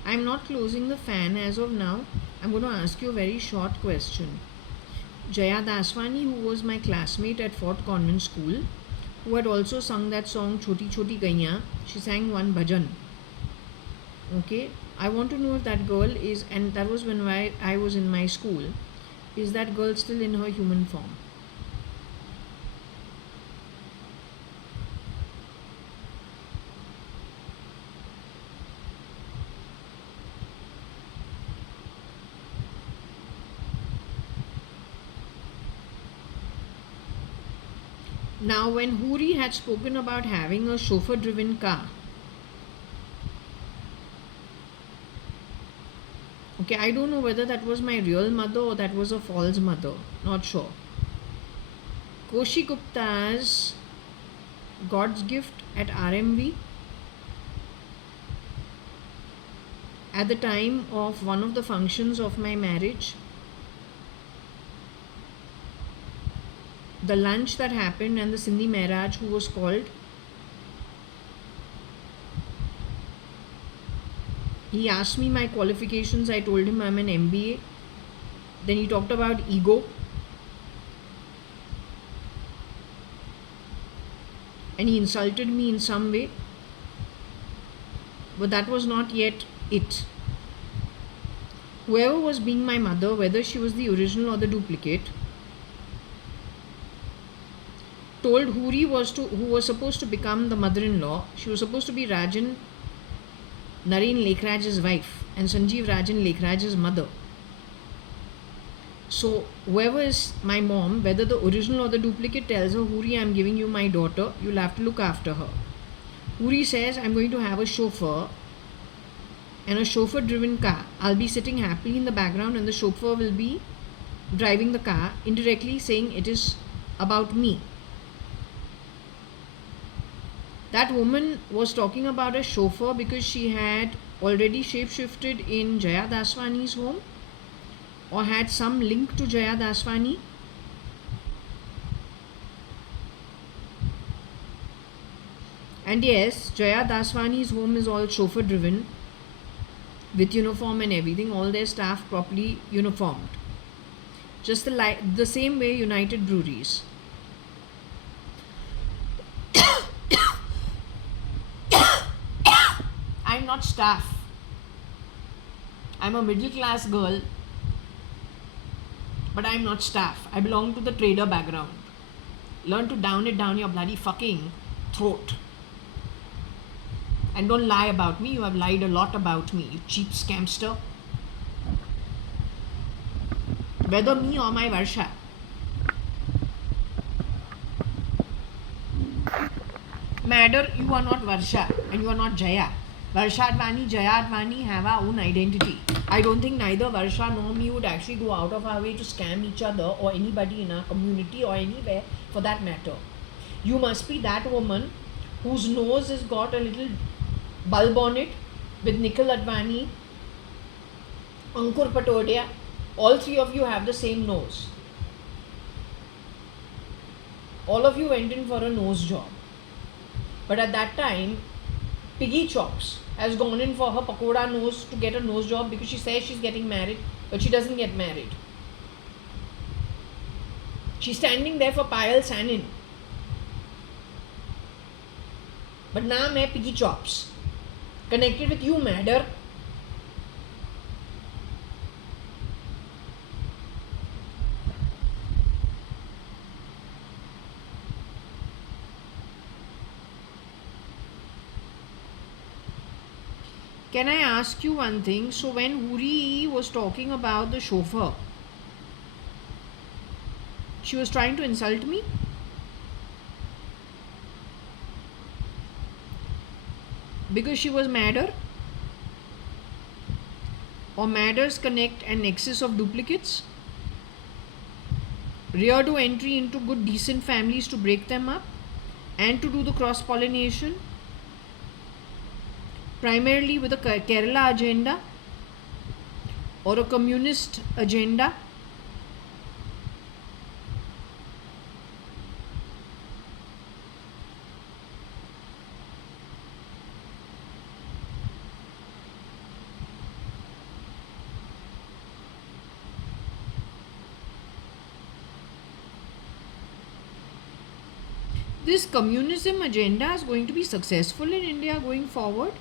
I'm not closing the fan as of now. I'm going to ask you a very short question. JAYA.ADVANI, who was my classmate at Fort Convent School, who had also sung that song Choti Choti Gaiyan, she sang one bhajan. Okay, I want to know if that girl is, and that was when I was in my school, is that girl still in her human form? Now, when Huri had spoken about having a chauffeur-driven car, okay, I don't know whether that was my real mother or that was a false mother. Not sure. Koshi Gupta's God's Gift at RMV at the time of one of the functions of my marriage. The lunch that happened and the Sindhi Maharaj who was called, he asked me my qualifications. I told him I'm an MBA. Then he talked about ego. And he insulted me in some way. But that was not yet it. Whoever was being my mother, whether she was the original or the duplicate, told Huri who was supposed to become the mother-in-law. She was supposed to be Rajan Naren Lekhraj's wife and Sanjeev Rajan Lekhraj's mother. So whoever is my mom, whether the original or the duplicate, tells her, Huri, I'm giving you my daughter, you'll have to look after her. Huri says, I'm going to have a chauffeur and a chauffeur-driven car. I'll be sitting happily in the background and the chauffeur will be driving the car, indirectly saying it is about me. That woman was talking about a chauffeur because she had already shapeshifted in JAYA.ADVANI's home or had some link to JAYA.ADVANI. And yes, JAYA.ADVANI's home is all chauffeur driven. with uniform and everything, all their staff properly uniformed. Just the same way United Breweries. I'm not staff. I'm a middle class girl, but I'm not staff. I belong to the trader background. Learn to down it down your bloody fucking throat. And don't lie about me. You have lied a lot about me, you cheap scamster. Whether me or my Varsha. Matter, you are not Varsha and you are not Jaya. Varsha.ADVANI, JAYA.ADVANI have our own identity. I don't think neither Varsha nor me would actually go out of our way to scam each other or anybody in our community or anywhere for that matter. You must be that woman whose nose has got a little bulb on it with Nikhil Advani, Ankur Patodia. All three of you have the same nose. All of you went in for a nose job. But at that time, Piggy Chops has gone in for her pakoda nose to get a nose job because she says she's getting married, but she doesn't get married. She's standing there for Payal Sanin. But now I'm Piggy Chops. Connected with you, Madder. Can I ask you one thing? So when Huri was talking about the chauffeur, she was trying to insult me? Because she was madder? Or madders connect an nexus of duplicates? Rear to entry into good decent families to break them up and to do the cross-pollination? Primarily with a Kerala agenda or a communist agenda? This communism agenda is going to be successful in India going forward?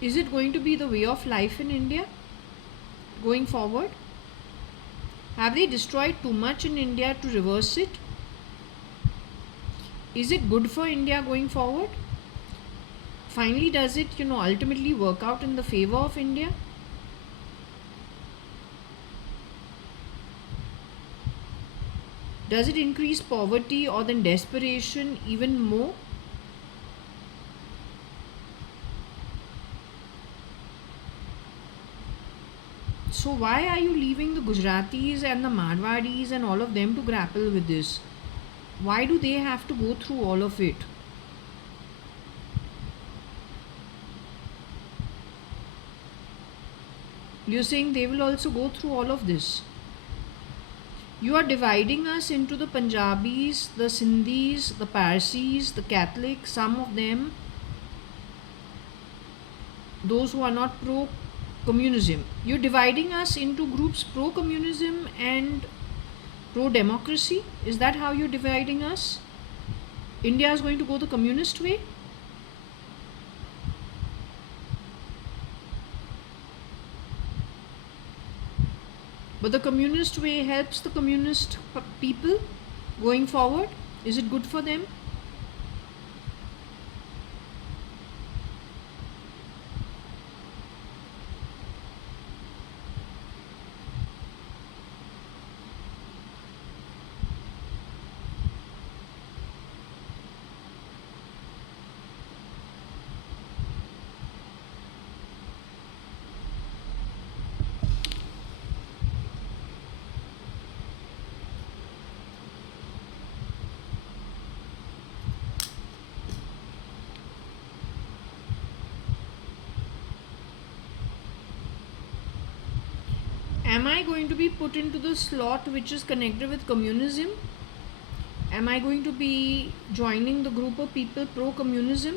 Is it going to be the way of life in India going forward? Have they destroyed too much in India to reverse it? Is it good for India going forward? Finally, does it, ultimately work out in the favor of India? Does it increase poverty or then desperation even more? So why are you leaving the Gujaratis and the Marwadis and all of them to grapple with this? Why do they have to go through all of it? You're saying they will also go through all of this. You are dividing us into the Punjabis, the Sindhis, the Parsis, the Catholics, some of them, those who are not pro-communism. You're dividing us into groups pro-communism and pro-democracy. Is that how you're dividing us? India is going to go the communist way? But the communist way helps the communist people going forward? Is it good for them? Am I going to be put into the slot which is connected with communism? Am I going to be joining the group of people pro-communism?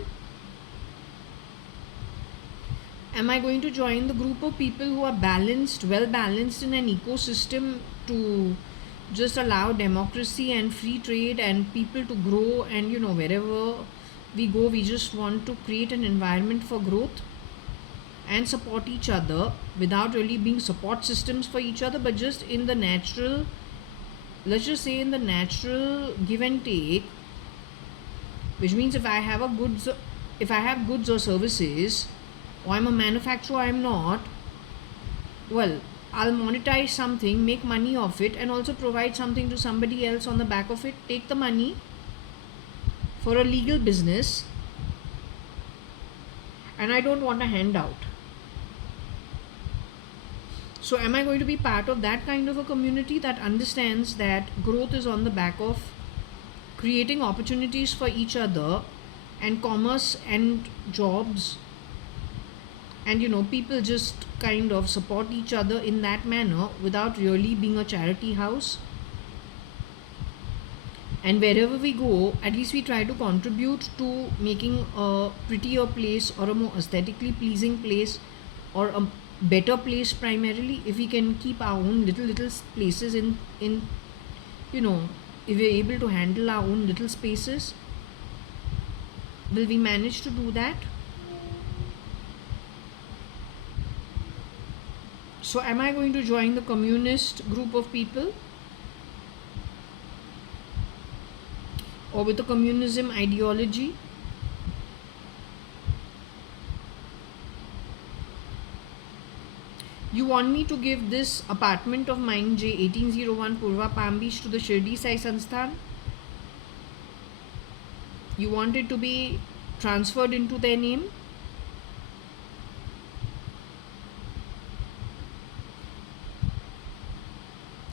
Am I going to join the group of people who are balanced, well balanced in an ecosystem to just allow democracy and free trade and people to grow, and wherever we go we just want to create an environment for growth and support each other without really being support systems for each other, but just in the natural, let's just say in the natural give and take, which means if I have goods or services, or I'm a manufacturer, I'm not, well, I'll monetize something, make money of it, and also provide something to somebody else on the back of it, take the money for a legal business, and I don't want a handout. So am I going to be part of that kind of a community that understands that growth is on the back of creating opportunities for each other and commerce and jobs, and people just kind of support each other in that manner without really being a charity house? And wherever we go, at least we try to contribute to making a prettier place or a more aesthetically pleasing place or a better place, primarily if we can keep our own little places in if we're able to handle our own little spaces. Will we manage to do that? So am I going to join the communist group of people, or with the communism ideology? You want me to give this apartment of mine, J1801 Purva Palm Beach, to the Shirdi Sai Sansthan? You want it to be transferred into their name?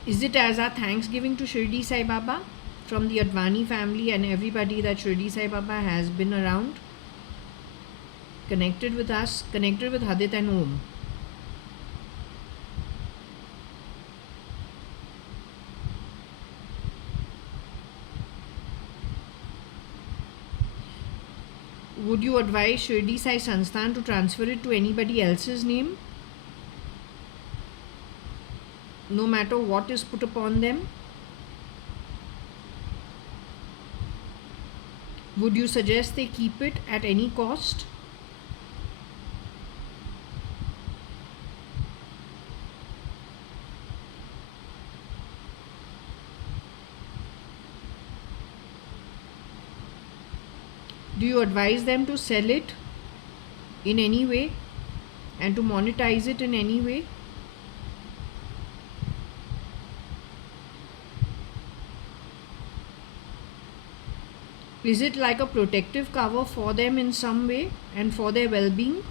Is it as our thanksgiving to Shirdi Sai Baba from the Advani family and everybody that Shirdi Sai Baba has been around, connected with us, connected with Hadith and Om? Would you advise Shirdi Sai Sansthan to transfer it to anybody else's name, no matter what is put upon them? Would you suggest they keep it at any cost? Do you advise them to sell it in any way and to monetize it in any way? Is it like a protective cover for them in some way and for their well-being?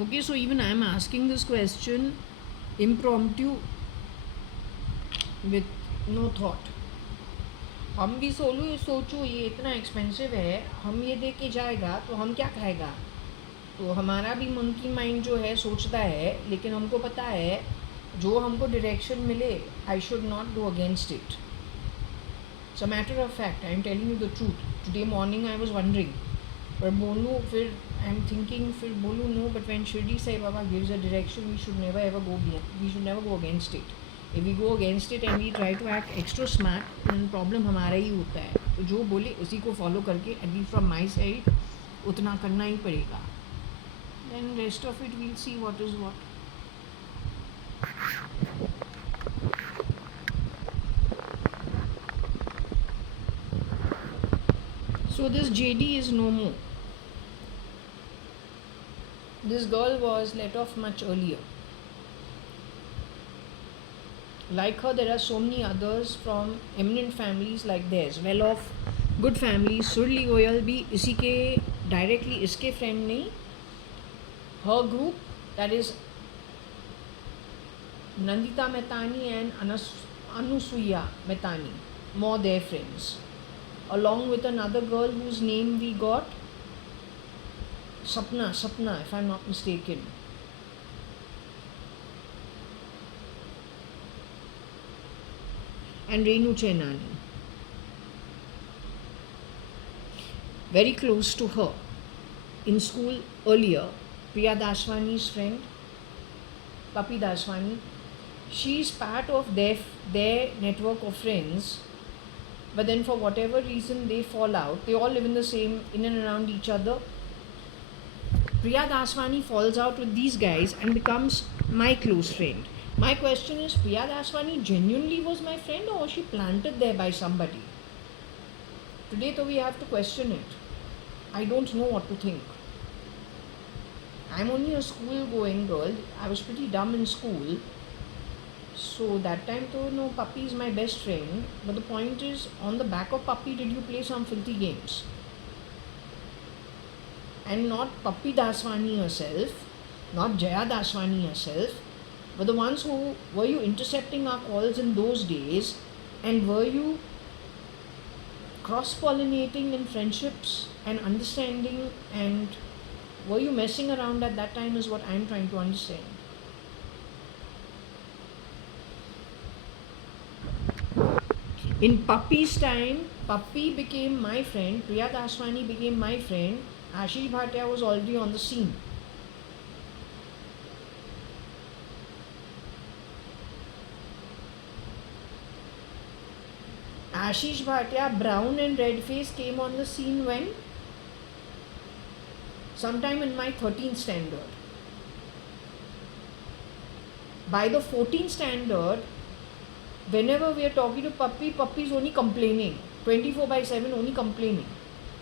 Okay, so even I am asking this question impromptu with no thought. हम भी सोचो ये इतना expensive है, हम ये दे के जाएगा तो हम क्या खाएगा? तो हमारा भी मंकी माइंड जो है सोचता है, लेकिन हमको पता है जो हमको डायरेक्शन मिले, I should not go against it. It's a matter of fact, I am telling you the truth. Today morning I was wondering, पर बोलूँ फिर आई एम थिंकिंग, फिर बोलूँ no, but when Shirdi Sai Baba gives a direction we should never go against it. If we go against it and we try to act extra smart, then problem हमारा ही होता है. तो जो बोले उसी को फॉलो करके, at least from my side, उतना करना ही पड़ेगा. Then rest of it we'll see what is what. So this JD is no more. This girl was let off much earlier. Like her, there are so many others from eminent families like theirs, well off, good families. Surli Goyal भी इसी के directly इसके friend नहीं. Her group, that is Nandita Metani and Anusuya Metani, more their friends, along with another girl whose name we got, Sapna, if I'm not mistaken. and Renu Chenani. Very close to her in school earlier, Priya Daswani's friend, Papi Daswani, she's part of their network of friends, but then for whatever reason they fall out. They all live in and around each other. Priya Daswani falls out with these guys and becomes my close friend. My question is, Priya Daswani genuinely was my friend, or was she planted there by somebody? Today though we have to question it. I don't know what to think. I'm only a school going girl. I was pretty dumb in school. So that time though, no, Puppy is my best friend. But the point is, on the back of Puppy, did you play some filthy games? And not Puppy Daswani herself, not JAYA.ADVANI herself, but the ones who were you intercepting our calls in those days, and were you cross-pollinating in friendships and understanding, and were you messing around at that time is what I'm trying to understand. In Puppy's time, Puppy became my friend, Priya Daswani became my friend, Ashish Bhatia was already on the scene. Ashish Bhatia, brown and red face, came on the scene when? Sometime in my 13th standard. By the 14th standard, whenever we are talking to Puppy, Puppy is only complaining. 24/7 only complaining.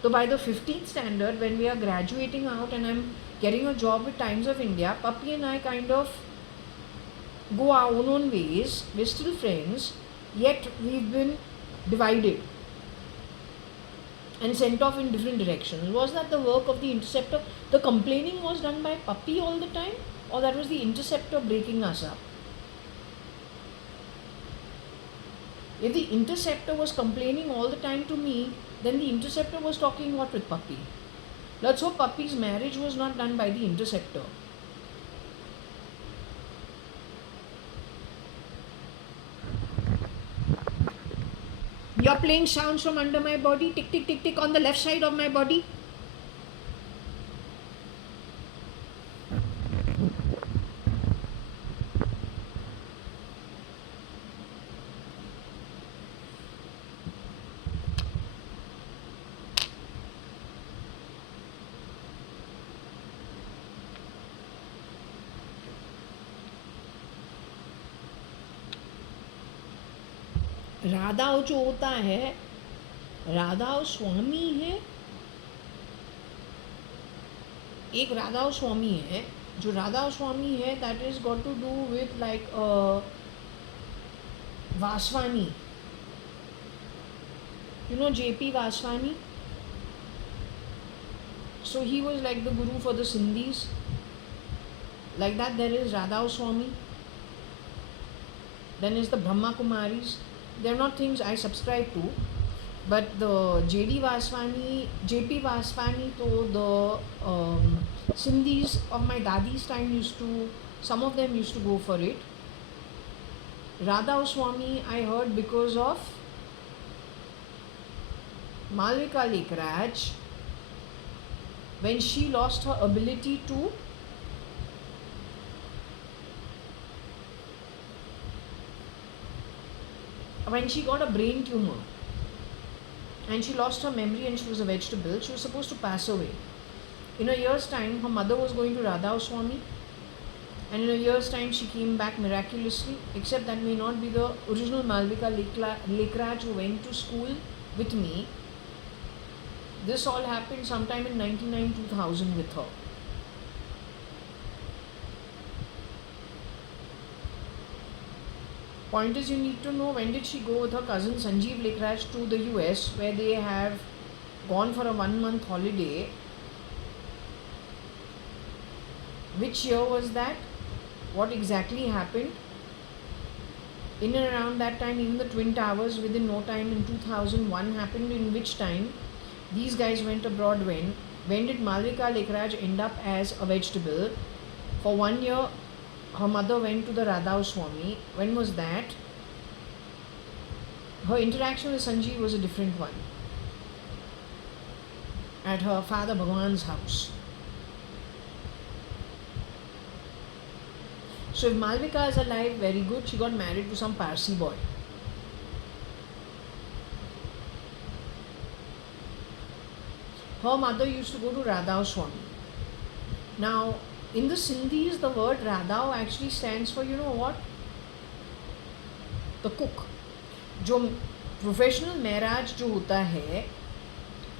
So by the 15th standard, when we are graduating out and I'm getting a job with Times of India, Puppy and I kind of go our own ways. We're still friends, yet we've been divided and sent off in different directions. Was that the work of the interceptor? The complaining was done by Puppy all the time, or that was the interceptor breaking us up? If the interceptor was complaining all the time to me, then the interceptor was talking what with Puppy? Let's hope Puppy's marriage was not done by the interceptor. You're playing sounds from under my body, tick, tick, tick, tick on the left side of my body. Radha जो होता है, राधा स्वामी है, एक राधा स्वामी है, जो राधा स्वामी है, that is got to do with like Vaswani. You know JP Vaswani? So he was like the guru for the Sindhis. Like that there is Radha Swami. Then is the Brahma Kumaris. They are not things I subscribe to, but the JP Vaswani, to the Sindhis of my dadi's time some of them used to go for it. Radha Swami I heard because of Malvika Lekraj, when she lost her ability to when she got a brain tumor and she lost her memory and she was a vegetable, she was supposed to pass away. In a year's time, her mother was going to Radha Swami, and in a year's time she came back miraculously, except that may not be the original Malvika Lekraj who went to school with me. This all happened sometime in 1999-2000 with her. Point is, you need to know when did she go with her cousin Sanjeev Lekraj to the US, where they have gone for a 1-month holiday. Which year was that? What exactly happened? In and around that time, even the Twin Towers within no time in 2001 happened, in which time these guys went abroad. When did Malvika Lekraj end up as a vegetable? For 1 year, her mother went to the Radha Swami. When was that? her interaction with Sanjeev was a different one at her father Bhagwan's house. So if Malvika is alive, very good. She got married to some Parsi boy. Her mother used to go to Radha Swami. Now, in the Sindhis, the word Radha actually stands for, you know what? The cook. जो professional Meraj जो होता है,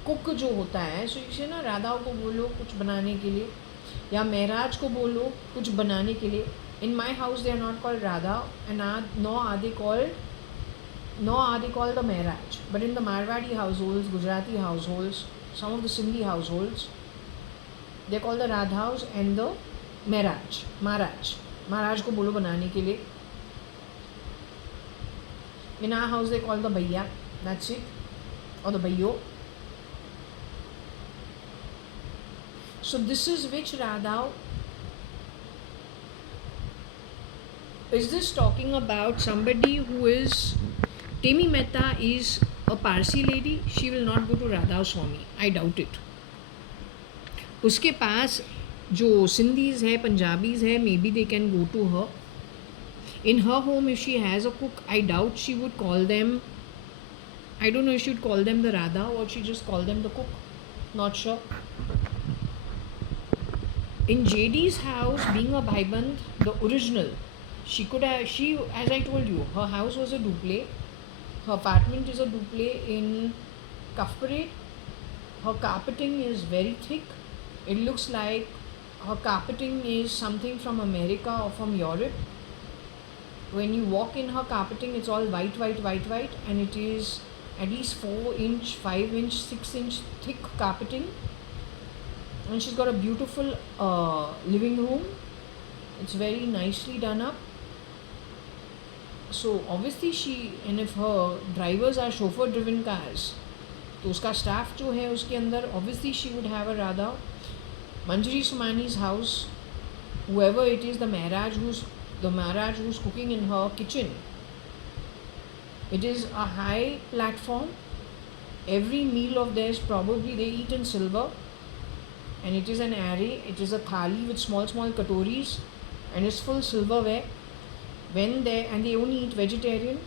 cook जो होता है, सो इसे ना राधाओं को बोलो कुछ बनाने के लिए, या मैराज को बोलो कुछ बनाने के लिए. In my house they are not called Radha, and nor are they called the Maharaj. But in the Marwadi households, Gujarati households, some of the Sindhi households, they call the Radhaus and the Maharaj. Maharaj को बोलो बनाने के लिए. In our house they call the Bhaiya, that's it, or the Bhaiyo. So this is which Radha? Is this talking about somebody who is... Temi Mehta is a Parsi lady, she will not go to Radha Swami. I doubt it. उसके पास जो Sindhis है, Punjabis है, maybe they can go to her. In her home, if she has a cook, I doubt she would call them... I don't know if she would call them the Radha or she just call them the cook. Not sure. In JD's house, being a Bhaiband, the original... She, as I told you, her house was a duple. Her apartment is a duple in Kafparate. Her carpeting is very thick. It looks like her carpeting is something from America or from Europe. When you walk in her carpeting, it's all white, and it is at least 4 inch, 5 inch, 6 inch thick carpeting. And she's got a beautiful living room. It's very nicely done up. So obviously and if her drivers are chauffeur driven cars, तो उसका staff जो है उसके अंदर, obviously she would have a Radha. Manjari Sumani's house, whoever it is, the Maharaj who's cooking in her kitchen, it is a high platform. Every meal of theirs probably they eat in silver, and it is an array. It is a thali with small katoris, and it's full silverware. They only eat vegetarian.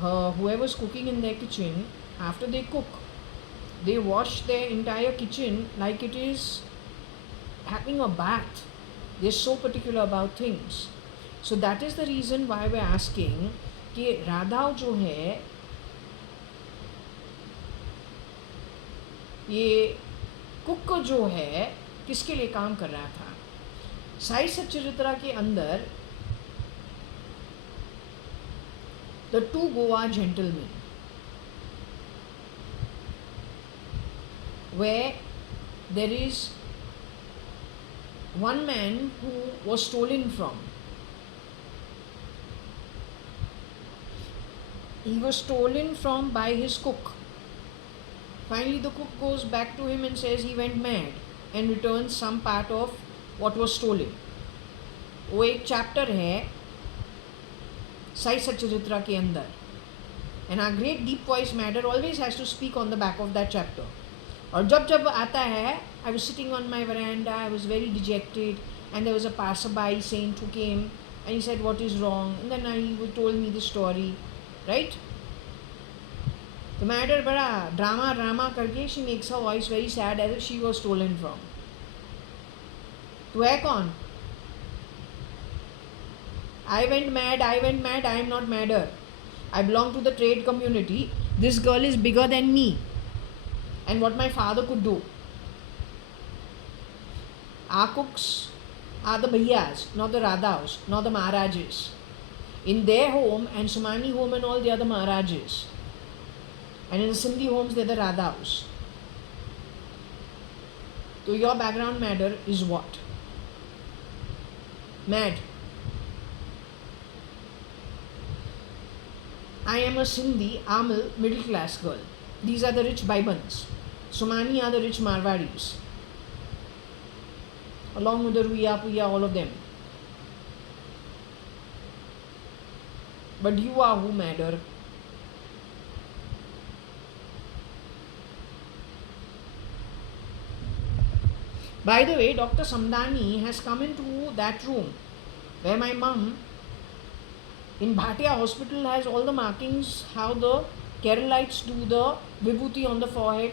Whoever's cooking in their kitchen, after they cook, they wash their entire kitchen like it is having a bath. They're so particular about things. So that is the reason why we're asking कि राधा जो है ये cook जो है किसके लिए काम कर रहा था. साई सच्चरित्रा के अंदर the 2 Goa gentlemen, where there is one man who was stolen from. He was stolen from by his cook. Finally the cook goes back to him and says he went mad and returns some part of what was stolen. वो एक chapter है साई सच्चरित्रा के अंदर, and our great deep voice matter always has to speak on the back of that chapter. और जब आता है, I was sitting on my veranda, I was very dejected, and there was a passerby saint who came and he said what is wrong, and then he told me the story, right? The matter बड़ा drama करके she makes her voice very sad as if she was stolen from. तो है कौन? I went mad, I am not madder. I belong to the trade community. This girl is bigger than me and what my father could do. Our cooks are the Bhaiyas, not the Radhas, not the Maharajas. In their home and Sumani home and all, they are the Maharajas. And in the Sindhi homes, they are the Radhas. So your background matter is what? Mad. I am a Sindhi, Amil, middle class girl. These are the rich Baibans. Sumani are the rich Marwadis. Along with the Ruya, Puya, all of them. But you are who madder? By the way, Dr. Samdani has come into that room where my mum in Bhatia hospital has all the markings how the Keralites do the vibhuti on the forehead.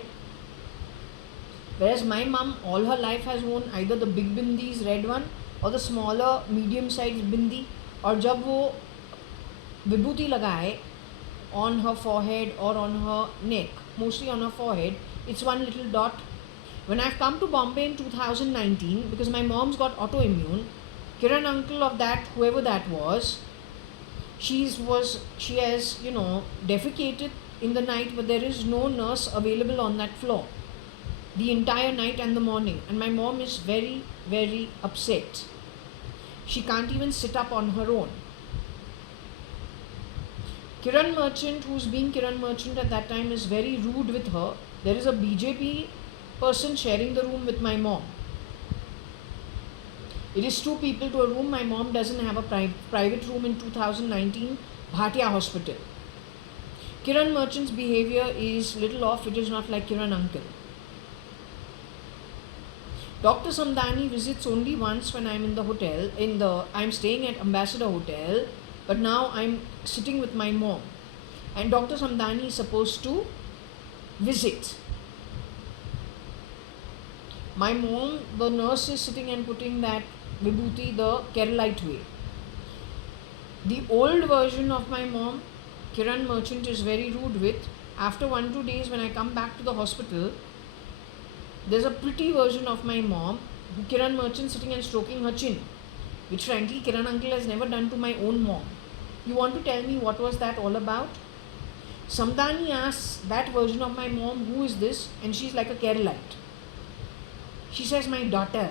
Whereas my mum all her life has worn either the big bindis, red one, or the smaller medium sized bindi. और जब वो विभूति लगाए on her forehead or on her neck, mostly on her forehead, it's one little dot. When I've come to Bombay in 2019, because my mom's got autoimmune, Kiran uncle of that, whoever that was, she has, defecated in the night, but there is no nurse available on that floor the entire night and the morning. And my mom is very, very upset. She can't even sit up on her own. Kiran Merchant, who's being Kiran Merchant at that time, is very rude with her. There is a BJP person sharing the room with my mom. It is 2 people to a room. My mom doesn't have a private room in 2019 Bhatia hospital. Kiran Merchant's behavior is little off. It is not like Kiran uncle. Dr. Samdani visits only once when I'm in the hotel. I'm staying at Ambassador Hotel, but now I'm sitting with my mom. And Dr. Samdani is supposed to visit. My mom, the nurse is sitting and putting that vibhuti the Keralite way. The old version of my mom, Kiran Merchant, is very rude with. After 1-2 days when I come back to the hospital, there's a pretty version of my mom, Kiran Merchant, sitting and stroking her chin, which frankly Kiran uncle has never done to my own mom. You want to tell me what was that all about? Samdani asks that version of my mom, who is this? And she's like a Keralite. She says, my daughter.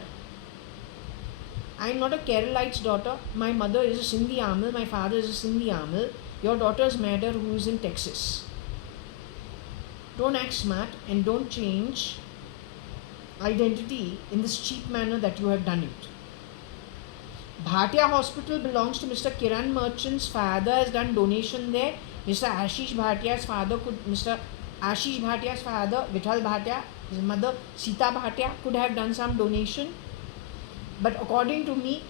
I'm not a Keralite's daughter. My mother is a Sindhi Amil. My father is a Sindhi Amil. Your daughter's Madder, who is in Texas. Don't act smart and don't change identity in this cheap manner that you have done it. Bhatia Hospital belongs to Mr. Kiran Merchant's father, has done donation there. Mr. Ashish Bhatia's father, Vithal Bhatia, his mother Sita Bhatia could have done some donation. But according to me,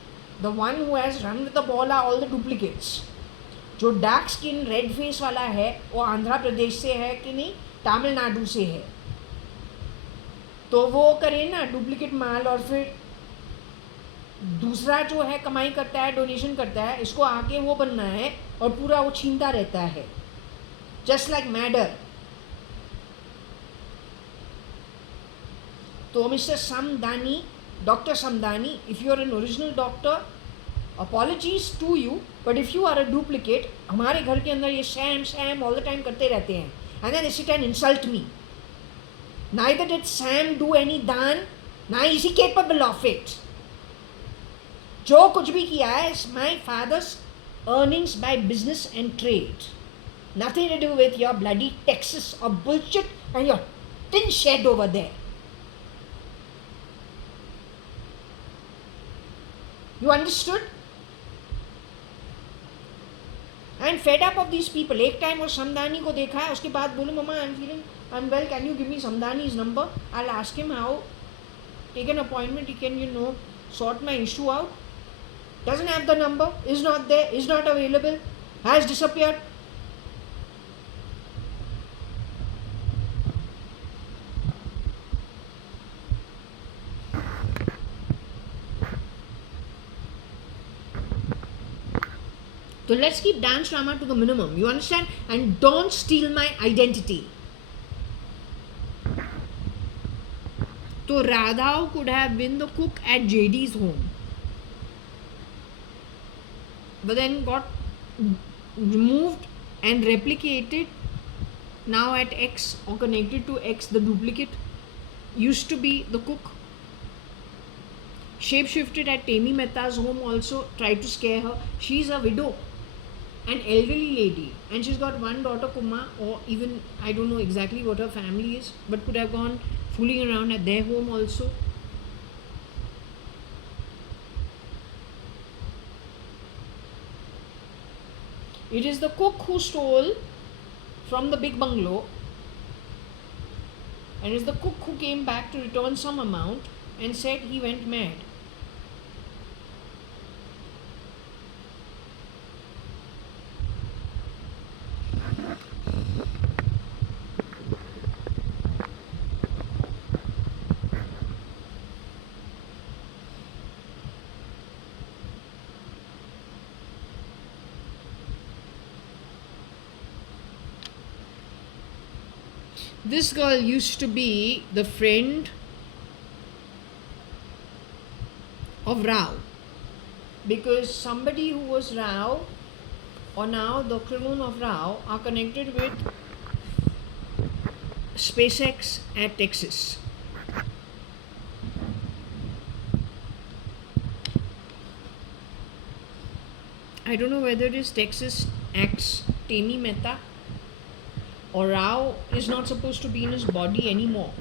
the one who has run with the ball are all the duplicates. जो dark skin red face वाला है वो आंध्र प्रदेश से है कि नहीं, तमिलनाडु से है. तो वो करे ना डुप्लीकेट माल, और फिर दूसरा जो है कमाई करता है, डोनेशन करता है, इसको आके वो बनना है और पूरा वो छीनता रहता है, जस्ट लाइक मैडर. तो mister Samdani, Dr. Samdani, if you are an original doctor, apologies to you, but if you are a duplicate, हमारे घर के अंदर ये Sam all the time करते रहते हैं, and then they sit and insult me. Neither did Sam do any दान, ना is he capable of it. जो कुछ भी किया है is my father's earnings by business and trade. Nothing to do with your bloody Texas or bullshit and your tin shed over there. You understood? I'm fed up of these people. एक time वो समदानी को देखा है, उसके बाद बोलूँ मम्मा I'm feeling unwell, can you give me Samdani's number? I'll ask him how, take an appointment, he can sort my issue out. Doesn't have the number, is not there, is not available, has disappeared. So let's keep dance drama to the minimum, you understand? And don't steal my identity. So Radha could have been the cook at JD's home, but then got removed and replicated now at X, or connected to X. The duplicate used to be the cook. Shape-shifted at Temi Mehta's home also, tried to scare her. She's a widow, an elderly lady, and she's got one daughter Kuma, or even I don't know exactly what her family is, but could have gone fooling around at their home also. It is the cook who stole from the big bungalow, and it's the cook who came back to return some amount, and said he went mad. This girl used to be the friend of Rao, because somebody who was Rao, or now the clone of Rao, are connected with SpaceX at Texas. I don't know whether it is Texas X Temi Mehta, or Rao is not supposed to be in his body anymore.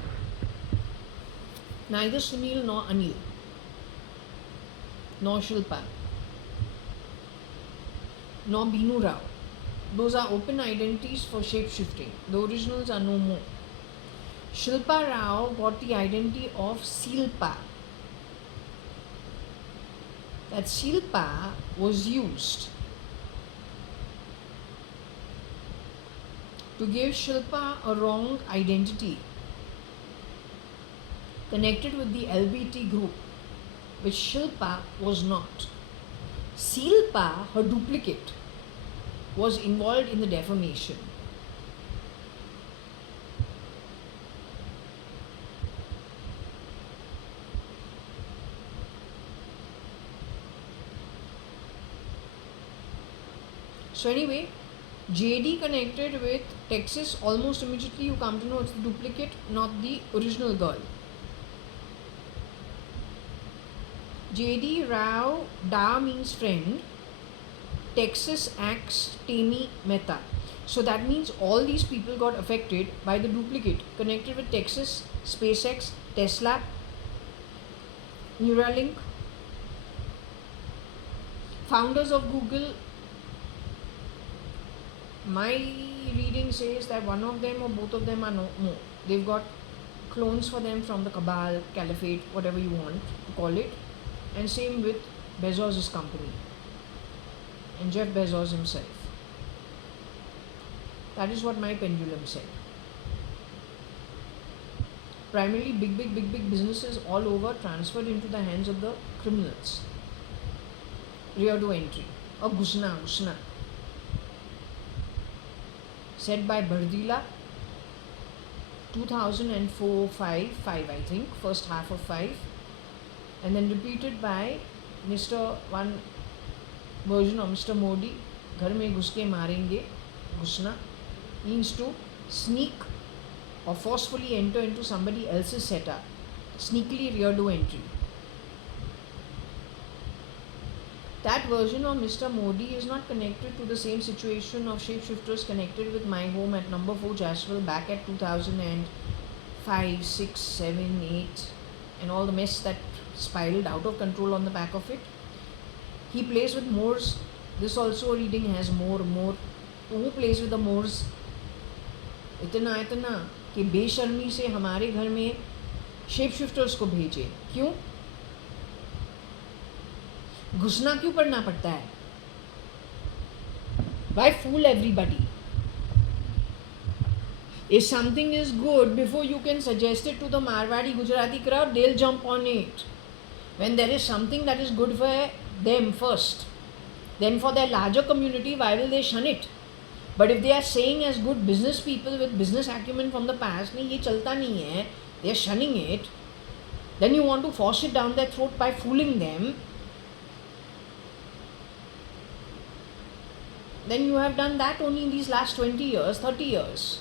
Neither Sunil nor Anil, nor Shilpa, nor Binu Rao. Those are open identities for shape-shifting. The originals are no more. Shilpa Rao got the identity of Silpa. That Silpa was used to give Shilpa a wrong identity connected with the LBT group, which Shilpa was not. Silpa, her duplicate, was involved in the defamation. So anyway, JD connected with Texas, almost immediately you come to know it's the duplicate, not the original girl. JD Rao, Da means friend, Texas X Temi Mehta. So that means all these people got affected by the duplicate connected with Texas, SpaceX, Tesla, Neuralink, founders of Google. My reading says that one of them or both of them are no more. They've got clones for them from the Cabal, Caliphate, whatever you want to call it. And same with Bezos' company and Jeff Bezos himself. That is what my pendulum said. Primarily big businesses all over transferred into the hands of the criminals. Rear door entry or Ghusna. Said by Bardila, 2004-5, I think, first half of 5, and then repeated by one version of Mr. Modi, घर में घुस के मारेंगे, घुसना, means to sneak or forcefully enter into somebody else's setup, sneakily rear door entry. That version of Mr. Modi is not connected to the same situation of shapeshifters connected with my home at number 4 Jaswell back at 2005, 6, 7, 8, and all the mess that spiraled out of control on the back of it. He plays with Moors. This also reading has more. Who plays with the Moors? इतना कि बेशर्मी से हमारे घर में शेपशिफ्टर्स को भेजे. क्यों? घुसना क्यों पड़ना पड़ता है? Why fool everybody? If something is good, before you can suggest it to the Marwadi Gujarati crowd, they'll jump on it. When there is something that is good for them first, then for their larger community, why will they shun it? But if they are saying as good business people with business acumen from the past, नहीं ये चलता नहीं है, they are shunning it, then you want to force it down their throat by fooling them, then you have done that only in these last 20 years, 30 years.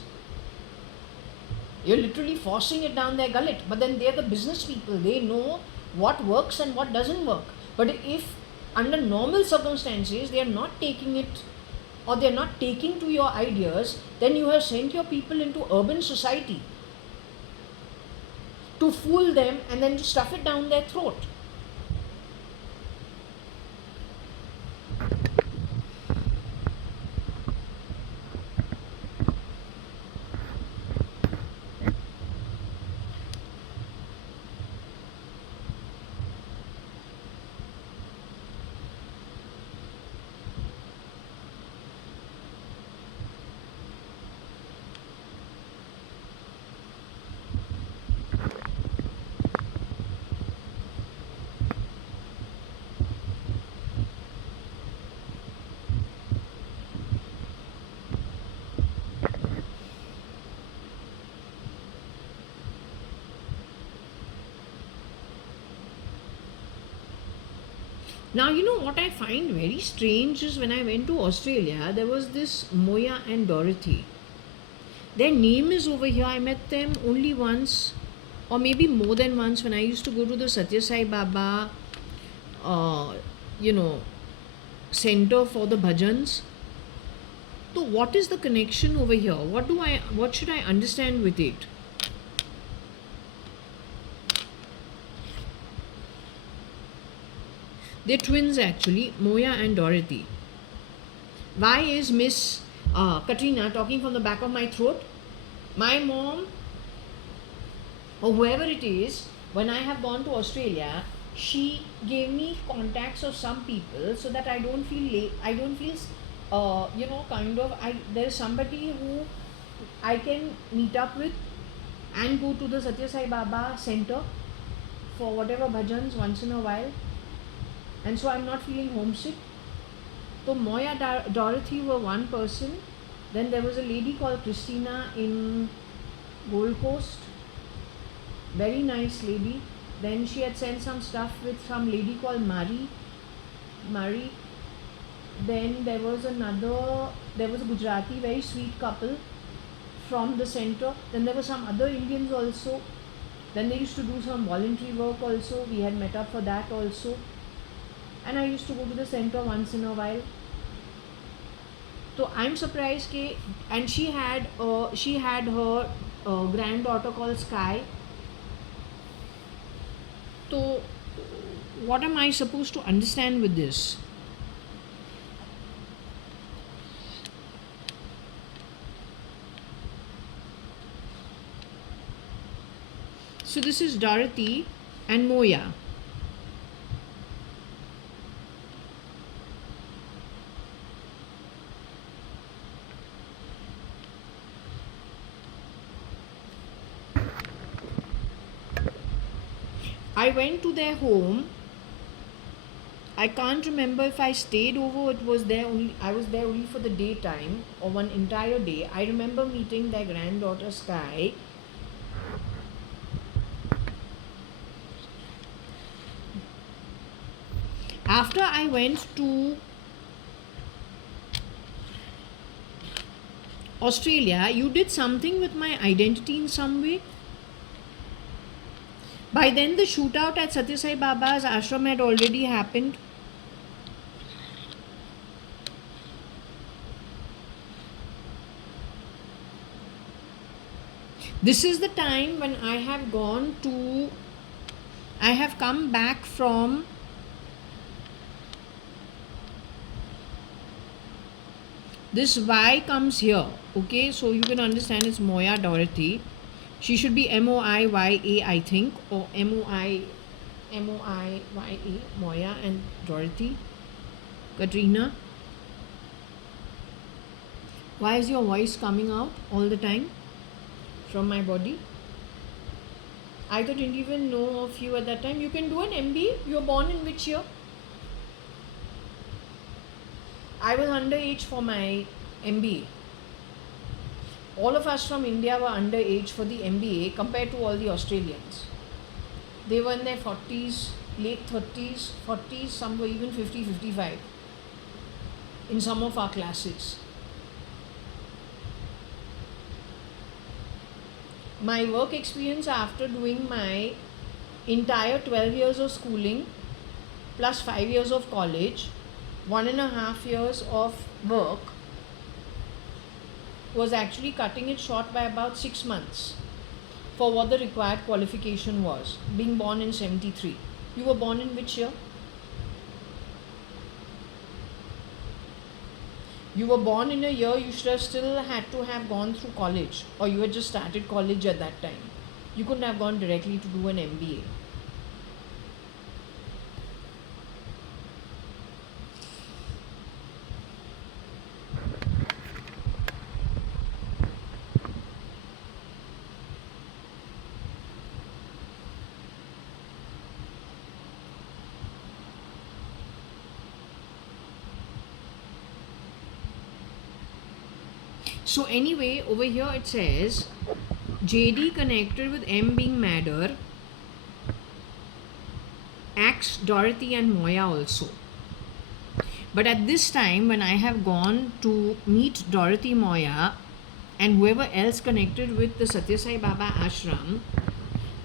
You're literally forcing it down their gullet. But then they're the business people. They know what works and what doesn't work. But if under normal circumstances they are not taking it, or they are not taking to your ideas, then you have sent your people into urban society to fool them and then to stuff it down their throat. Now, you know what I find very strange is when I went to Australia, there was this Moya and Dorothy. Their name is over here. I met them only once, or maybe more than once, when I used to go to the Satya Sai Baba, uh, you know, center for the bhajans. So, what is the connection over here? What should I understand with it? They're twins actually, Moya and Dorothy. Why is Miss Katrina talking from the back of my throat? My mom, or whoever it is, when I have gone to Australia, she gave me contacts of some people so that I don't feel late. I don't feel, there's somebody who I can meet up with and go to the Satya Sai Baba center for whatever bhajans once in a while. And so I'm not feeling homesick. So Moya Dorothy were one person. Then there was a lady called Christina in Gold Coast. Very nice lady. Then she had sent some stuff with some lady called Marie. Then there was a Gujarati, very sweet couple from the center. Then there were some other Indians also. Then they used to do some voluntary work also. We had met up for that also. And I used to go to the center once in a while. So I'm surprised and she had her granddaughter called Sky. So what am I supposed to understand with this? So this is Dorothy and Moya. I went to their home. I can't remember if I stayed over. I was there only for the daytime or one entire day. I remember meeting their granddaughter Sky. After I went to Australia, you did something with my identity in some way. By then, the shootout at Satya Sai Baba's ashram had already happened. This is the time when I have come back from this Y comes here. Okay, so you can understand it's Moya Dorothy. She should be Moiya, I think, or Moiya, Moya and Dorothy. Katrina. Why is your voice coming out all the time from my body? I didn't even know of you at that time. You can do an MBA. You were born in which year? I was underage for my MBA. All of us from India were underage for the MBA compared to all the Australians. They were in their 40s, late 30s, 40s, some were even 50, 55 in some of our classes. My work experience after doing my entire 12 years of schooling plus 5 years of college, 1.5 years of work, was actually cutting it short by about 6 months for what the required qualification was, being born in 73. You were born in which year? You were born in a year you should have still had to have gone through college, or you had just started college at that time. You couldn't have gone directly to do an MBA. So anyway, over here it says JD connected with M being madder, Axe, Dorothy and Moya also. But at this time, when I have gone to meet Dorothy Moya and whoever else connected with the Satya Sai Baba ashram,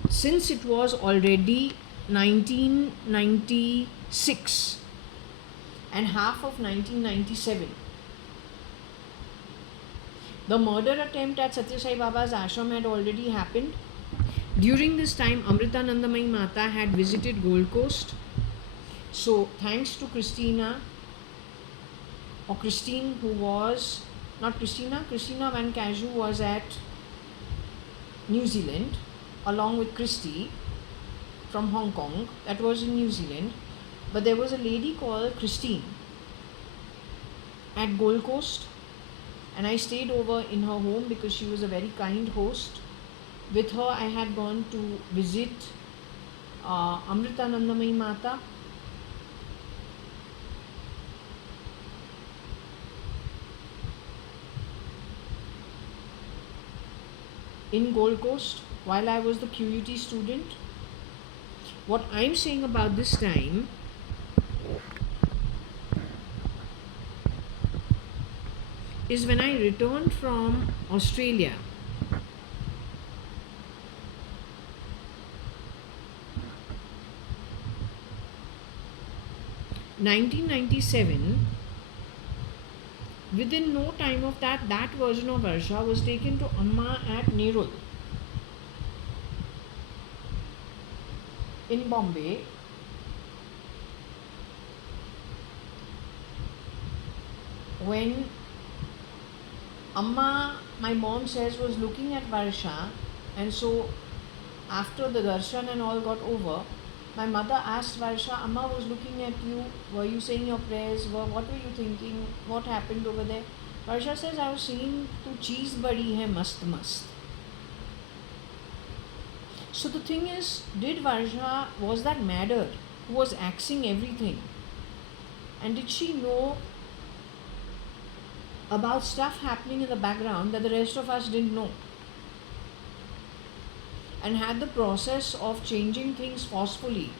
since it was already 1996 and half of 1997, the murder attempt at Satya Sai Baba's ashram had already happened. During this time, Amritanandamayi Mata had visited Gold Coast. So, thanks to Christina, or Christine, who was not Christina Van Caju was at New Zealand along with Christy from Hong Kong. That was in New Zealand. But there was a lady called Christine at Gold Coast, and I stayed over in her home because she was a very kind host. With her, I had gone to visit Amritanandamayi Mata. In Gold Coast while I was the QUT student. What I'm saying about this time is when I returned from Australia. In 1997, within no time of that version of Varsha was taken to Amma at Nerul in Bombay. When Amma, my mom says, was looking at Varsha, and so after the darshan and all got over, my mother asked Varsha, Amma was looking at you, were you saying your prayers, what were you thinking, what happened over there? Varsha says, I was singing tu cheez badi hai mast mast. So the thing is, did Varsha, was that madder who was axing everything? And did she know about stuff happening in the background that the rest of us didn't know? And had the process of changing things forcefully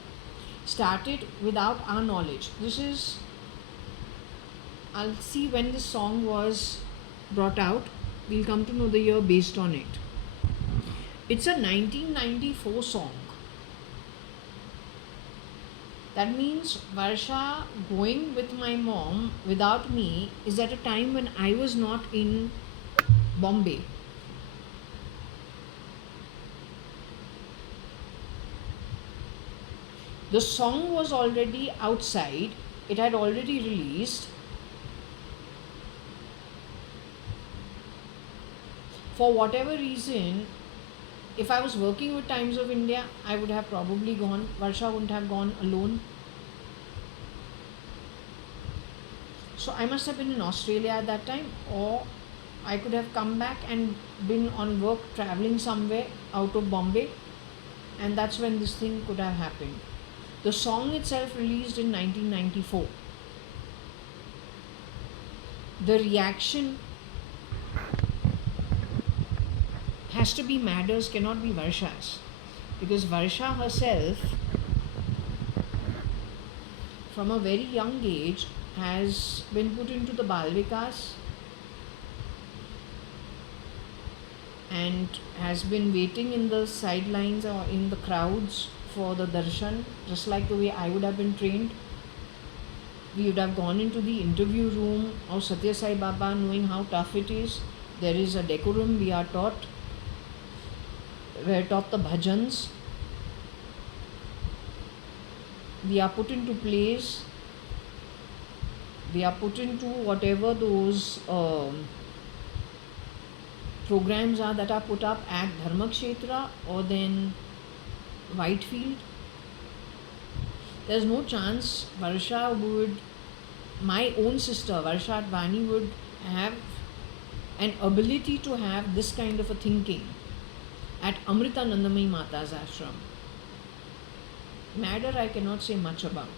started without our knowledge? This is, I'll see when this song was brought out. We'll come to know the year based on it. It's a 1994 song. That means Varsha going with my mom without me is at a time when I was not in Bombay. The song was already outside, it had already released. For whatever reason, if I was working with Times of India, I would have probably gone. Varsha wouldn't have gone alone. So I must have been in Australia at that time, or I could have come back and been on work traveling somewhere out of Bombay, and that's when this thing could have happened. The song itself released in 1994. The reaction has to be Madder's, cannot be Varsha's, because Varsha herself from a very young age has been put into the Bal Vikas and has been waiting in the sidelines or in the crowds for the darshan, just like the way I would have been trained. We would have gone into the interview room of Satya Sai Baba knowing how tough it is. There is a decorum we are taught. We are taught the bhajans. We are put into place. We are put into whatever those programs are that are put up at Dharmakshetra or then Whitefield. There's no chance Varsha would, my own sister JAYA.ADVANI would have an ability to have this kind of a thinking at Amritanandamayi Mata's ashram. Madder I cannot say much about.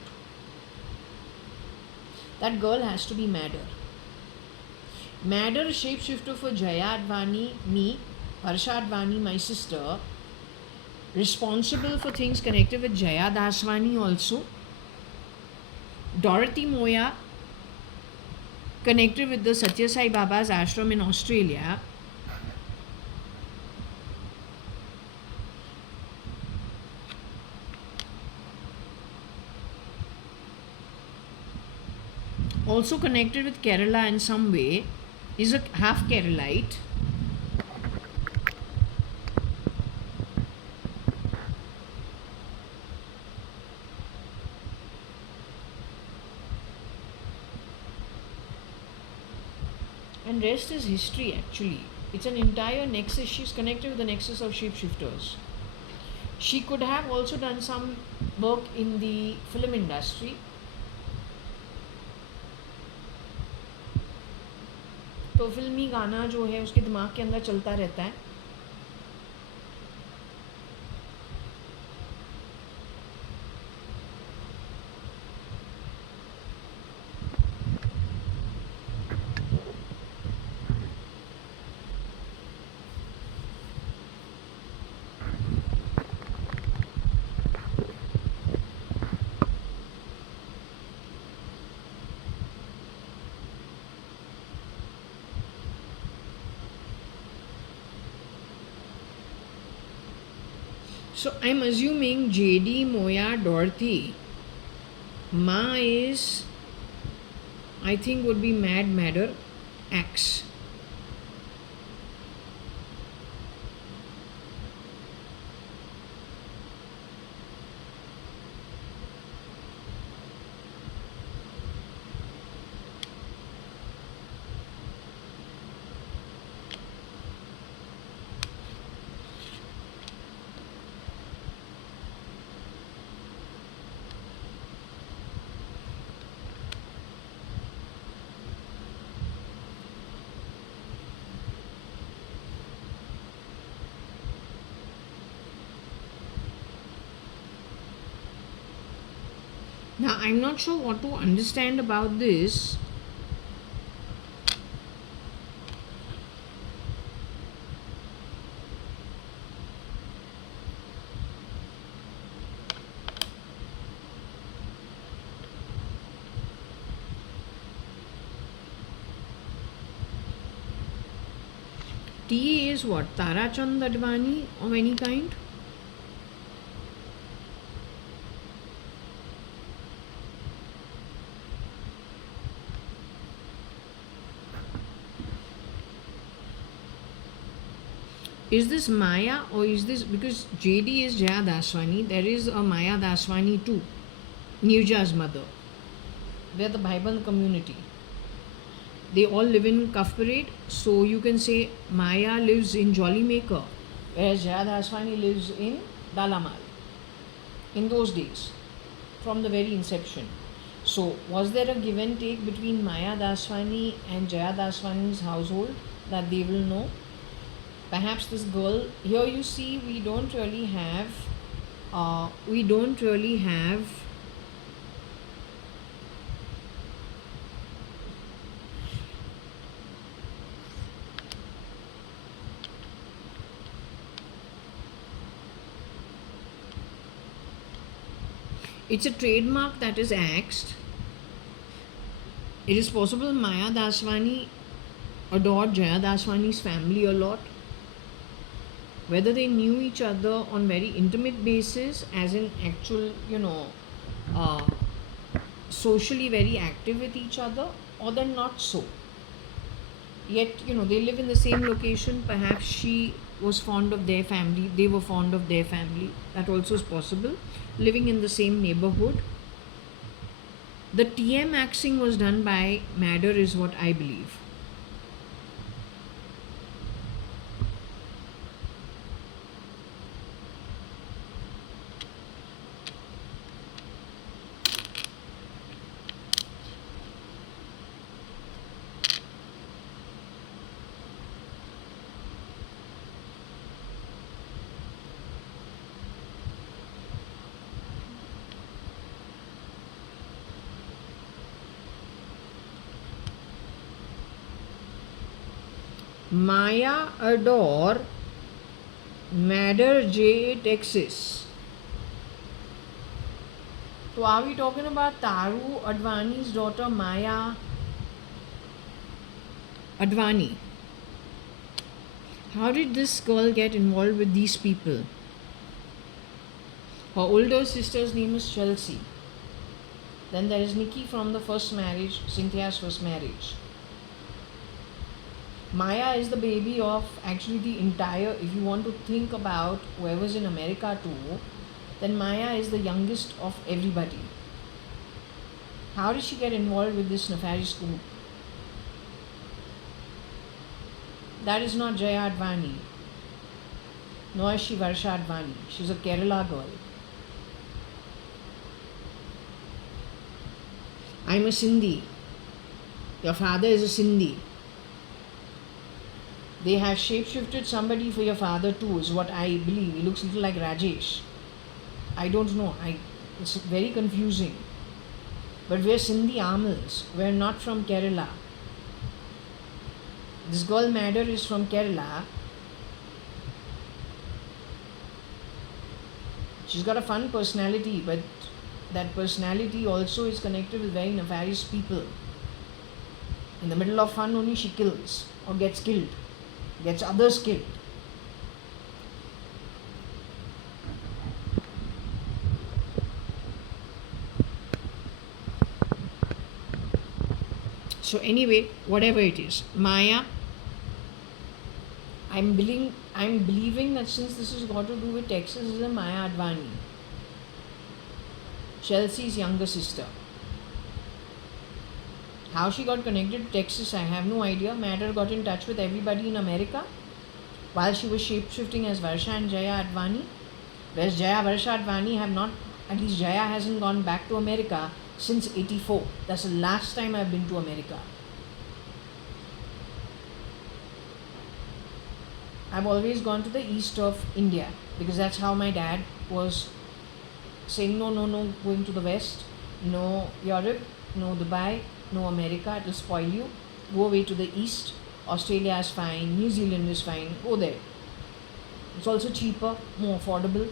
That girl has to be madder. Madder shapeshifter for JAYA.ADVANI, me, Varsha.ADVANI, my sister, responsible for things connected with Jaya Daswani also, Dorothy Moya, connected with the Satya Sai Baba's ashram in Australia. Also connected with Kerala in some way, is a half Keralite. And rest is history actually. It's an entire nexus. She's connected with the nexus of shapeshifters. She could have also done some work in the film industry. तो फिल्मी गाना जो है उसके दिमाग के अंदर चलता रहता है. So I'm assuming JD, Moya, Dorothy. Ma is, I think, would be Mad, Madder, Axe. Now, I'm not sure what to understand about this. TA is what? Tarachand Advani of any kind? Is this Maya or is this, because JD is JAYA.ADVANI, there is a Maya.ADVANI too, Nirja's mother. They're the Bhaiband community. They all live in Cuff Parade, so you can say Maya lives in Jolly Maker, whereas JAYA.ADVANI lives in Dalamal. In those days, from the very inception. So, was there a give and take between Maya.ADVANI and JAYA.ADVANI's household that they will know? Perhaps this girl, here you see, we don't really have it's a trademark that is axed. It is possible Maya.ADVANI adored JAYA.ADVANI's family a lot. Whether they knew each other on very intimate basis, as in actual, socially very active with each other, or then not so. Yet, they live in the same location. Perhaps she was fond of their family, they were fond of their family. That also is possible. Living in the same neighborhood. The TM axing was done by Madder, is what I believe. Maya adore Madder J. Texas. So are we talking about Taru Advani's daughter Maya? Advani. How did this girl get involved with these people? Her older sister's name is Chelsea. Then there is Nikki from the first marriage, Cynthia's first marriage. Maya is the baby of actually the entire, if you want to think about whoever's in America too, then Maya is the youngest of everybody. How did she get involved with this nefarious group? That is not JAYA.ADVANI. Nor is she Varsha.ADVANI. She's a Kerala girl. I'm a Sindhi. Your father is a Sindhi. They have shapeshifted somebody for your father too, is what I believe. He looks a little like Rajesh. I don't know. It's very confusing. But we're Sindhi Amals. We're not from Kerala. This girl Madder is from Kerala. She's got a fun personality, but that personality also is connected with very nefarious people. In the middle of fun only she kills or gets killed, gets others killed. So anyway, whatever it is, Maya, I'm believing that since this has got to do with Texas, is a Maya.ADVANI, Chelsea's younger sister. How she got connected to Texas, I have no idea. Madder got in touch with everybody in America while she was shape-shifting as Varsha and JAYA.ADVANI. Whereas Varsha.ADVANI have not, at least Jaya hasn't gone back to America since 84. That's the last time I've been to America. I've always gone to the east of India because that's how my dad was saying no, going to the west, no Europe, no Dubai, no America, it will spoil you. Go away to the east. Australia is fine, New Zealand is fine, go there. It's also cheaper, more affordable.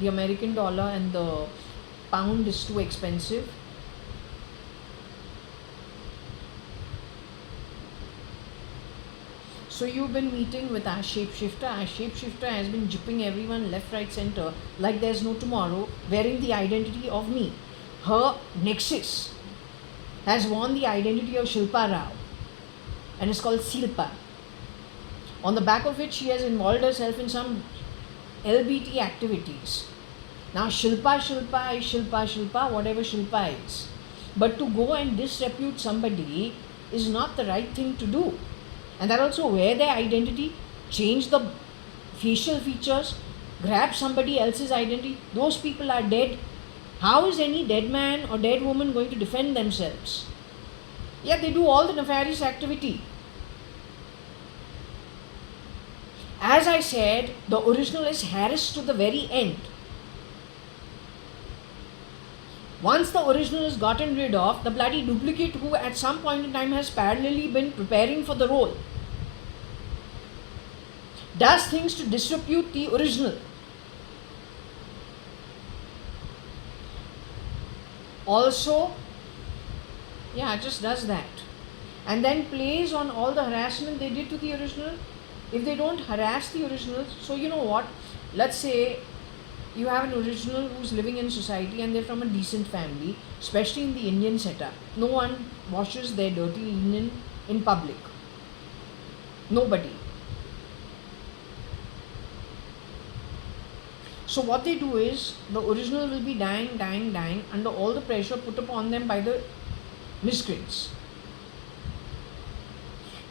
The American dollar and the pound is too expensive. So you've been meeting with our shapeshifter. Our shapeshifter has been jipping everyone left, right, center like there's no tomorrow, wearing the identity of me. Her nexus has worn the identity of Shilpa Rao and is called Silpa. On the back of it, she has involved herself in some LBT activities. Now Shilpa is Shilpa, whatever Shilpa is. But to go and disrepute somebody is not the right thing to do. And that also wear their identity, change the facial features, grab somebody else's identity. Those people are dead. How is any dead man or dead woman going to defend themselves? Yet they do all the nefarious activity. As I said, the original is harassed to the very end. Once the original is gotten rid of, the bloody duplicate who at some point in time has parallelly been preparing for the role does things to disrepute the original. Also, it just does that. And then plays on all the harassment they did to the original. If they don't harass the original, so you know what, let's say you have an original who's living in society and they're from a decent family, especially in the Indian setup. No one washes their dirty linen in public. Nobody. So what they do is, the original will be dying under all the pressure put upon them by the miscreants.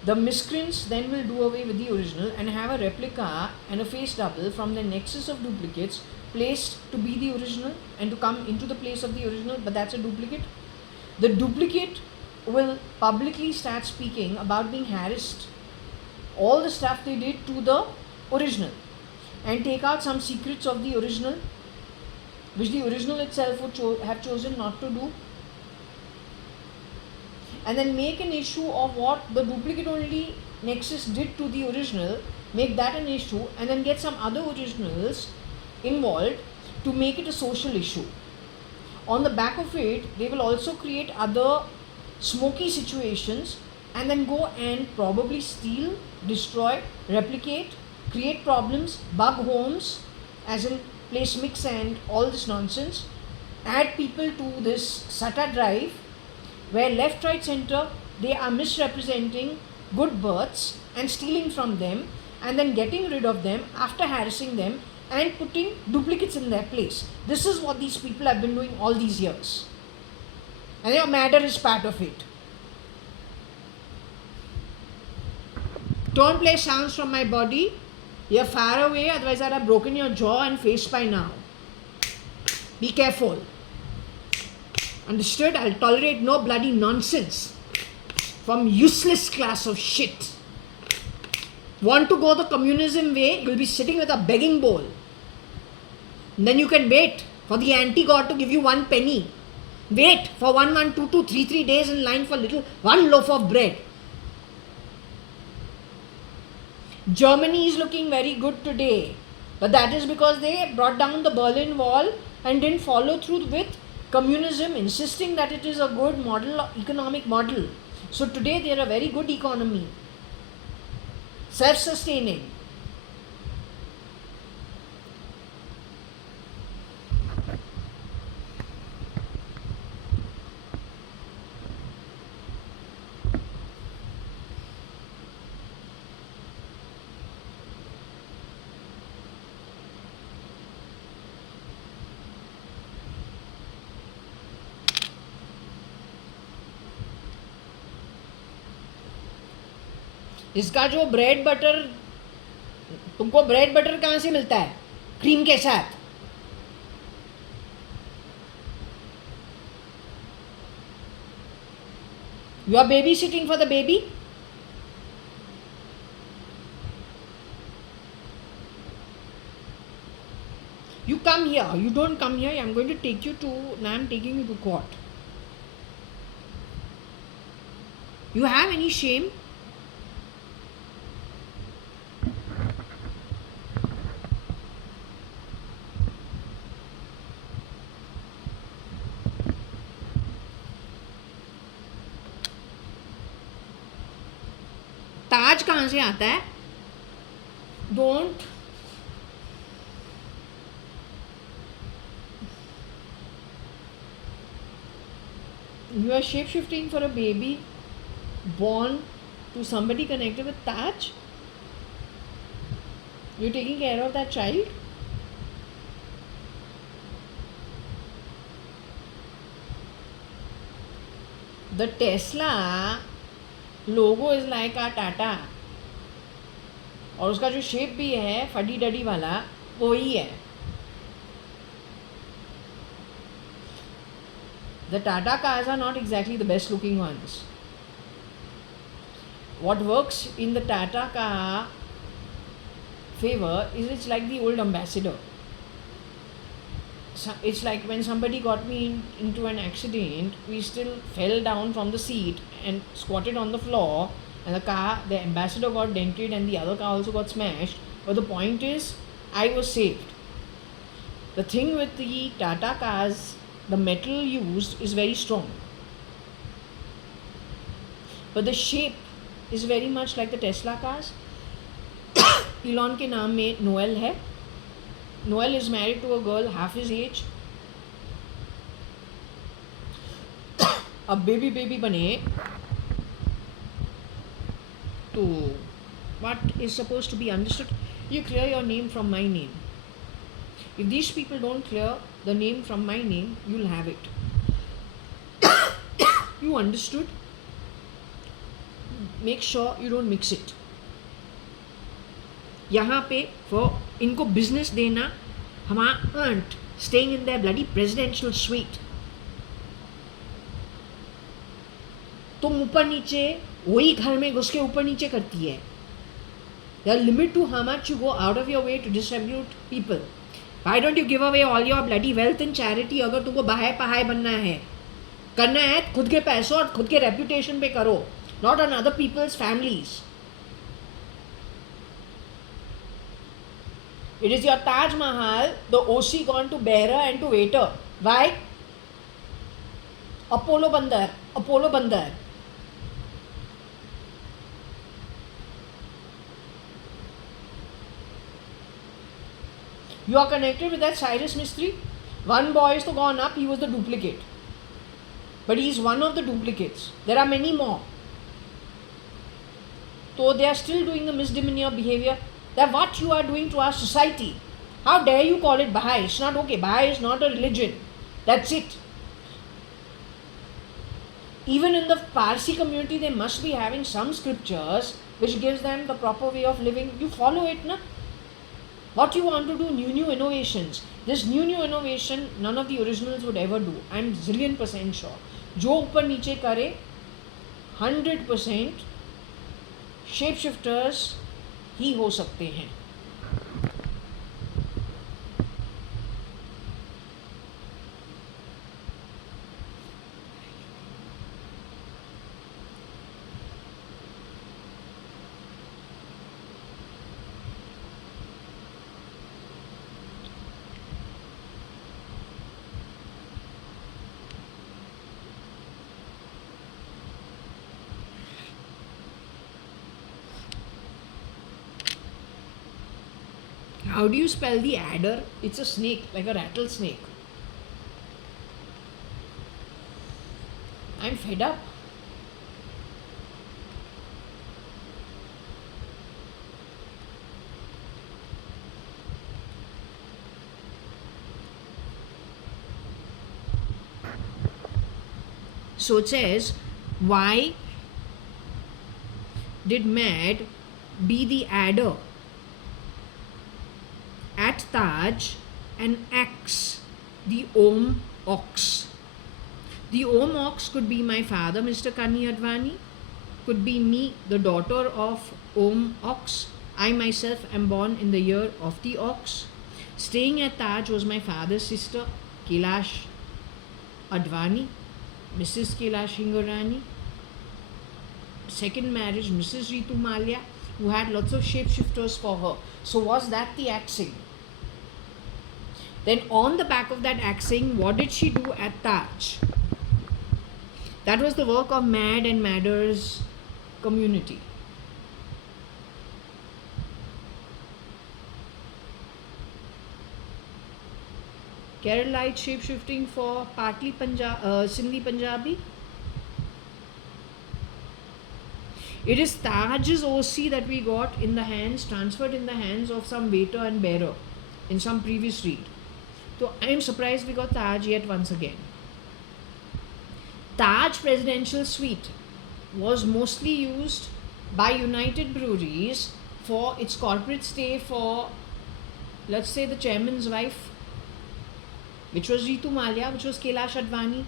The miscreants then will do away with the original and have a replica and a face double from the nexus of duplicates placed to be the original and to come into the place of the original, but that's a duplicate. The duplicate will publicly start speaking about being harassed, all the stuff they did to the original, and take out some secrets of the original, which the original itself would have chosen not to do, and then make an issue of what the duplicate only nexus did to the original, make that an issue, and then get some other originals involved to make it a social issue. On the back of it, they will also create other smoky situations and then go and probably steal, destroy, replicate, create problems, bug homes, as in place mix and all this nonsense, add people to this SATA drive where left, right, center they are misrepresenting good births and stealing from them and then getting rid of them after harassing them and putting duplicates in their place. This is what these people have been doing all these years. And your matter is part of it. Don't play sounds from my body. You're far away, otherwise I'd have broken your jaw and face by now. Be careful. Understood? I'll tolerate no bloody nonsense from useless class of shit. Want to go the communism way? You'll be sitting with a begging bowl. And then you can wait for the anti-god to give you 1 penny. Wait for 1, 2, 2, 3 days in line for one loaf of bread. Germany is looking very good today, but that is because they brought down the Berlin Wall and didn't follow through with communism, insisting that it is a good model, economic model. So today they are a very good economy, self-sustaining. इसका जो bread butter, तुमको bread butter कहाँ से मिलता है? Cream के साथ. You are babysitting for the baby? You come here. You don't come here. I'm going to take you to, now I'm taking you to court. You have any shame? ताज कहाँ से आता है? Don't. You are shape-shifting for a baby born to somebody connected with Taj? You're taking care of that child? The Tesla logo is like a Tata, और उसका जो shape भी है फडी डडी वाला वो ही है. The Tata cars are not exactly the best looking ones. What works in the Tata car favor is it's like the old ambassador. So it's like when somebody got me into an accident, we still fell down from the seat and squatted on the floor, and the ambassador got dented and the other car also got smashed. But the point is, I was saved. The thing with the Tata cars, the metal used is very strong, but the shape is very much like the Tesla cars. Elon के नाम में Noel है. Noel is married to a girl half his age. अब baby बने तो what is supposed to be understood? You clear your name from my name. If these people don't clear the name from my name, you'll have it. You understood? Make sure you don't mix it. यहाँ पे for इनको business देना, हम aren't staying in their bloody presidential suite. तुम ऊपर नीचे वही घर में घुस के ऊपर नीचे करती है. There are limit to how much you go out of your way to distribute people. Why don't you give away all your bloody wealth in charity? अगर तुमको बाहाय पहाय बनना है, करना है खुद के पैसों और खुद के reputation पे करो, not on other people's families. It is your Taj Mahal, the OC gone to bearer and to waiter. Why? Apollo Bandar. You are connected with that Cyrus Mistry. One boy is to gone up, he was the duplicate. But he is one of the duplicates. There are many more. So they are still doing the misdemeanor behavior. That what you are doing to our society. How dare you call it Baha'i? It's not okay. Baha'i is not a religion. That's it. Even in the Parsi community, they must be having some scriptures which gives them the proper way of living. You follow it, na? What you want to do, new innovations. This new innovation, none of the originals would ever do. I'm zillion% sure. जो ऊपर नीचे करे 100% shapeshifters ही हो सकते हैं. How do you spell the adder? It's a snake, like a rattlesnake. I'm fed up. So it says, why did Mad be the adder at Taj and axe the Om ox? The Om ox could be my father, Mr. I-Advani, could be me, the daughter of Om ox. I myself am born in the year of the ox. Staying at Taj was my father's sister, JAYA.ADVANI, Mrs. Kailash Hingarani. Second marriage, Mrs. Ritu Malia, who had lots of shapeshifters for her. So was that the axing? Then on the back of that axing, what did she do at Taj? That was the work of Mad and Madder's community. Keralite shapeshifting for partly Sindhi Punjabi. It is Taj's OC that we got in the hands, transferred in the hands of some waiter and bearer in some previous read. So I am surprised we got Taj yet once again. Taj Presidential Suite was mostly used by United Breweries for its corporate stay for, let's say, the chairman's wife, which was Ritu Malia, which was Kailash Advani.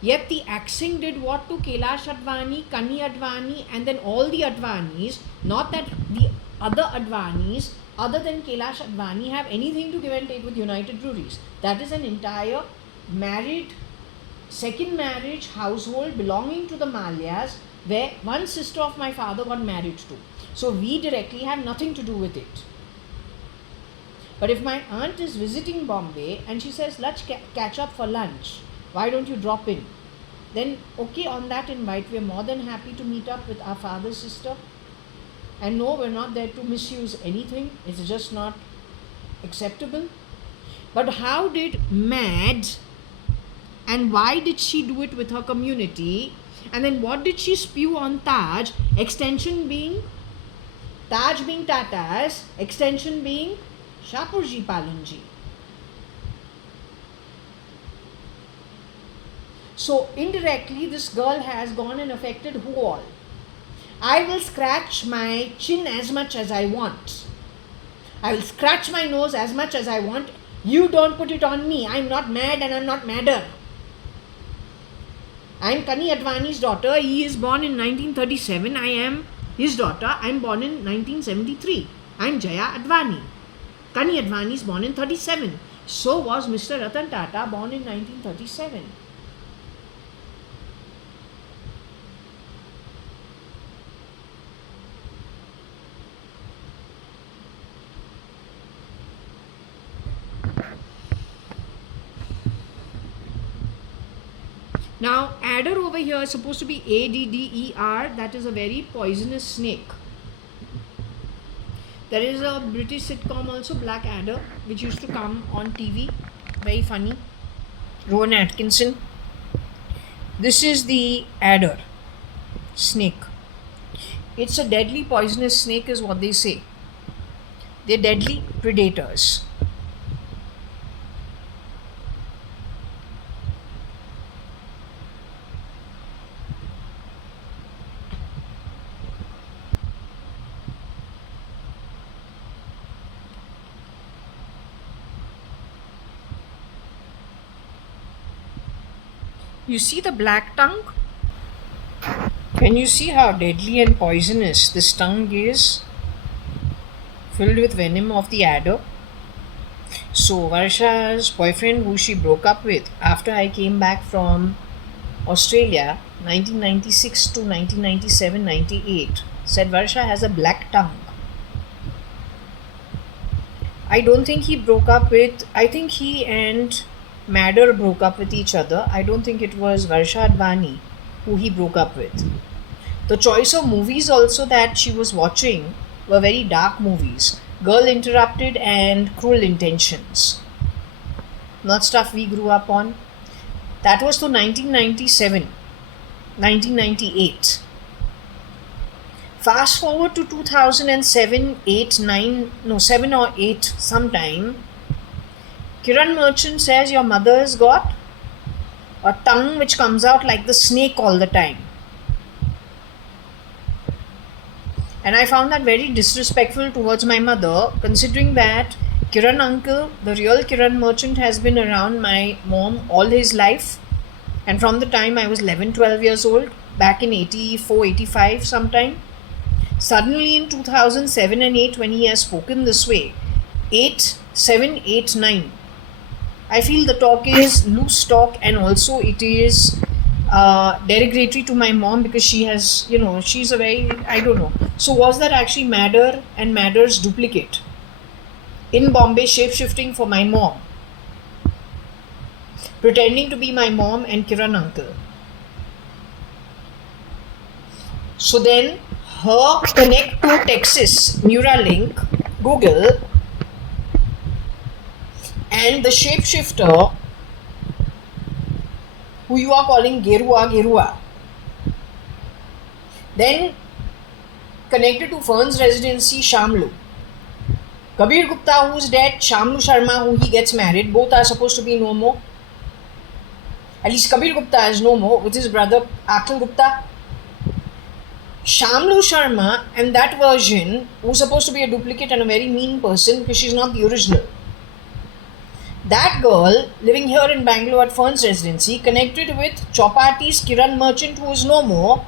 Yet the axing did what to Kailash Advani, Kani Advani, and then all the Advanis. Not that the other Advanis, other than Kailash Advani, have anything to give and take with United Breweries. That is an entire married, second marriage household belonging to the Malyas, where one sister of my father got married to. So we directly have nothing to do with it. But if my aunt is visiting Bombay and she says, let's catch up for lunch, why don't you drop in? Then, okay, on that invite, we are more than happy to meet up with our father's sister. And no, we're not there to misuse anything. It's just not acceptable. But how did Mad, and why did she do it with her community? And then what did she spew on Taj? Extension being, Taj being Tata's, extension being Shapurji Palanji. So indirectly, this girl has gone and affected who all? I will scratch my chin as much as I want. I will scratch my nose as much as I want. You don't put it on me. I'm not mad and I'm not madder. I'm Kani Advani's daughter. He is born in 1937. I am his daughter. I'm born in 1973. I'm JAYA.ADVANI. Kani Advani is born in 37. So was Mr. Ratan Tata, born in 1937. Now, adder over here is supposed to be ADDER. That is a very poisonous snake. There is a British sitcom also, Blackadder, which used to come on TV. Very funny. Rowan Atkinson. This is the adder, snake. It's a deadly poisonous snake is what they say. They're deadly predators. You see the black tongue? Can you see how deadly and poisonous this tongue is? Filled with venom of the adder. So Varsha's boyfriend, who she broke up with after I came back from Australia, 1996 to 1997, 98, said Varsha has a black tongue. I don't think he broke up with, I think he and Madder broke up with each other. I don't think it was JAYA.ADVANI who he broke up with. The choice of movies also that she was watching were very dark movies. Girl Interrupted and Cruel Intentions. Not stuff we grew up on. That was to 1997, 1998. Fast forward to 2007, 8, 9, no 7 or 8 sometime. Kiran Merchant says your mother's got a tongue which comes out like the snake all the time. And I found that very disrespectful towards my mother, considering that Kiran uncle, the real Kiran Merchant, has been around my mom all his life. And from the time I was 11, 12 years old, back in 84, 85 sometime. Suddenly in 2007 and 8, when he has spoken this way, 8, 7, 8, 9, I feel the talk is loose talk, and also it is derogatory to my mom because she has, she's a very, I don't know. So was that actually Madder and Madder's duplicate in Bombay, shape-shifting for my mom, pretending to be my mom and Kiran uncle? So then her connect to Texas, Neuralink, Google, and the shapeshifter who you are calling Gerua, then connected to Fern's residency, Shamlu. Kabir Gupta, who's dead, Shamlu Sharma, who he gets married, both are supposed to be no more. At least Kabir Gupta is no more with his brother Akhil Gupta. Shamlu Sharma and that version, who's supposed to be a duplicate and a very mean person because she's not the original. That girl living here in Bangalore at Fern's residency connected with Chopati's Kiran Merchant, who is no more,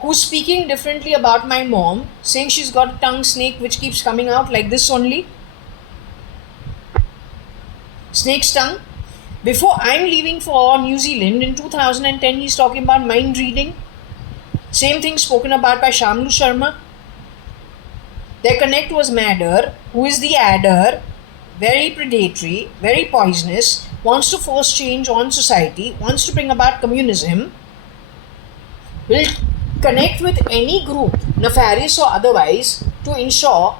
who's speaking differently about my mom, saying she's got a tongue snake which keeps coming out like this only. Snake's tongue. Before I'm leaving for New Zealand in 2010, he's talking about mind reading. Same thing spoken about by Shamlu Sharma. Their connect was Madder, who is the adder, very predatory, very poisonous, wants to force change on society, wants to bring about communism, will connect with any group, nefarious or otherwise, to ensure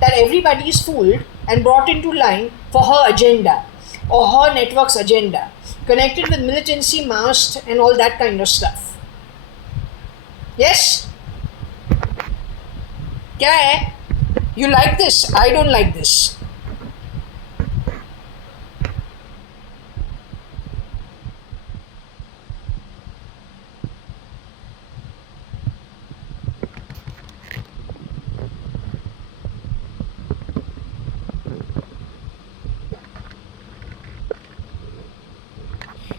that everybody is fooled and brought into line for her agenda or her network's agenda, connected with militancy, Maoist and all that kind of stuff. Yes? Kya hai? You like this? I don't like this.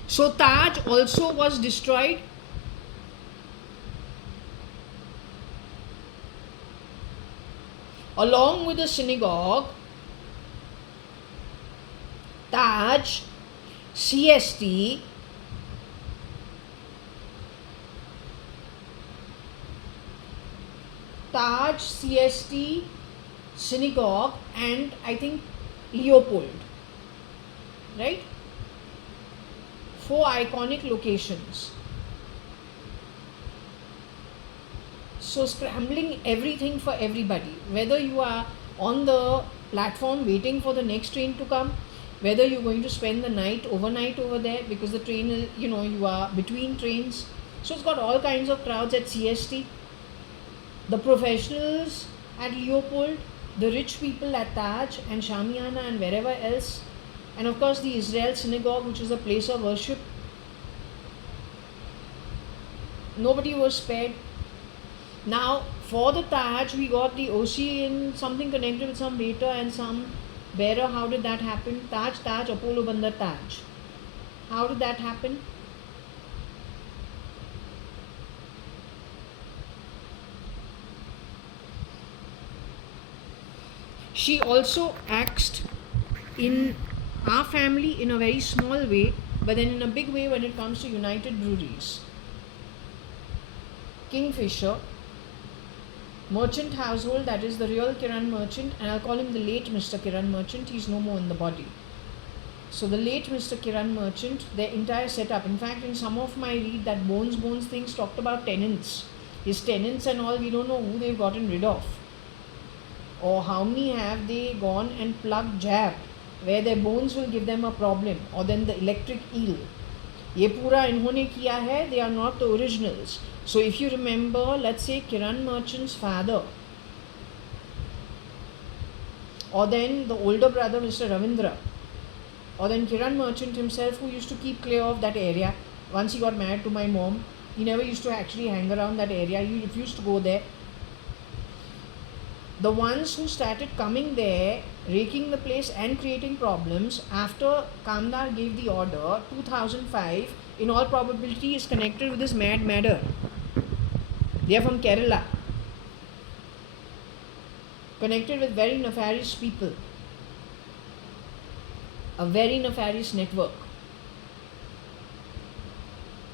So Taj also was destroyed. Along with the synagogue, Taj, CST, synagogue, and I think Leopold, right? 4 iconic locations. So scrambling everything for everybody, whether you are on the platform waiting for the next train to come, whether you're going to spend the night overnight over there because the train is, you are between trains. So it's got all kinds of crowds at CST, the professionals at Leopold, the rich people at Taj and Shamiana and wherever else, and of course the Israel synagogue, which is a place of worship. Nobody was spared. Now for the Taj, we got the OC in something connected with some waiter and some bearer. How did that happen? Taj, Apollo Bandar Taj. How did that happen? She also acts in our family in a very small way, but then in a big way when it comes to United Breweries. Kingfisher, merchant household, that is the real Kiran Merchant, and I'll call him the late Mr. Kiran Merchant. He's no more in the body. So the late Mr. Kiran Merchant, their entire setup. In fact, in some of my read, that Bones things talked about tenants. His tenants and all, we don't know who they've gotten rid of. Or how many have they gone and plugged jab, where their bones will give them a problem, or then the electric eel. ये पूरा इन्होंने किया है, they are not the originals. So if you remember, let's say Kiran Merchant's father, or then the older brother Mr. Ravindra, or then Kiran Merchant himself, who used to keep clear of that area. Once he got married to my mom, he never used to actually hang around that area. He refused to go there. The ones who started coming there, raking the place and creating problems after Kamdar gave the order, 2005, in all probability is connected with this madder. They are from Kerala, connected with very nefarious people, a very nefarious network.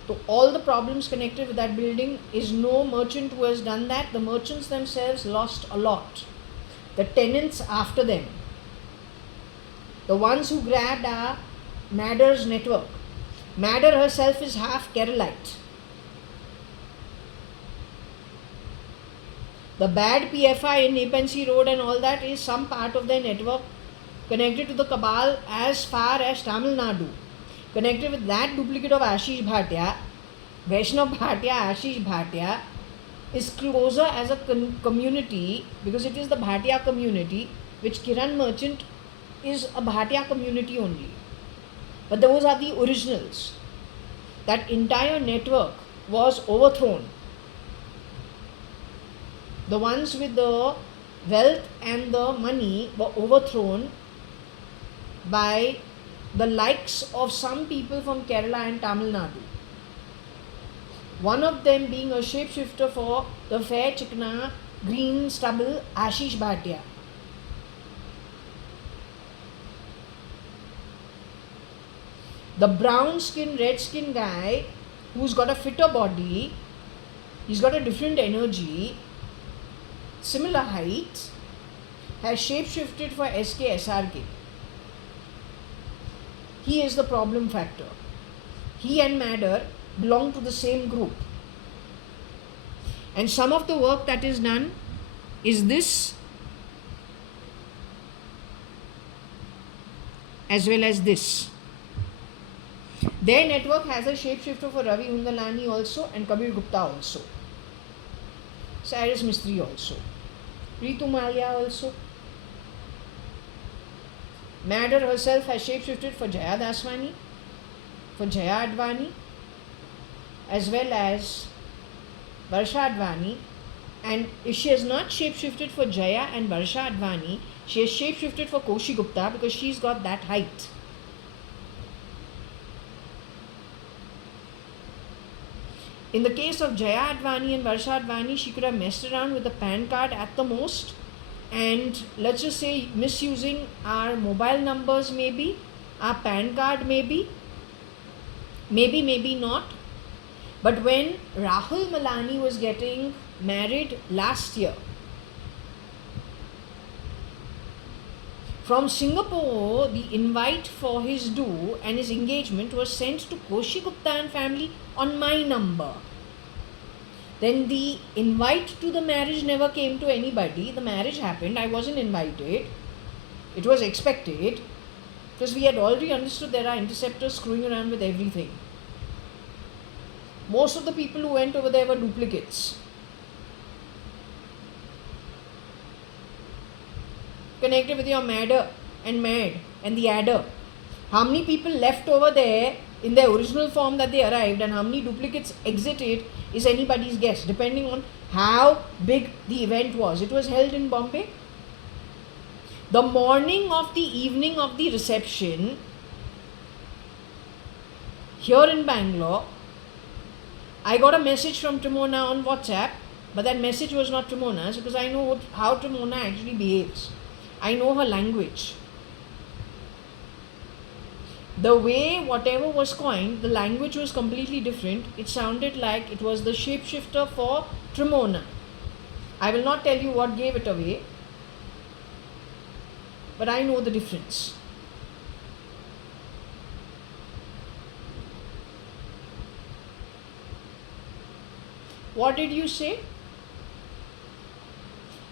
So all the problems connected with that building is no merchant who has done that. The merchants themselves lost a lot. The tenants after them, the ones who grabbed are Madder's network. Madder herself is half Keralite. The bad PFI in Nepensi Road and all that is some part of their network connected to the cabal as far as Tamil Nadu. Connected with that duplicate of Ashish Bhatia, Vaishnav Bhatia, Ashish Bhatia, is closer as a community because it is the Bhatia community, which Kiran Merchant is a Bhatia community only. But those are the originals. That entire network was overthrown. The ones with the wealth and the money were overthrown by the likes of some people from Kerala and Tamil Nadu. One of them being a shapeshifter for the fair chikna green stubble Ashish Bhatia. The brown skin, red skin guy who's got a fitter body, he's got a different energy, similar height, has shapeshifted for SKSRK. He is the problem factor. He and Madder belong to the same group. And some of the work that is done is this as well as this. Their network has a shapeshifter for Ravi Hundalani also and Kabir Gupta also. Cyrus Mistry also. Ritu Malia also. Madder herself has shapeshifted for JAYA.ADVANI, for JAYA.ADVANI, as well as Varsha.ADVANI. And if she has not shapeshifted for Jaya and Varsha.ADVANI, she has shapeshifted for Koshi Gupta because she's got that height. In the case of JAYA.ADVANI and Varsha.ADVANI, she could have messed around with the PAN card at the most, and let's just say misusing our mobile numbers, maybe our PAN card, maybe not. But when Rahul Malani was getting married last year, from Singapore, the invite for his do and his engagement was sent to Koshi Gupta and family on my number. Then the invite to the marriage never came to anybody. The marriage happened. I wasn't invited. It was expected. Because we had already understood there are interceptors screwing around with everything. Most of the people who went over there were duplicates. Connected with your madder and mad and the adder. How many people left over there in their original form that they arrived and how many duplicates exited is anybody's guess, depending on how big the event was. It was held in Bombay. The morning of the evening of the reception, here in Bangalore, I got a message from Trimona on WhatsApp, but that message was not Trimona's because I know how Trimona actually behaves. I know her language. The way whatever was coined, the language was completely different. It sounded like it was the shapeshifter for Trimona. I will not tell you what gave it away, but I know the difference. What did you say?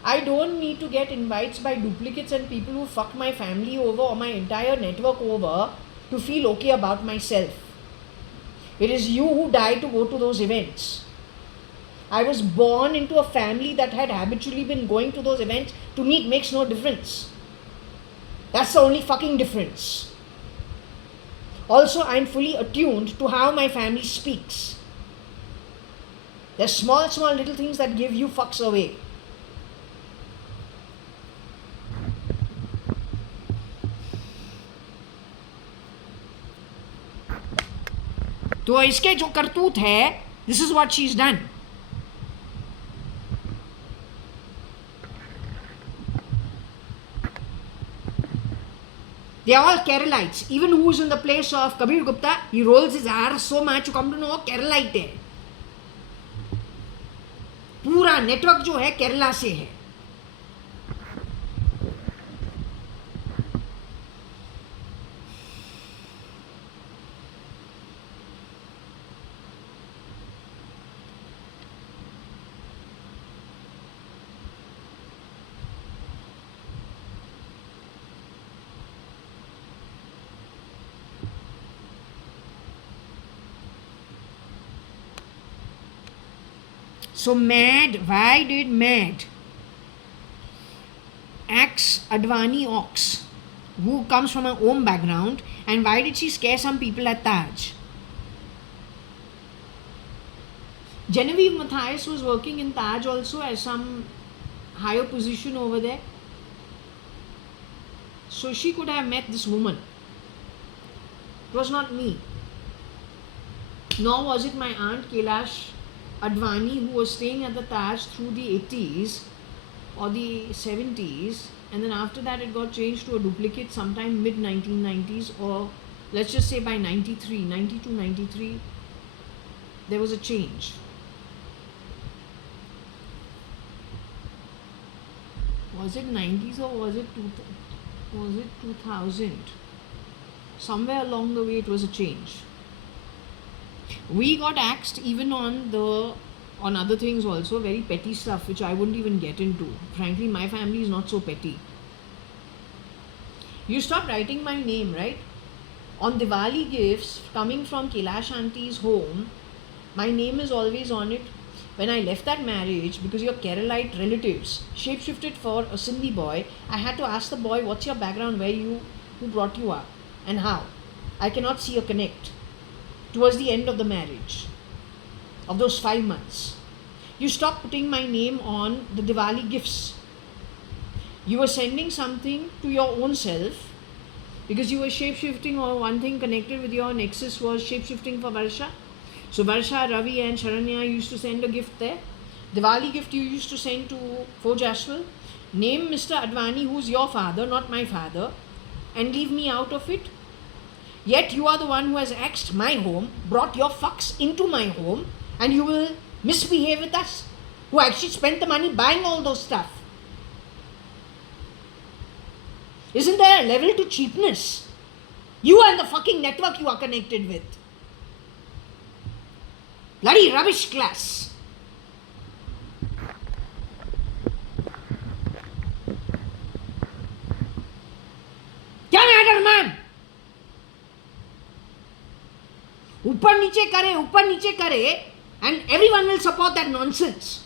I don't need to get invites by duplicates and people who fuck my family over or my entire network over to feel okay about myself. It is you who die to go to those events. I was born into a family that had habitually been going to those events. To me, it makes no difference. That's the only fucking difference. Also, I'm fully attuned to how my family speaks. There's small little things that give you fucks away. तो इसके जो करतूत है, this is what she's done. They are all Keralites. Even who's in the place of Kabir Gupta, he rolls his R so much, you come to know Keralite है. पूरा network जो है केरला से है. So Mad, why did Mad axe Advani Ox, who comes from an Om background, and why did she scare some people at Taj? Genevieve Matthias was working in Taj also as some higher position over there. So she could have met this woman. It was not me. Nor was it my aunt Kailash Advani, who was staying at the Taj through the 80s or the 70s, and then after that it got changed to a duplicate sometime mid 1990s, or let's just say by 92, 93, there was a change. Was it 90s or was it 2000? Somewhere along the way it was a change. We got axed even on other things also, very petty stuff which I wouldn't even get into. Frankly, my family is not so petty. You stopped writing my name, right? On Diwali gifts coming from Kailash Auntie's home, my name is always on it. When I left that marriage, because your Keralite relatives shapeshifted for a Sindhi boy, I had to ask the boy, what's your background, who brought you up, and how? I cannot see a connect. Towards the end of the marriage, of those 5 months, you stopped putting my name on the Diwali gifts. You were sending something to your own self because you were shape-shifting, or one thing connected with your nexus was shape-shifting for Varsha. So Varsha, Ravi and Sharanya used to send a gift there. Diwali gift you used to send to Foj Ashwal. Name Mr. Advani, who's your father, not my father, and leave me out of it. Yet you are the one who has axed my home, brought your fucks into my home, and you will misbehave with us, who actually spent the money buying all those stuff. Isn't there a level to cheapness? You and the fucking network you are connected with. Bloody rubbish class. man. ऊपर नीचे करे and everyone will support that nonsense.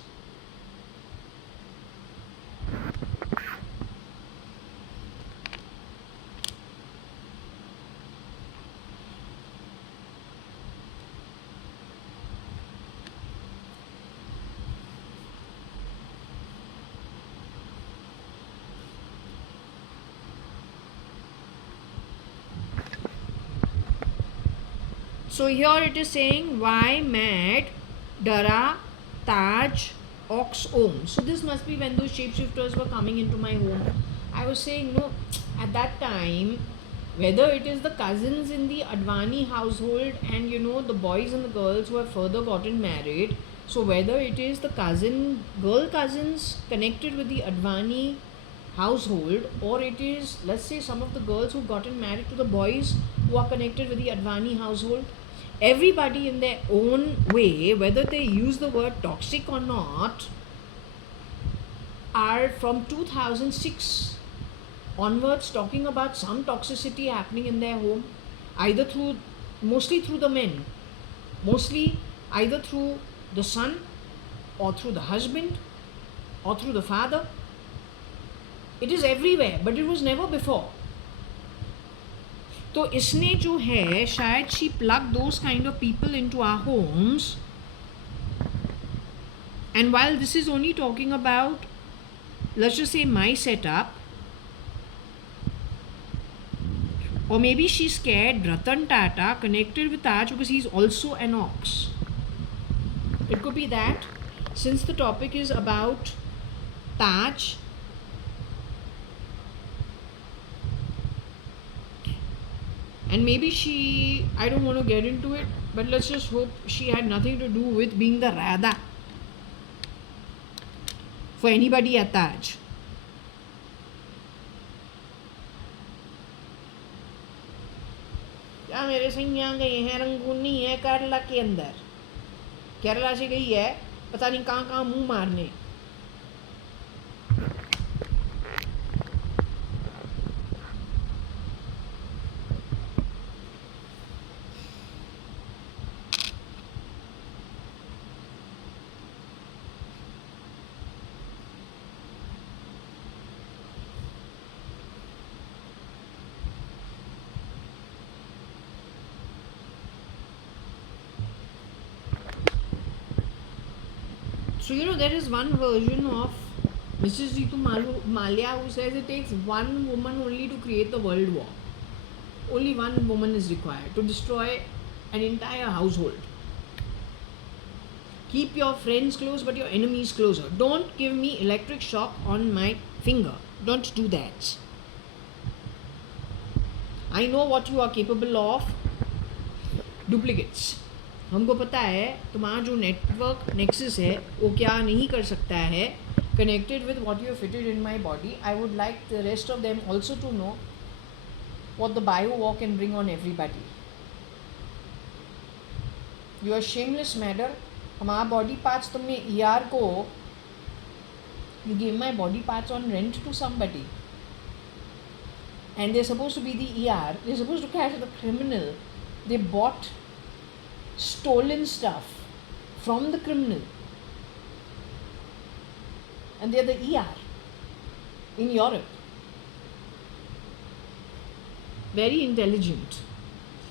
So here it is saying why mad, Dara, Taj, Ox, Om. So this must be when those shapeshifters were coming into my home. I was saying, no, at that time, whether it is the cousins in the Advani household and the boys and the girls who have further gotten married. So whether it is the girl cousins connected with the Advani household, or it is, let's say, some of the girls who've gotten married to the boys who are connected with the Advani household. Everybody in their own way, whether they use the word toxic or not, are from 2006 onwards talking about some toxicity happening in their home, mostly through the men, mostly either through the son or through the husband or through the father. It is everywhere, but it was never before. तो इसने जो है शायद she plugged those kind of people into our homes, and while this is only talking about, let's just say, my setup, or maybe she scared Ratan Tata connected with Taj because he's also an ox. It could be that, since the topic is about Taj, and maybe she, I don't want to get into it, but let's just hope she had nothing to do with being the Radha for anybody at Taj. क्या मेरे सैया गए हैं रंगूनी है केरला के अंदर, केरला से गई है पता नहीं कहाँ कहाँ मुंह मारने. So there is one version of Mrs. Ritu Malia who says it takes one woman only to create the world war. Only one woman is required to destroy an entire household. Keep your friends close but your enemies closer. Don't give me electric shock on my finger. Don't do that. I know what you are capable of. Duplicates. हमको पता है तुम्हारा जो network nexus है वो क्या नहीं कर सकता है connected with what you have fitted in my body. I would like the rest of them also to know what the bio war can bring on everybody. You are shameless madder. हमारा body parts तुमने ER को, you gave my body parts on rent to somebody and they're supposed to be the ER, they're supposed to catch the criminal. They bought stolen stuff from the criminal and they're the ER in Europe. Very intelligent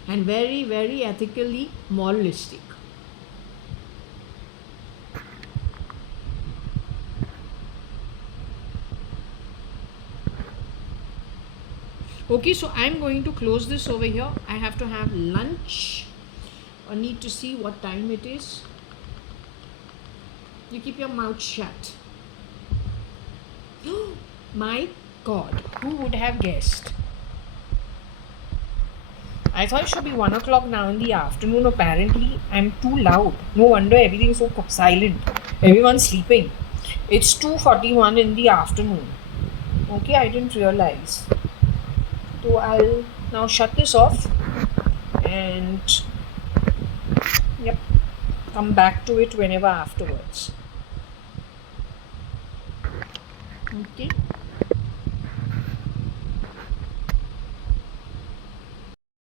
and very, very ethically moralistic. Okay, so I'm going to close this over here. I have to have lunch. I need to see what time it is. You keep your mouth shut. My God, who would have guessed? I thought it should be 1 o'clock now in the afternoon. Apparently, I'm too loud. No wonder everything's so silent. Everyone's sleeping. It's 2:41 in the afternoon. Okay, I didn't realize. So I'll now shut this off and come back to it whenever afterwards. Okay.